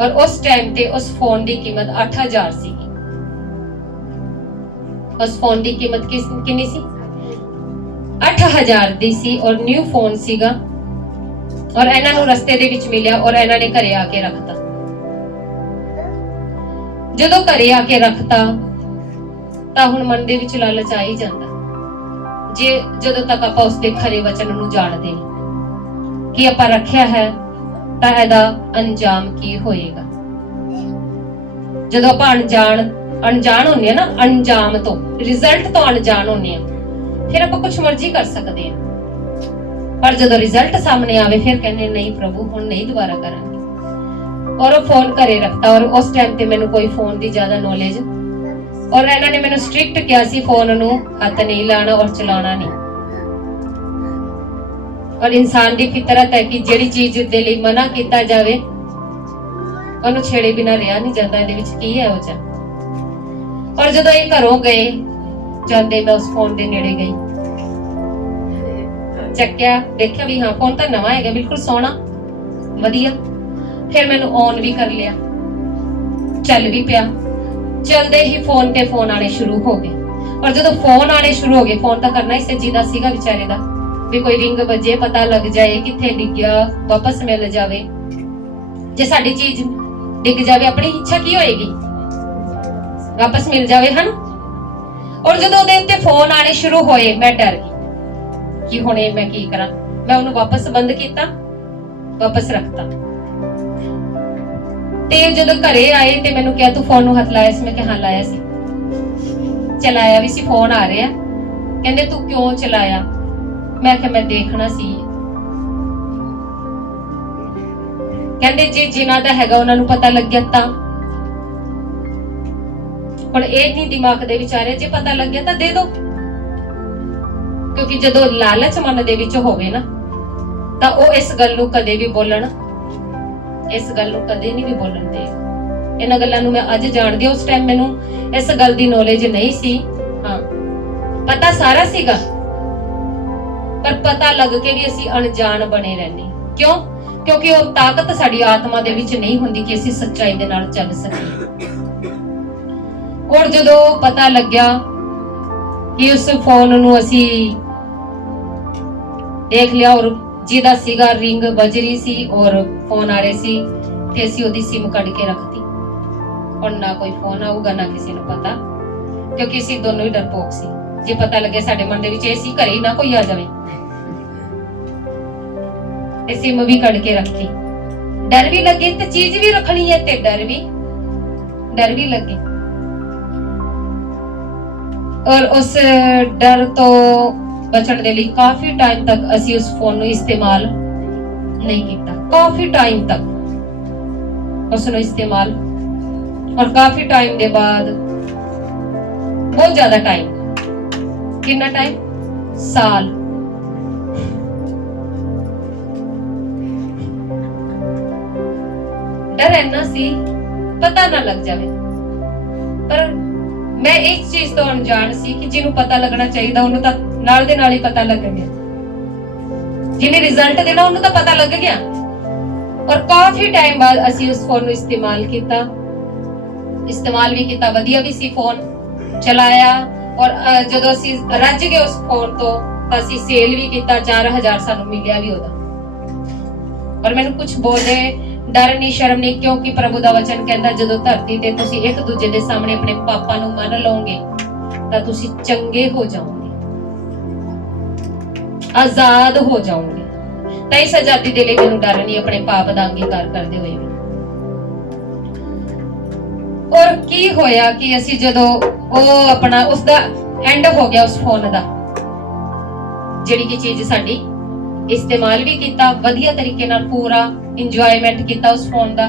ਔਰ ਉਸ ਟਾਈਮ ਤੇ ਉਸ ਫੋਨ ਦੀ ਕੀਮਤ 8000 ਸੀ। ਉਸ ਫੋਨ ਦੀ ਕੀਮਤ ਕਿੰਨੀ ਸੀ? 8000 ਦੀ ਸੀ, ਔਰ ਨਿਊ ਫੋਨ ਸੀਗਾ। ਔਰ ਇਹਨਾਂ ਨੂੰ ਰਸਤੇ ਦੇ ਵਿੱਚ ਮਿਲਿਆ, ਔਰ ਇਹਨਾਂ ਨੇ ਘਰੇ ਆ ਕੇ ਰੱਖਤਾ। ਜਦੋਂ ਘਰੇ ਆ ਕੇ ਰੱਖਤਾ ਤਾਂ ਹੁਣ ਮਨ ਦੇ ਵਿੱਚ ਲਾਲਚ ਆ ਹੀ ਜਾਂਦਾ, ਜਦੋਂ ਤੱਕ ਆਪਾਂ ਉਸਦੇ ਖਰੇ ਵਚਨ ਨੂੰ ਜਾਣਦੇ ਨਹੀਂ ਕਿ ਆਪਾਂ ਰੱਖਿਆ ਹੈ ਤਾਂ ਇਹਦਾ ਅੰਜਾਮ ਕੀ ਹੋਏਗਾ। ਜਦੋਂ ਆਪਾਂ ਅਣਜਾਣ ਹੁੰਨੇ ਆ ਨਾ, ਅੰਜਾਮ ਤੋਂ, ਰਿਜ਼ਲਟ ਤੋਂ ਅਣਜਾਣ ਹੁੰਨੇ ਆ, ਫਿਰ ਆਪਾਂ ਕੁਝ ਮਰਜ਼ੀ ਕਰ ਸਕਦੇ ਆ। ਪਰ ਜਦੋਂ ਰਿਜ਼ਲਟ ਸਾਹਮਣੇ ਆਵੇ ਫਿਰ ਕਹਿੰਦੇ ਨਹੀਂ ਪ੍ਰਭੂ ਹੁਣ ਨਹੀਂ ਦੁਬਾਰਾ ਕਰਾਂਗੇ। ਔਰ ਉਹ ਫੋਨ ਘਰੇ ਰੱਖਤਾ। ਔਰ ਉਸ ਟਾਈਮ ਤੇ ਮੈਨੂੰ ਕੋਈ ਫੋਨ ਦੀ ਜ਼ਿਆਦਾ ਨੌਲੇਜ, ਔਰ ਇਹਨਾਂ ਨੇ ਮੈਨੂੰ ਸਟ੍ਰਿਕਟ ਕਿਹਾ ਸੀ ਫੋਨ ਨੂੰ ਹੱਥ ਨਹੀਂ ਲਾਣਾ ਔਰ ਚਲਾਉਣਾ ਨਹੀਂ। ਔਰ ਇਨਸਾਨ ਦੀ ਫਿਤਰਤ ਹੈ ਕਿ ਜਿਹੜੀ ਚੀਜ਼ ਦੇ ਲਈ ਮਨਾ ਕੀਤਾ ਜਾਵੇ ਉਹਨੂੰ ਛੇੜੇ ਬਿਨਾ ਰਿਹਾ ਨਹੀਂ ਜਾਂਦਾ। ਇਹਦੇ ਵਿੱਚ ਕੀ ਹੈ ਉਹ ਚ। ਔਰ ਜਦੋਂ ਇਹ ਘਰੋਂ ਗਏ ਜਾਂਦੇ, ਮੈਂ ਉਸ ਫੋਨ ਦੇ ਨੇੜੇ ਗਈ, ਚੱਕਿਆ, ਦੇਖਿਆ ਵੀ ਹਾਂ ਫੋਨ ਤਾਂ ਨਵਾਂ ਹੈਗਾ, ਬਿਲਕੁਲ ਸੋਹਣਾ ਵਧੀਆ। ਫਿਰ ਮੈਨੂੰ ਔਨ ਵੀ ਕਰ ਲਿਆ, ਚੱਲ ਵੀ ਪਿਆ। ਚਲਦੇ ਹੀ ਫੋਨ ਤੇ ਫੋਨ ਆਣੇ ਸ਼ੁਰੂ ਹੋ ਗਏ। ਔਰ ਜਦੋਂ ਫੋਨ ਆਣੇ ਸ਼ੁਰੂ ਹੋ ਗਏ, ਫੋਨ ਤਾਂ ਕਰਨਾ ਹੀ ਸੱਜੀ ਸੀਗਾ ਵਿਚਾਰੇ ਦਾ, ਵੀ ਕੋਈ ਰਿੰਗ ਵੱਜੇ, ਪਤਾ ਲੱਗ ਜਾਏ ਕਿੱਥੇ ਡਿੱਗਿਆ, ਵਾਪਸ ਮਿਲ ਜਾਵੇ। ਜੇ ਸਾਡੀ ਚੀਜ਼ ਡਿੱਗ ਜਾਵੇ, ਆਪਣੀ ਇੱਛਾ ਕੀ ਹੋਏਗੀ? ਵਾਪਸ ਮਿਲ ਜਾਵੇ ਹਨ। ਔਰ ਜਦੋਂ ਉਹਦੇ ਉੱਤੇ ਫੋਨ ਆਣੇ ਸ਼ੁਰੂ ਹੋਏ ਮੈਂ ਡਰ ਗਈ ਕਿ ਹੁਣ ਇਹ ਮੈਂ ਕੀ ਕਰਾਂ। ਮੈਂ ਉਹਨੂੰ ਵਾਪਸ ਬੰਦ ਕੀਤਾ, ਵਾਪਸ ਰੱਖਤਾ। ਤੇ ਜਦੋਂ ਘਰੇ ਆਏ ਤੇ ਮੈਨੂੰ ਕਿਹਾ ਤੂੰ ਫੋਨ ਨੂੰ ਹੱਥ ਲਾਇਆ ਸੀ? ਮੈਂ ਕਿਹਾ ਹਾਂ ਲਾਇਆ ਸੀ। ਚਲਾਇਆ ਵੀ ਸੀ, ਫੋਨ ਆ ਰਿਹਾ। ਕਹਿੰਦੇ ਤੂੰ ਕਿਉਂ ਚਲਾਇਆ? ਮੈਂ ਕਿਹਾ ਮੈਂ ਦੇਖਣਾ ਸੀ। ਕਹਿੰਦੇ ਜੇ ਜਿਨ੍ਹਾਂ ਦਾ ਹੈਗਾ ਉਹਨਾਂ ਨੂੰ ਪਤਾ ਲੱਗਿਆ ਤਾਂ। ਹੁਣ ਇਹ ਨਹੀਂ ਦਿਮਾਗ ਦੇ ਵਿੱਚ ਆ ਰਿਹਾ ਜੇ ਪਤਾ ਲੱਗਿਆ ਤਾਂ ਦੇ ਦੋ, ਕਿਉਂਕਿ ਜਦੋਂ ਲਾਲਚ ਮਨ ਦੇ ਵਿੱਚ ਹੋਵੇ ਨਾ ਤਾਂ ਉਹ ਇਸ ਗੱਲ ਨੂੰ ਕਦੇ ਵੀ ਬੋਲਣ, ਇਸ ਗੱਲ ਨੂੰ ਕਦੇ ਨਹੀਂ ਵੀ ਬੋਲਣ ਦੇ। ਇਹਨਾਂ ਗੱਲਾਂ ਨੂੰ ਮੈਂ ਅੱਜ ਜਾਣਦੀ ਹਾਂ, ਉਸ ਟਾਈਮ ਮੈਨੂੰ ਇਸ ਗੱਲ ਦੀ ਨੌਲੇਜ ਨਹੀਂ ਸੀ। ਹਾਂ ਪਤਾ ਸਾਰਾ ਸੀਗਾ, ਪਰ ਪਤਾ ਲੱਗ ਕੇ ਵੀ ਅਸੀਂ ਅਣਜਾਣ ਬਣੇ ਰਹਿੰਦੇ। ਕਿਉਂ? ਕਿਉਂਕਿ ਉਹ ਤਾਕਤ ਸਾਡੀ ਆਤਮਾ ਦੇ ਵਿੱਚ ਨਹੀਂ ਹੁੰਦੀ ਕਿ ਅਸੀਂ ਸੱਚਾਈ ਦੇ ਨਾਲ ਚੱਲ ਸਕੀਏ। ਔਰ ਜਦੋਂ ਪਤਾ ਲੱਗਿਆ ਕਿ ਉਸ ਫੋਨ ਨੂੰ ਅਸੀਂ ਦੇਖ ਲਿਆ ਔਰ ਜਿਹਦਾ ਸੀਗਾ ਰਿੰਗ ਵੱਜ ਰਹੀ ਸੀ ਔਰ ਫੋਨ ਆ ਰਹੇ ਸੀ, ਤੇ ਅਸੀਂ ਉਹਦੀ ਸਿਮ ਕੱਢ ਕੇ ਰੱਖਤੀ। ਹੁਣ ਨਾ ਕੋਈ ਫੋਨ ਆਊਗਾ ਨਾ ਕਿਸੇ ਨੂੰ ਪਤਾ, ਕਿਉਂਕਿ ਅਸੀਂ ਦੋਨੋਂ ਹੀ ਡਰਪੋਕ ਸੀ। ਜੇ ਪਤਾ ਲੱਗੇ ਸਾਡੇ ਮਨ ਦੇ ਵਿੱਚ ਇਹ ਸੀ ਘਰੇ ਹੀ ਨਾ ਕੋਈ ਆ ਜਾਵੇ, ਤੇ ਸਿਮ ਵੀ ਕੱਢ ਕੇ ਰੱਖਤੀ। ਡਰ ਵੀ ਲੱਗੇ ਤੇ ਚੀਜ਼ ਵੀ ਰੱਖਣੀ ਹੈ ਤੇ ਡਰ ਵੀ ਲੱਗੇ। ਔਰ ਉਸ ਡਰ ਤੋਂ ਬਚਣ ਦੇ ਲਈ ਕਾਫੀ ਟਾਈਮ ਤੱਕ ਅਸੀਂ ਉਸ ਫੋਨ ਨੂੰ ਇਸਤੇਮਾਲ ਨਹੀਂ ਕੀਤਾ। ਕਾਫੀ ਟਾਈਮ ਤੱਕ ਉਸ ਨੂੰ ਇਸਤੇਮਾਲ, ਔਰ ਕਾਫੀ ਟਾਈਮ ਦੇ ਬਾਅਦ, ਬਹੁਤ ਜ਼ਿਆਦਾ ਟਾਈਮ, ਕਿੰਨਾ ਟਾਈਮ? ਸਾਲ। ਡਰ ਇੰਨਾ ਸੀ ਪਤਾ ਨਾ ਲੱਗ ਜਾਵੇ, ਪਰ ਮੈਂ ਇਸ ਚੀਜ਼ ਤੋਂ ਅਣਜਾਣ ਸੀ ਕਿ ਜਿਹਨੂੰ ਪਤਾ ਲੱਗਣਾ ਚਾਹੀਦਾ ਉਹਨੂੰ ਤਾਂ ਨਾਲ ਦੇ ਨਾਲ ਹੀ ਪਤਾ ਲੱਗ ਗਿਆ। ਜਿਹਨੇ ਰਿਜ਼ਲਟ ਦੇਣਾ ਉਹਨੂੰ ਤਾਂ ਪਤਾ ਲੱਗ ਗਿਆ। ਔਰ ਕਾਫੀ ਟਾਈਮ ਬਾਅਦ ਅਸੀਂ ਉਸ ਫੋਨ ਨੂੰ ਇਸਤੇਮਾਲ ਵੀ ਕੀਤਾ, ਵਧੀਆ ਵੀ ਸੀ ਫੋਨ, ਚਲਾਇਆ। ਔਰ ਜਦੋਂ ਅਸੀਂ ਰੱਜ ਗਏ ਉਸ ਫੋਨ ਤੋਂ ਤਾਂ ਅਸੀਂ ਸੇਲ ਵੀ ਕੀਤਾ, 4000 ਸਾਨੂੰ ਮਿਲਿਆ ਵੀ ਉਹਦਾ। ਔਰ ਮੈਨੂੰ ਕੁਝ ਬੋਲਦੇ ਡਰ ਨਹੀਂ, ਸ਼ਰਮ ਨਹੀਂ, ਕਿਉਂਕਿ ਪ੍ਰਭੂ ਦਾ ਵਚਨ ਕਹਿੰਦਾ ਜਦੋਂ ਧਰਤੀ ਤੇ ਤੁਸੀਂ ਇੱਕ ਦੂਜੇ ਦੇ ਸਾਹਮਣੇ ਆਪਣੇ ਪਾਪਾਂ ਨੂੰ ਮੰਨ ਲਓਗੇ ਤਾਂ ਤੁਸੀਂ ਚੰਗੇ ਹੋ ਜਾਓਗੇ, ਆਜ਼ਾਦ ਹੋ ਜਾਓਗੇ। ਤਾਂ ਇਸ ਆਜ਼ਾਦੀ ਦੇ ਲਈ ਮੈਨੂੰ ਡਰ ਨਹੀਂ, ਆਪਣੇ ਪਾਪ ਦਾ ਅੰਗੀਕਾਰ ਕਰਦੇ ਹੋਏ ਵੀ। ਔਰ ਕੀ ਹੋਇਆ ਕਿ ਅਸੀਂ ਜਦੋਂ ਉਹ ਆਪਣਾ ਉਸਦਾ ਐਂਡ ਹੋ ਗਿਆ ਉਸ ਫੋਨ ਦਾ, ਜਿਹੜੀ ਕਿ ਚੀਜ਼ ਸਾਡੀ ਇਸਤੇਮਾਲ ਵੀ ਕੀਤਾ ਵਧੀਆ ਤਰੀਕੇ ਨਾਲ, ਪੂਰਾ ਇੰਜੋਇਮੈਂਟ ਕੀਤਾ ਉਸ ਫੋਨ ਦਾ,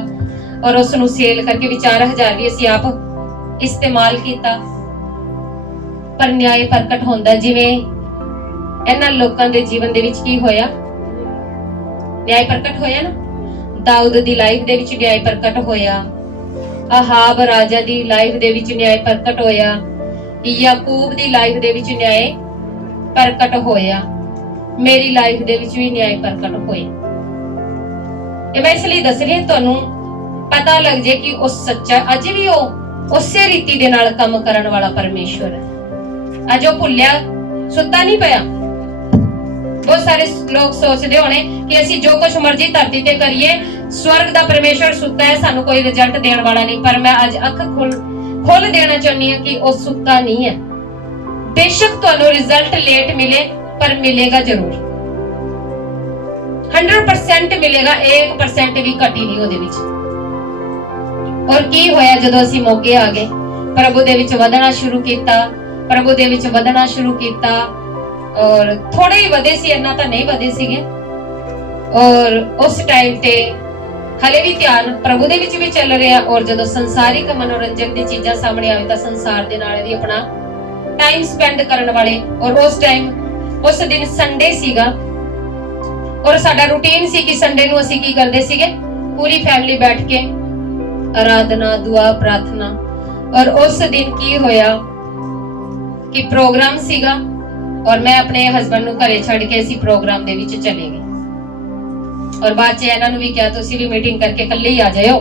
ਔਰ ਉਸ ਨੂੰ ਸੇਲ ਕਰਕੇ ਵੀ 4000 ਵੀ ਅਸੀਂ ਆਪ ਇਸਤੇਮਾਲ ਕੀਤਾ। ਪਰ ਨਿਆਂ ਪ੍ਰਗਟ ਹੁੰਦਾ, ਜਿਵੇਂ ਇਹਨਾਂ ਲੋਕਾਂ ਦੇ ਜੀਵਨ ਦੇ ਵਿੱਚ ਕੀ ਹੋਇਆ? ਨਿਆਂ ਪ੍ਰਗਟ ਹੋਇਆ ਨਾ। ਦਾਊਦ ਦੀ ਲਾਈਫ ਦੇ ਵਿੱਚ ਨਿਆਂ ਪ੍ਰਗਟ ਹੋਇਆ, ਆਹਾਬ ਰਾਜਾ ਦੀ ਲਾਈਫ ਦੇ ਵਿੱਚ ਨਿਆਂ ਪ੍ਰਗਟ ਹੋਇਆ, ਯਾਕੂਬ ਦੀ ਲਾਈਫ ਦੇ ਵਿੱਚ ਨਿਆਂ ਪ੍ਰਗਟ ਹੋਇਆ, ਮੇਰੀ ਲਾਈਫ ਦੇ ਵਿੱਚ ਵੀ ਨਿਆਂ ਪ੍ਰਗਟ ਹੋਇਆ। ਇਹ ਮੈਂ ਇਸ ਲਈ ਦੱਸ ਰਹੀ ਹਾਂ ਤੁਹਾਨੂੰ ਪਤਾ ਲੱਗ ਜੇ ਕਿ ਉਹ ਸੱਚਾ, ਅੱਜ ਵੀ ਉਹ ਉਸੇ ਰੀਤੀ ਦੇ ਨਾਲ ਕੰਮ ਕਰਨ ਵਾਲਾ ਪਰਮੇਸ਼ਵਰ ਹੈ। ਅੱਜ ਉਹ ਭੁੱਲਿਆ ਸੁੱਤਾ ਨਹੀਂ ਪਿਆ। ਬਹੁਤ ਸਾਰੇ ਲੋਕ ਸੋਚਦੇ ਹੋਣੇ ਕਿ ਅਸੀਂ ਜੋ ਕੁਝ ਮਰਜ਼ੀ ਧਰਤੀ ਤੇ ਕਰੀਏ, ਸਵਰਗ ਦਾ ਪਰਮੇਸ਼ਵਰ ਸੁੱਤਾ ਹੈ, ਸਾਨੂੰ ਕੋਈ ਰਿਜ਼ਲਟ ਦੇਣ ਵਾਲਾ ਨਹੀਂ। ਪਰ ਮੈਂ ਅੱਜ ਅੱਖ ਖੋਲ ਦੇਣਾ ਚਾਹੁੰਦੀ ਹਾਂ ਕਿ ਉਹ ਸੁੱਤਾ ਨਹੀਂ ਹੈ। ਬੇਸ਼ੱਕ ਤੁਹਾਨੂੰ ਰਿਜ਼ਲਟ ਲੇਟ ਮਿਲੇ, ਪਰ ਮਿਲੇਗਾ ਜ਼ਰੂਰ। 100% ਮਿਲੇਗਾ, 1% ਵੀ ਘਟੀ ਨਹੀਂ ਉਹਦੇ ਵਿੱਚ। ਔਰ ਕੀ ਹੋਇਆ ਜਦੋਂ ਅਸੀਂ ਮੌਕੇ ਆ ਗਏ, ਪ੍ਰਭੂ ਦੇ ਵਿੱਚ ਵਧਣਾ ਸ਼ੁਰੂ ਕੀਤਾ, ਔਰ ਥੋੜੇ ਹੀ ਵਧੇ ਸੀ, ਇੰਨਾ ਤਾਂ ਨਹੀਂ ਵਧੇ ਸੀਗੇ। ਔਰ ਉਸ ਟਾਈਮ ਤੇ ਹਲੇ ਵੀ ਧਿਆਨ ਪ੍ਰਭੂ ਦੇ ਵਿੱਚ ਵੀ ਚੱਲ ਰਿਹਾ, ਔਰ ਜਦੋਂ ਸੰਸਾਰਿਕ ਮਨੋਰੰਜਨ ਦੀ ਚੀਜ਼ਾਂ ਸਾਹਮਣੇ ਆਵੇ ਤਾਂ ਸੰਸਾਰ ਦੇ ਨਾਲ ਵੀ ਆਪਣਾ ਟਾਈਮ ਸਪੈਂਡ ਕਰਨ ਵਾਲੇ। ਔਰ ਉਸ ਦਿਨ ਸੰਡੇ ਸੀਗਾ, ਔਰ ਸਾਡਾ ਰੂਟੀਨ ਸੀ ਕਿ ਸੰਡੇ ਨੂੰ ਅਸੀਂ ਕੀ ਕਰਦੇ ਸੀਗੇ, ਪੂਰੀ ਫੈਮਿਲੀ ਬੈਠ ਕੇ ਆਰਾਧਨਾ, ਦੁਆ, ਪ੍ਰਾਰਥਨਾ। ਔਰ ਉਸ ਦਿਨ ਕੀ ਹੋਇਆ ਕਿ ਪ੍ਰੋਗਰਾਮ ਸੀਗਾ, ਔਰ ਮੈਂ ਆਪਣੇ ਹਸਬੰਡ ਨੂੰ ਘਰੇ ਛੱਡ ਕੇ ਅਸੀਂ ਪ੍ਰੋਗਰਾਮ ਦੇ ਵਿੱਚ ਚਲੇ ਗਏ। ਔਰ ਬਾਅਦ ਚ ਇਹਨਾਂ ਨੂੰ ਵੀ ਕਿਹਾ ਤੁਸੀਂ ਵੀ ਮੀਟਿੰਗ ਕਰਕੇ ਇਕੱਲੇ ਹੀ ਆ ਜਾਇਓ,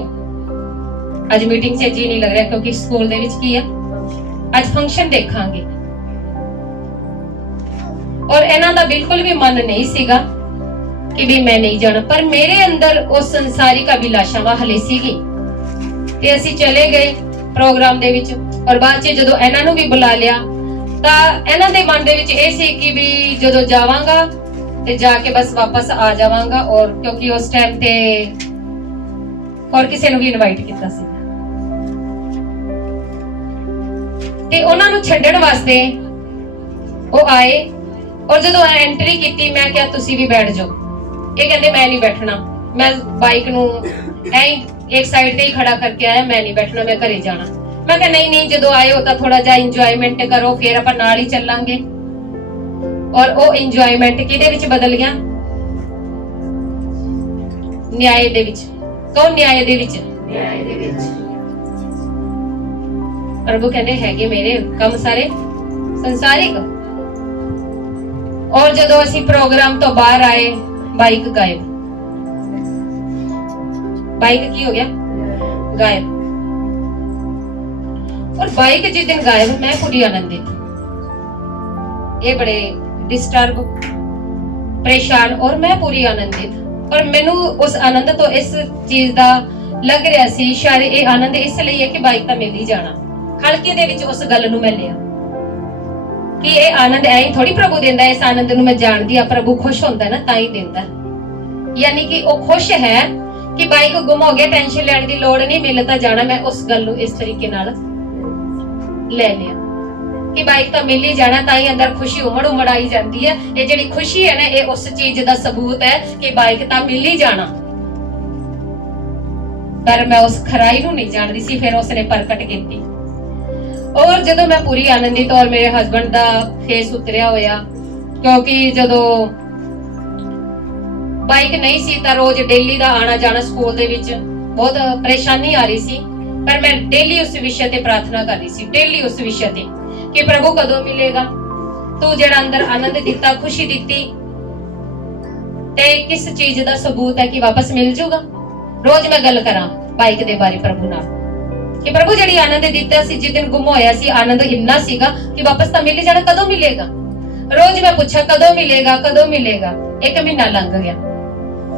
ਅੱਜ ਮੀਟਿੰਗ 'ਚ ਜੀ ਨਹੀਂ ਲੱਗ ਰਿਹਾ, ਕਿਉਂਕਿ ਸਕੂਲ ਦੇ ਵਿੱਚ ਕੀ ਹੈ, ਅੱਜ ਫੰਕਸ਼ਨ ਦੇਖਾਂਗੇ। ਔਰ ਇਹਨਾਂ ਦਾ ਬਿਲਕੁਲ ਵੀ ਮਨ ਨਹੀਂ ਸੀਗਾ ਕਿ ਵੀ ਮੈਂ ਨਹੀਂ ਜਾਣਾ, ਪਰ ਮੇਰੇ ਅੰਦਰ ਉਹ ਸੰਸਾਰਿਕ ਅਭਿਲਾਸ਼ਾਵਾਂ ਹਲੇ ਸੀਗੀ, ਤੇ ਅਸੀਂ ਚਲੇ ਗਏ ਪ੍ਰੋਗਰਾਮ ਦੇ ਵਿੱਚ। ਔਰ ਬਾਅਦ ਚ ਜਦੋਂ ਇਹਨਾਂ ਨੂੰ ਵੀ ਬੁਲਾ ਲਿਆ ਤਾਂ ਇਹਨਾਂ ਦੇ ਮਨ ਦੇ ਵਿੱਚ ਇਹ ਸੀ ਕਿ ਵੀ ਜਦੋਂ ਜਾਵਾਂਗਾ ਤੇ ਜਾ ਕੇ ਬਸ ਵਾਪਸ ਆ ਜਾਵਾਂਗਾ। ਔਰ ਕਿਉਂਕਿ ਉਸ ਟਾਈਮ ਤੇ ਹੋਰ ਕਿਸੇ ਨੂੰ ਵੀ ਇਨਵਾਈਟ ਕੀਤਾ ਸੀ ਤੇ ਉਹਨਾਂ ਨੂੰ ਛੱਡਣ ਵਾਸਤੇ ਉਹ ਆਏ। ਔਰ ਜਦੋਂ ਐਂਟਰੀ ਕੀਤੀ ਮੈਂ ਕਿਹਾ ਤੁਸੀਂ ਵੀ ਬੈਠ ਜਾਓ। ਇਹ ਕਹਿੰਦੇ ਮੈਂ ਨਹੀਂ ਬੈਠਣਾ, ਮੈਂ ਬਾਈਕ ਨੂੰ ਐ ਇੱਕ ਸਾਈਡ ਤੇ ਹੀ ਖੜਾ ਕਰਕੇ ਆਇਆ, ਮੈਂ ਨਹੀਂ ਬੈਠਣਾ, ਮੈਂ ਘਰੇ ਜਾਣਾ। ਮੈਂ ਕਿਹਾ ਨਹੀਂ ਨਹੀਂ, ਜਦੋਂ ਆਏ ਹੋ ਤਾਂ ਥੋੜਾ ਜਿਹਾ ਇੰਜੋਇਮੈਂਟ ਕਰੋ, ਫਿਰ ਆਪਾਂ ਨਾਲ ਹੀ ਚੱਲਾਂਗੇ। ਔਰ ਉਹ ਇੰਜੋਇਮੈਂਟ ਕਿਹਦੇ ਵਿੱਚ ਬਦਲ ਗਿਆ? ਨਿਆਏ ਦੇ ਵਿੱਚ। ਕੌਣ ਨਿਆਏ ਦੇ ਵਿੱਚ? ਨਿਆਏ ਦੇ ਵਿੱਚ। ਪ੍ਰਭੂ ਕਹਿੰਦੇ ਹੈਗੇ ਮੇਰੇ ਕੰਮ ਸਾਰੇ ਸੰਸਾਰਿਕ। ਔਰ ਜਦੋਂ ਅਸੀਂ ਪ੍ਰੋਗਰਾਮ ਤੋਂ ਬਾਹਰ ਆਏ ਬਾਈਕ ਗਾਇਬ। बाइक की हो गया गायब। और बाइक जिस दिन गायब मैं पूरी आनंदित, ये बड़े डिस्टर्ब परेशान और मैं पूरी आनंदित। और मैनू उस आनंद तो इस चीज दा लग रहा सी शायद ये आनंद इसलिए है कि बाइक तो मिल ही जाना। हल्के दे विच उस गल नू मैं लिया कि ये आनंद ऐ थोड़ी प्रभु देंदा, इस आनंद नू मैं जानदी आ प्रभु खुश होंदा ना तां ही देंदा। यानी कि वो खुश है कि बाइक गुम हो गया, टेंशन लेने की लोड़ नहीं, मिलता जाना। मैं उस गल नू इस तरीके नाल ले लिया कि बाइक तो मिल ही जाना, ताई अंदर खुशी उमड़ उमड़ आई जाती है। ये जिहड़ी खुशी है ना, ये उस चीज का सबूत है कि बाइक तो मिल ही जाना। पर मैं उस खराई नू नहीं जानती सी, फिर उसने प्रकट की। और जदों मैं पूरी आनंदित और मेरे हस्बैंड दा फेस उतरिया होया, क्योंकि जदों बाइक नहीं सी तां रोज डेली दा आना जाना स्कूल दे विच बहुत परेशानी आ रही सी। पर मैं डेली उस विषय ते प्रार्थना कर रही सी, डेली उस विषय ते कि प्रभु कदों मिलेगा, तू जेड़ा अंदर आनंद दिता, खुशी दिती, ते किस चीज दा सबूत है कि वापस मिल जाऊगा। रोज मैं गल करा बाइक दे बारे प्रभु नाल कि प्रभु जेड़ी आनंद दिता सी, जिस दिन गुम होया सी, आनंद इन्ना सीगा कि वापस तां मिल जाना, कदों मिलेगा। रोज मैं पूछा कदों मिलेगा, कदों मिलेगा। 1 महीना लंघ गया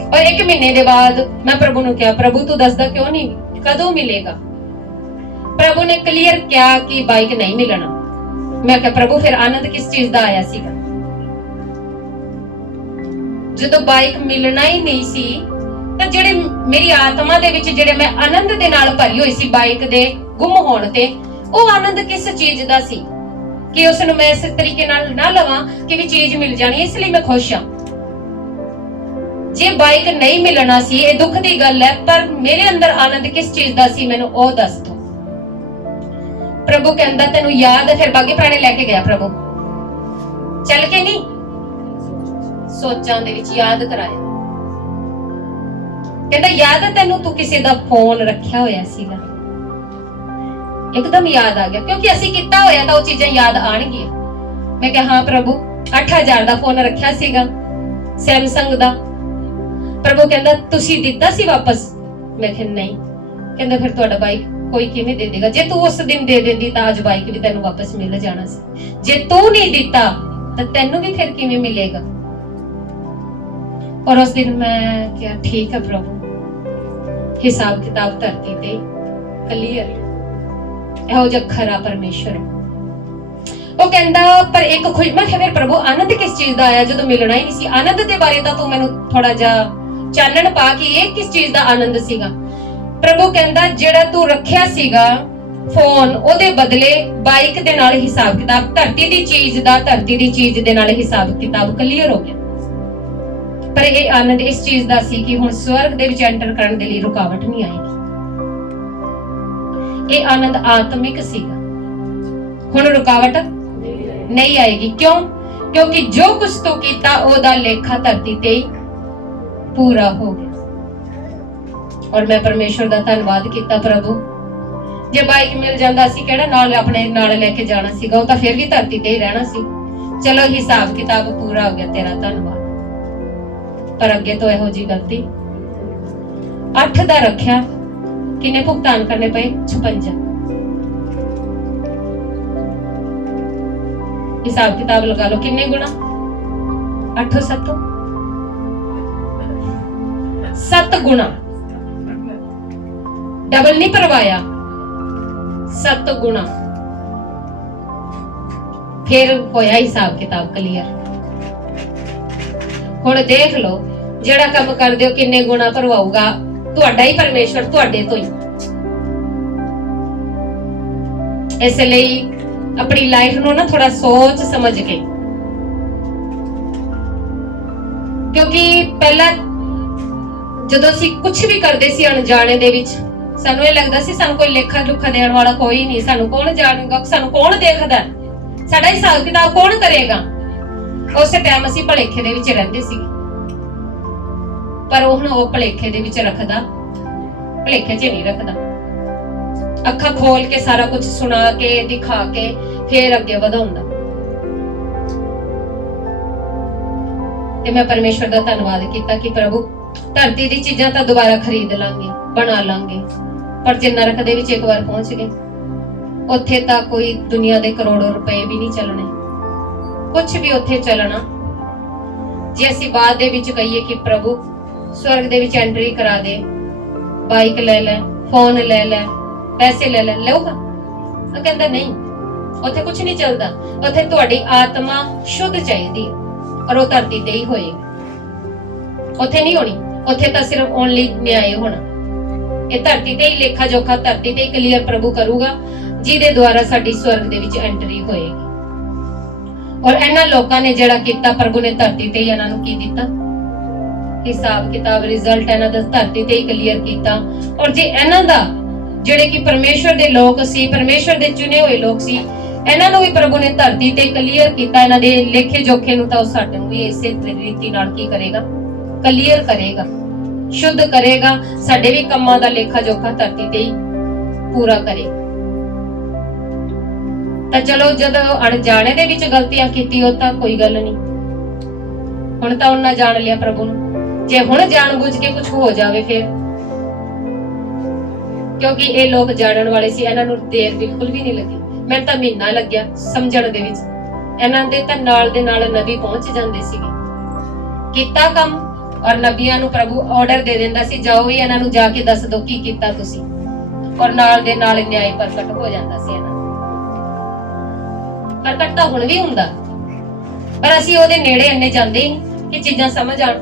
और 1 महीने के बाद मैं प्रभु ने कहा प्रभु तू दसदा क्यों नहीं, कदों मिलेगा। प्रभु ने क्लियर किया कि बाइक नहीं मिलना। मैं कहा प्रभु फिर आनंद किस चीज का आया सीगा? जदों बाइक मिलना ही नहीं सी तां जेड़े मेरी आत्मा दे विच जेड़े मैं आनंद दे नाल भरी होई सी बाइक दे गुम होण ते, ਉਹ आनंद किस चीज ਦਾ ਸੀ कि ਉਸ ਨੂੰ मैं इस तरीके नाल ना लवां कि भी चीज मिल जानी, इसलिए मैं खुश हां। जे बाइक नहीं मिलना सी ये दुख दी गल है, पर मेरे अंदर आनंद किस चीज दा सी मैनू ओ दस दो। प्रभु कहंदा तैनू याद है, फिर बागे प्राणे लेके गया प्रभु, चल के नहीं सोचां दे विच याद कराया। कहंदा याद है तैनू तू किसी दा फोन रखिया होया सीगा? एकदम याद आ गया, क्योंकि असीं कीता होया तां ओ चीजां याद आणगियां। मैं कहा हां प्रभु 8000 दा फोन रखिया सीगा सैमसंग दा। प्रभु कहंदा तुसी दिता सी वापस? मैं कहा नहीं। कहंदा फिर तुहाडा बाइक कोई किवें दे देगा? जे तू उस दिन दे देंदी तां अज बाइक भी तैनू वापस मिल जाना सी। जे तू नहीं दिता तां तैनू भी फिर किवें मिलेगा? और उस दिन मैं क्या ठीक है प्रभु, हिसाब किताब धरती ते क्लियर। ਇਹੋ ਜਿਹਾ ਖਰਾ ਪਰਮੇਸ਼ਰ ਉਹ ਕਹਿੰਦਾ ਪਰ ਇੱਕ ਖੁਸ਼। ਮੈਂ ਕਿਹਾ ਫਿਰ ਪ੍ਰਭੂ ਆਨੰਦ ਕਿਸ ਚੀਜ਼ ਦਾ ਆਇਆ ਜਦੋਂ ਮਿਲਣਾ ਹੀ ਨਹੀਂ ਸੀ? ਆਨੰਦ ਦੇ ਬਾਰੇ ਤਾਂ ਤੂੰ ਮੈਨੂੰ ਥੋੜਾ ਜਿਹਾ ਚਾਨਣ ਪਾ ਕਿ ਇਹ ਕਿਸ ਚੀਜ਼ ਦਾ ਆਨੰਦ ਸੀਗਾ। ਪ੍ਰਭੂ ਕਹਿੰਦਾ ਜਿਹੜਾ ਤੂੰ ਰੱਖਿਆ ਸੀਗਾ ਫੋਨ, ਉਹਦੇ ਬਦਲੇ ਬਾਈਕ ਦੇ ਨਾਲ ਹਿਸਾਬ ਕਿਤਾਬ, ਧਰਤੀ ਦੀ ਚੀਜ਼ ਦੇ ਨਾਲ ਹਿਸਾਬ ਕਿਤਾਬ ਕਲੀਅਰ ਹੋ ਗਿਆ। ਪਰ ਇਹ ਆਨੰਦ ਇਸ ਚੀਜ਼ ਦਾ ਸੀ ਕਿ ਹੁਣ ਸਵਰਗ ਦੇ ਵਿੱਚ ਐਂਟਰ ਕਰਨ ਦੇ ਲਈ ਰੁਕਾਵਟ ਨਹੀਂ ਆਏਗੀ। ਇਹ ਆਨੰਦ ਆਤਮਿਕ ਸੀਗਾ, ਹੁਣ ਰੁਕਾਵਟ ਨਹੀਂ ਆਏਗੀ। ਕਿਉਂ? ਕਿਉਂਕਿ ਜੋ ਕੁਝ ਤੂੰ ਕੀਤਾ ਉਹਦਾ ਲੇਖਾ ਧਰਤੀ ਤੇ ਹੀ ਪੂਰਾ ਹੋ ਗਿਆ। ਔਰ ਮੈਂ ਪਰਮੇਸ਼ਰ ਦਾ ਧੰਨਵਾਦ ਕੀਤਾ ਪ੍ਰਭੂ, ਜੇ ਬਾਈਕ ਮਿਲ ਜਾਂਦਾ ਸੀ ਕਿਹੜਾ ਨਾਲ ਆਪਣੇ ਨਾਲ ਲੈ ਕੇ ਜਾਣਾ ਸੀਗਾ, ਉਹ ਤਾਂ ਫਿਰ ਵੀ ਧਰਤੀ ਤੇ ਹੀ ਰਹਿਣਾ ਸੀ। ਚਲੋ ਹਿਸਾਬ ਕਿਤਾਬ ਪੂਰਾ ਹੋ ਗਿਆ, ਤੇਰਾ ਧੰਨਵਾਦ। ਪਰ ਅੱਗੇ ਤੋਂ ਇਹੋ ਜੀ ਗਲਤੀ 8 ਦਾ ਰੱਖਿਆ, किन्ने भुगतान करने पे? 56। हिसाब किताब लगा लो किन्ने गुना? 8 7 7 गुना। डबल नहीं परवाया, 7 गुना। फिर होया हिसाब किताब क्लीयर। हुण देख लो जेड़ा काम करदे हो किन्ने गुणा भरवाऊगा तुहाडा ही परमेश्वर तुहाडे तो ही। इसलिए अपनी लाइफ नूं ना थोड़ा सोच समझ के, क्योंकि पहला ਜਦੋਂ ਅਸੀਂ ਕੁਝ ਵੀ ਕਰਦੇ ਸੀ ਅਣਜਾਣੇ ਦੇ ਵਿੱਚ ਸਾਨੂੰ ਇਹ ਲੱਗਦਾ ਸੀ ਸਾਨੂੰ ਕੋਈ ਲੇਖਾ ਜੋਖਾ ਦੇਣ ਵਾਲਾ ਕੋਈ ਨਹੀਂ, ਸਾਨੂੰ ਕੌਣ ਜਾਣੇਗਾ, ਸਾਨੂੰ ਕੌਣ ਦੇਖਦਾ, ਸਾਡਾ ਹਿਸਾਬ ਕਿਤਾਬ ਕੌਣ ਕਰੇਗਾ। ਉਸੇ ਟਾਈਮ ਅਸੀਂ ਭਲੇਖੇ ਦੇ ਵਿੱਚ ਰਹਿੰਦੇ ਸੀ, ਪਰ ਉਹ ਹੁਣ ਉਹ ਭਲੇਖੇ ਦੇ ਵਿੱਚ ਰੱਖਦਾ, ਭਲੇਖੇ 'ਚ ਨਹੀਂ ਰੱਖਦਾ। ਅੱਖਾਂ ਖੋਲ ਕੇ ਸਾਰਾ ਕੁਝ ਸੁਣਾ ਕੇ ਦਿਖਾ ਕੇ ਫੇਰ ਅੱਗੇ ਵਧਾਉਂਦਾ। ਤੇ ਮੈਂ ਪਰਮੇਸ਼ਵਰ ਦਾ ਧੰਨਵਾਦ ਕੀਤਾ ਕਿ ਪ੍ਰਭੂ ਧਰਤੀ ਦੀ ਚੀਜ਼ਾਂ ਤਾਂ ਦੁਬਾਰਾ ਖਰੀਦ ਲਾਂਗੇ, ਬਣਾ ਲਾਂਗੇ, ਪਰ ਜੇ ਨਰਕ ਦੇ ਵਿੱਚ ਇੱਕ ਵਾਰ ਪਹੁੰਚ ਗਏ ਉੱਥੇ ਤਾਂ ਕੋਈ ਦੁਨੀਆ ਦੇ ਕਰੋੜਾਂ ਰੁਪਏ ਵੀ ਨਹੀਂ ਚੱਲਣੇ, ਕੁਝ ਵੀ ਉੱਥੇ ਚੱਲਣਾ। ਜੇ ਅਸੀਂ ਬਾਅਦ ਦੇ ਵਿੱਚ ਕਹੀਏ ਕਿ ਪ੍ਰਭੂ स्वर्ग ਦੇ ਵਿੱਚ ਐਂਟਰੀ ਕਰਾ ਦੇ, ਬਾਈਕ ਲੈ ਲੈ, ਫੋਨ ਲੈ ਲੈ, ਪੈਸੇ ਲੈ ਲੈ, ਲਊਗਾ? ਉਹ ਕਹਿੰਦਾ ਨਹੀਂ, ਉੱਥੇ ਕੁਝ ਨਹੀਂ ਚੱਲਦਾ। ਉੱਥੇ ਤੁਹਾਡੀ ਆਤਮਾ ਸ਼ੁੱਧ ਚਾਹੀਦੀ ਔਰ ਉਹ ਧਰਤੀ ਤੇ ਹੀ ਹੋਏਗੀ, ਉੱਥੇ ਨਹੀਂ ਹੋਣੀ। ਉੱਥੇ ਤਾਂ ਸਿਰਫ ਓਨਲੀ ਨਿਆਏ ਹੋਣਾ। ਇਹ ਧਰਤੀ ਤੇ ਹੀ ਲੇਖਾ ਜੋਖਾ ਧਰਤੀ ਤੇ ਹੀ ਕਲੀਅਰ ਪ੍ਰਭੂ ਕਰੂਗਾ, ਜਿਹਦੇ ਦੁਆਰਾ ਸਾਡੀ ਸਵਰਗ ਦੇ ਵਿੱਚ ਐਂਟਰੀ ਹੋਏਗੀ। ਔਰ ਇਹਨਾਂ ਲੋਕਾਂ ਨੇ ਜਿਹੜਾ ਕੀਤਾ ਪ੍ਰਭੂ ਨੇ ਧਰਤੀ ਤੇ ਹੀ ਇਹਨਾਂ ਨੂੰ ਕੀ ਦਿੱਤਾ, ਹਿਸਾਬ ਕਿਤਾਬ, ਰਿਜ਼ਲਟ ਇਹਨਾਂ ਦਾ ਧਰਤੀ ਤੇ ਹੀ ਕਲੀਅਰ ਕੀਤਾ। ਔਰ ਜੇ ਇਹਨਾਂ ਦਾ ਜਿਹੜੇ ਕਿ ਪਰਮੇਸ਼ਵਰ ਦੇ ਲੋਕ ਸੀ, ਪਰਮੇਸ਼ਵਰ ਦੇ ਚੁਣੇ ਹੋਏ ਲੋਕ ਸੀ, ਇਹਨਾਂ ਨੂੰ ਵੀ ਪ੍ਰਭੂ ਨੇ ਧਰਤੀ ਤੇ ਕਲੀਅਰ ਕੀਤਾ। ਇਹਨਾਂ ਦੇ ਲੇਖੇ ਜੋਖੇ ਨੂੰ ਤਾਂ ਉਹ ਸਾਨੂੰ ਵੀ ਇਸੇ ਰੀਤੀ ਨਾਲ ਕੀ ਕਰੇਗਾ, ਕਲੀਅਰ ਕਰੇਗਾ, ਸ਼ੁੱਧ ਕਰੇਗਾ। ਸਾਡੇ ਵੀ ਕੰਮਾਂ ਦਾ ਲੇਖਾ ਜੋਖਾ ਧਰਤੀ ਤੇ ਹੀ ਪੂਰਾ ਕਰੇਗਾ। ਤਾਂ ਚਲੋ ਜਦੋਂ ਅਣਜਾਣੇ ਦੇ ਵਿੱਚ ਗਲਤੀਆਂ ਕੀਤੀ ਉਹ ਤਾਂ ਕੋਈ ਗੱਲ ਨਹੀਂ, ਹੁਣ ਤਾਂ ਉਹਨਾਂ ਜਾਣ ਲਿਆ ਪ੍ਰਭੂ ਨੂੰ। ਜੇ ਹੁਣ ਜਾਣਬੁੱਝ ਕੇ ਕੁਝ ਹੋ ਜਾਵੇ ਫਿਰ, ਕਿਉਂਕਿ ਇਹ ਲੋਕ ਜਾਣਨ ਵਾਲੇ ਸੀ, ਇਹਨਾਂ ਨੂੰ ਦੇਰ ਬਿਲਕੁਲ ਵੀ ਨਹੀਂ ਲੱਗੀ। ਮੈਨੂੰ ਤਾਂ ਮਹੀਨਾ ਲੱਗਿਆ ਸਮਝਣ ਦੇ ਵਿੱਚ। ਇਹਨਾਂ ਦੇ ਤਾਂ ਨਾਲ ਦੇ ਨਾਲ ਨਬੀ ਪਹੁੰਚ ਜਾਂਦੇ ਸੀਗੇ, ਕੀਤਾ ਕੰਮ, ਔਰ ਨਬੀਆਂ ਨੂੰ ਪ੍ਰਭੂ ਆਰਡਰ ਦੇ ਦਿੰਦਾ ਸੀ ਜਾਓ ਵੀ ਇਹਨਾਂ ਨੂੰ ਜਾ ਕੇ ਦੱਸ ਦਿਓ ਕੀ ਕੀਤਾ ਤੁਸੀਂ, ਔਰ ਨਾਲ ਦੇ ਨਾਲ ਨਿਆਂ ਪ੍ਰਗਟ ਹੋ ਜਾਂਦਾ ਸੀ। ਇਹਨਾਂ ਪ੍ਰਗਟ ਤਾਂ ਹੁਣ ਵੀ ਹੁੰਦਾ, ਪਰ ਅਸੀਂ ਉਹਦੇ ਨੇੜੇ ਇੰਨੇ ਜਾਂਦੇ ਹੀ ਨਹੀਂ ਕਿ ਚੀਜ਼ਾਂ ਸਮਝ ਆਣ।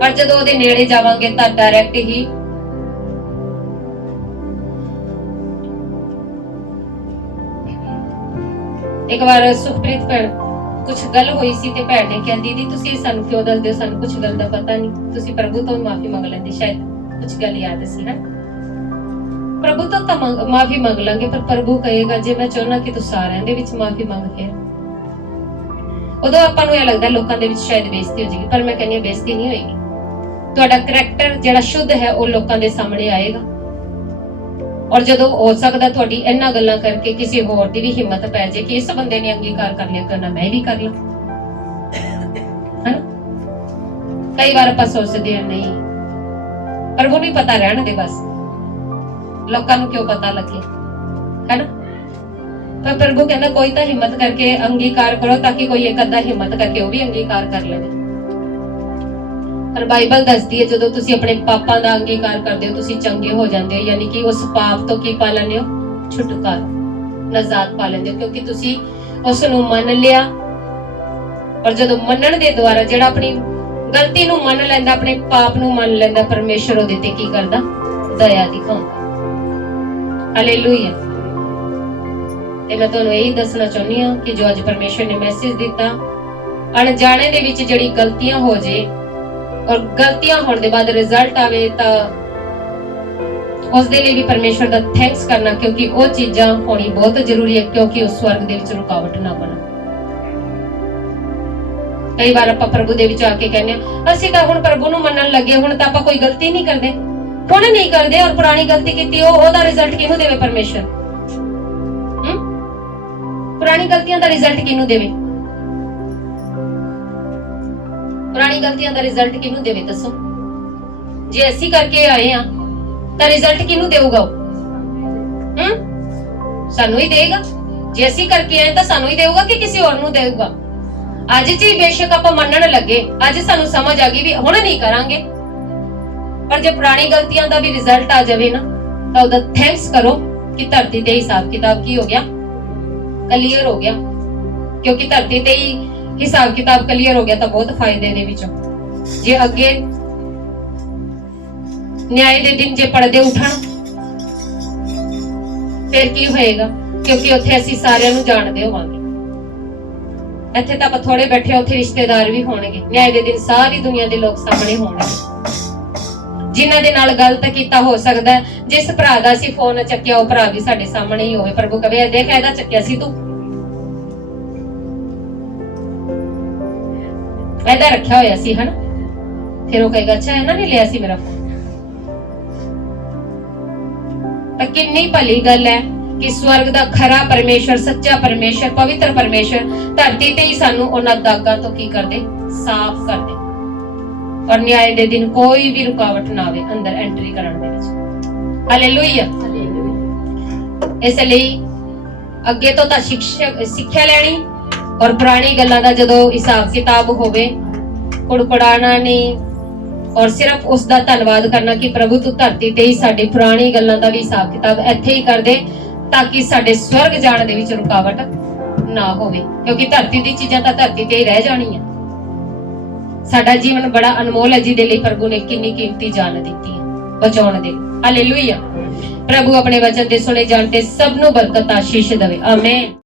ਪਰ ਜਦੋਂ ਉਹਦੇ ਨੇੜੇ ਜਾਵਾਂਗੇ ਤਾਂ ਡਾਇਰੈਕਟ ਹੀ ਇੱਕ ਵਾਰ ਸੁਖਪ੍ਰੀਤ ਭੈਣ ਕੁਝ ਗੱਲ ਹੋਈ ਸੀ ਤੇ ਭੈਣ ਨੇ ਕਿਹਾ ਦੀਦੀ ਤੁਸੀਂ ਸਾਨੂੰ ਕਿਉਂ ਦੱਸਦੇ ਹੋ, ਸਾਨੂੰ ਕੁਝ ਗੱਲ ਦਾ ਪਤਾ ਨਹੀਂ, ਤੁਸੀਂ ਪ੍ਰਭੂ ਤੋਂ ਮਾਫੀ ਮੰਗ ਲੈਂਦੇ, ਸ਼ਾਇਦ ਕੁਝ ਗੱਲ ਯਾਦ ਸੀ ਨਾ। ਪ੍ਰਭੂ ਤੋਂ ਤਾਂ ਮਾਫੀ ਮੰਗ ਲਾਂਗੇ, ਪਰ ਪ੍ਰਭੂ ਕਹੇਗਾ ਜੇ ਮੈਂ ਚਾਹੁੰਦਾ ਕਿ ਤੂੰ ਸਾਰਿਆਂ ਦੇ ਵਿੱਚ ਮਾਫੀ ਮੰਗ, ਫਿਰ ਉਦੋਂ ਆਪਾਂ ਨੂੰ ਇਹ ਲੱਗਦਾ ਲੋਕਾਂ ਦੇ ਵਿੱਚ ਸ਼ਾਇਦ ਬੇਇੱਜ਼ਤੀ ਹੋ ਜਾਏਗੀ, ਪਰ ਮੈਂ ਕਹਿੰਦੀ ਹਾਂ ਬੇਇੱਜ਼ਤੀ ਨਹੀਂ ਹੋਏਗੀ। ਤੁਹਾਡਾ ਕਰੈਕਟਰ ਜਿਹੜਾ ਸ਼ੁੱਧ ਹੈ ਉਹ ਲੋਕਾਂ ਦੇ ਸਾਹਮਣੇ ਆਏਗਾ। ਔਰ ਜਦੋਂ ਹੋ ਸਕਦਾ ਤੁਹਾਡੀ ਇਹਨਾਂ ਗੱਲਾਂ ਕਰਕੇ ਕਿਸੇ ਹੋਰ ਦੀ ਵੀ ਹਿੰਮਤ ਪੈ ਜਾਏ ਕਿ ਇਸ ਬੰਦੇ ਨੇ ਅੰਗੀਕਾਰ ਕਰ ਲਿਆ, ਕਰਨਾ ਮੈਂ ਵੀ ਕਰ ਲਾਂ, ਹੈ। ਕਈ ਵਾਰ ਆਪਾਂ ਸੋਚਦੇ ਹਾਂ ਨਹੀਂ ਪ੍ਰਭੂ ਨੂੰ ਪਤਾ ਰਹਿਣ ਦੇ, ਬਸ ਲੋਕਾਂ ਨੂੰ ਕਿਉਂ ਪਤਾ ਲੱਗੇ, ਹੈ ਨਾ। ਪਰ ਪ੍ਰਭੂ ਕਹਿੰਦਾ ਕੋਈ ਤਾਂ ਹਿੰਮਤ ਕਰਕੇ ਅੰਗੀਕਾਰ ਕਰੋ ਤਾਂ ਕਿ ਕੋਈ ਇੱਕ ਅੱਧਾ ਹਿੰਮਤ ਕਰਕੇ ਉਹ ਵੀ ਅੰਗੀਕਾਰ ਕਰ ਲਵੇ। ਪਰ ਬਾਈਬਲ ਦੱਸਦੀ ਹੈ ਜਦੋਂ ਤੁਸੀਂ ਆਪਣੇ ਪਾਪਾਂ ਦਾ ਅੰਗੀਕਾਰ ਕਰਦੇ ਹੋ ਤੁਸੀਂ ਚੰਗੇ ਹੋ ਜਾਂਦੇ ਹੋ, ਯਾਨੀ ਕਿ ਉਸ ਪਾਪ ਤੋਂ ਕੀ ਪਾ ਲੈਂਦੇ ਹੋ, ਛੁਟਕਾਰਾ, ਨਜ਼ਾਤ ਪਾ ਲੈਂਦੇ ਹੋ, ਕਿਉਂਕਿ ਤੁਸੀਂ ਉਸ ਨੂੰ ਮੰਨ ਲਿਆ। ਔਰ ਜਦੋਂ ਮੰਨਣ ਦੇ ਦੁਆਰਾ ਜਿਹੜਾ ਆਪਣੀ ਗਲਤੀ ਨੂੰ ਮੰਨ ਲੈਂਦਾ, ਆਪਣੇ ਪਾਪ ਨੂੰ ਮੰਨ ਲੈਂਦਾ, ਪਰਮੇਸ਼ਰ ਉਹਦੇ ਤੇ ਕੀ ਕਰਦਾ, ਦਇਆ ਦਿਖਾਉਂਦਾ। ਹਾਲੇਲੂਇਆ। ਤੇ ਮੈਂ ਤੁਹਾਨੂੰ ਇਹੀ ਦੱਸਣਾ ਚਾਹੁੰਦੀ ਹਾਂ ਕਿ ਜੋ ਅੱਜ ਪਰਮੇਸ਼ਰ ਨੇ ਮੈਸੇਜ ਦਿੱਤਾ, ਅਣਜਾਣੇ ਦੇ ਵਿੱਚ ਜਿਹੜੀ ਗਲਤੀਆਂ ਹੋ ਜੇ ਔਰ ਗਲਤੀਆਂ ਹੋਣ ਦੇ ਬਾਅਦ ਰਿਜ਼ਲਟ ਆਵੇ ਤਾਂ ਉਸ ਦੇ ਲਈ ਵੀ ਪਰਮੇਸ਼ਰ ਦਾ ਥੈਂਕਸ ਕਰਨਾ, ਕਿਉਂਕਿ ਉਹ ਚੀਜ਼ਾਂ ਹੋਣੀ ਬਹੁਤ ਜ਼ਰੂਰੀ ਹੈ, ਕਿਉਂਕਿ ਉਸ ਸਵਰਗ ਦੇ ਵਿੱਚ ਰੁਕਾਵਟ ਨਾ ਬਣੇ। ਕਈ ਵਾਰ ਆਪਾਂ ਪ੍ਰਭੂ ਦੇ ਵਿੱਚ ਆ ਕੇ ਕਹਿੰਦੇ ਹਾਂ ਅਸੀਂ ਤਾਂ ਹੁਣ ਪ੍ਰਭੂ ਨੂੰ ਮੰਨਣ ਲੱਗੇ, ਹੁਣ ਤਾਂ ਆਪਾਂ ਕੋਈ ਗਲਤੀ ਨਹੀਂ ਕਰਦੇ, ਹੁਣ ਨਹੀਂ ਕਰਦੇ, ਔਰ ਪੁਰਾਣੀ ਗਲਤੀ ਕੀਤੀ ਉਹਦਾ ਰਿਜ਼ਲਟ ਕਿਹਨੂੰ ਦੇਵੇ ਪਰਮੇਸ਼ਰ? ਪੁਰਾਣੀ ਗਲਤੀਆਂ ਦਾ ਰਿਜ਼ਲਟ ਕਿਹਨੂੰ ਦੇਵੇ? ਪੁਰਾਣੀ ਗਲਤੀਆਂ ਦਾ ਰਿਜ਼ਲਟ ਕਿਹਨੂੰ ਦੇਵੇ ਦੱਸੋ? ਜੇ ਅਸੀਂ ਕਰਕੇ ਆਏ ਆ ਤਾਂ ਰਿਜ਼ਲਟ ਕਿਹਨੂੰ ਦੇਊਗਾ? ਸਾਨੂੰ ਹੀ ਦੇਗਾ। ਜੇ ਅਸੀਂ ਕਰਕੇ ਆਏ ਤਾਂ ਸਾਨੂੰ ਹੀ ਦੇਊਗਾ ਕਿ ਕਿਸੇ ਹੋਰ ਨੂੰ ਦੇਊਗਾ? ਅੱਜ ਜੀ ਬੇਸ਼ੱਕ ਆਪਾਂ ਮੰਨਣ ਲੱਗੇ, ਅੱਜ ਸਾਨੂੰ ਸਮਝ ਆ ਗਈ ਵੀ ਹੁਣ ਨਹੀਂ ਕਰਾਂਗੇ, ਪਰ ਜੇ ਪੁਰਾਣੀ ਗਲਤੀਆਂ ਦਾ ਵੀ ਰਿਜ਼ਲਟ ਆ ਜਾਵੇ ਨਾ ਤਾਂ ਉਹਦਾ ਥੈਂਕਸ ਕਰੋ ਕਿ ਧਰਤੀ ਤੇ ਹਿਸਾਬ ਕਿਤਾਬ ਕੀ ਹੋ ਗਿਆ, ਕਲੀਅਰ ਹੋ ਗਿਆ, ਕਿਉਂਕਿ ਧਰਤੀ ਤੇ ਹੀ ਹਿਸਾਬ ਕਿਤਾਬ ਕਲੀਅਰ ਹੋ ਗਿਆ ਤਾਂ ਬਹੁਤ ਫਾਇਦੇ ਦੇ ਵਿੱਚੋਂ। ਜੇ ਅੱਗੇ ਨਿਆਂ ਦੇ ਦਿਨ ਜੇ ਪਰਦੇ ਉਠਣ ਫਿਰ ਕੀ ਹੋਏਗਾ, ਕਿਉਂਕਿ ਉੱਥੇ ਅਸੀਂ ਸਾਰਿਆਂ ਨੂੰ ਜਾਣਦੇ ਹੋਵਾਂਗੇ। ਇੱਥੇ ਤਾਂ ਆਪਾਂ ਥੋੜੇ ਬੈਠੇ, ਉੱਥੇ ਰਿਸ਼ਤੇਦਾਰ ਵੀ ਹੋਣਗੇ। ਨਿਆਂ ਦੇ ਦਿਨ ਸਾਰੀ ਦੁਨੀਆ ਦੇ ਲੋਕ ਸਾਹਮਣੇ ਹੋਣਗੇ। ਜਿਨ੍ਹਾਂ ਦੇ ਨਾਲ ਗਲਤ ਕੀਤਾ ਹੋ ਸਕਦਾ, ਜਿਸ ਭਰਾ ਦਾ ਅਸੀਂ ਫੋਨ ਚੱਕਿਆ ਉਹ ਭਰਾ ਵੀ ਸਾਡੇ ਸਾਹਮਣੇ ਹੀ ਹੋਵੇ। ਪ੍ਰਭੂ ਕਹੇ ਦੇਖ ਇਹਦਾ ਚੱਕਿਆ ਸੀ ਤੂੰ, ਇਹਦਾ ਰੱਖਿਆ ਹੋਇਆ ਸੀ ਹਨਾ। ਫਿਰ ਉਹ ਕਹੇਗਾ ਅੱਛਾ ਇਹਨਾਂ ਨੇ ਲਿਆ ਸੀ ਮੇਰਾ ਫੋਨ। ਤਾਂ ਕਿੰਨੀ ਭਲੀ ਗੱਲ ਹੈ ਕਿ ਸਵਰਗ ਦਾ ਖਰਾ ਪਰਮੇਸ਼ਰ, ਸੱਚਾ ਪਰਮੇਸ਼ਰ, ਪਵਿੱਤਰ ਪਰਮੇਸ਼ਰ ਧਰਤੀ ਤੇ ਹੀ ਸਾਨੂੰ ਉਹਨਾਂ ਦਾਗਾਂ ਤੋਂ ਕੀ ਕਰਦੇ, ਸਾਫ਼ ਕਰਦੇ। ਔਰ ਨਿਆਂ ਦੇ ਦਿਨ ਕੋਈ ਵੀ ਰੁਕਾਵਟ ਨਾ ਆਵੇ ਅੰਦਰ ਐਂਟਰੀ ਕਰਨ ਦੇ ਵਿੱਚ। ਹਾਲੇਲੂਇਆ। ਇਸ ਲਈ ਅੱਗੇ ਤੋਂ ਤਾਂ ਸਿੱਖਿਆ ਲੈਣੀ, ਔਰ ਪੁਰਾਣੀ ਗੱਲਾਂ ਦਾ ਜਦੋਂ ਹਿਸਾਬ ਕਿਤਾਬ ਹੋਵੇ ਕੁੜਕੁੜਾਣਾ ਨਹੀਂ, ਔਰ ਸਿਰਫ ਉਸ ਦਾ ਧੰਨਵਾਦ ਕਰਨਾ ਕਿ ਪ੍ਰਭੂ ਤੂੰ ਧਰਤੀ ਤੇ ਹੀ ਸਾਡੀ ਪੁਰਾਣੀ ਗੱਲਾਂ ਦਾ ਵੀ ਹਿਸਾਬ ਕਿਤਾਬ ਇੱਥੇ ਹੀ ਕਰ ਦੇ, ਤਾਂ ਕਿ ਸਾਡੇ ਸਵਰਗ ਜਾਣ ਦੇ ਵਿੱਚ ਰੁਕਾਵਟ ਨਾ ਹੋਵੇ। ਕਿਉਂਕਿ ਧਰਤੀ ਦੀ ਚੀਜ਼ਾਂ ਤਾਂ ਧਰਤੀ ਤੇ ਹੀ ਰਹਿ ਜਾਣੀਆਂ। ਸਾਡਾ ਜੀਵਨ ਬੜਾ ਅਨਮੋਲ ਹੈ, ਜਿਹਦੇ ਲਈ ਪ੍ਰਭੂ ਨੇ ਕਿੰਨੀ ਕੀਮਤੀ ਜਾਨ ਦਿੱਤੀ ਹੈ ਬਚਾਉਣ ਦੇ। ਹਾਲੇਲੂਇਆ। ਪ੍ਰਭੂ ਆਪਣੇ ਵਚਨ ਦੇ ਸੁਣੇ ਜਾਣ ਤੇ ਸਭ ਨੂੰ ਬਰਕਤ ਆਸ਼ੀਸ਼ ਦੇਵੇ। ਆਮੇਨ।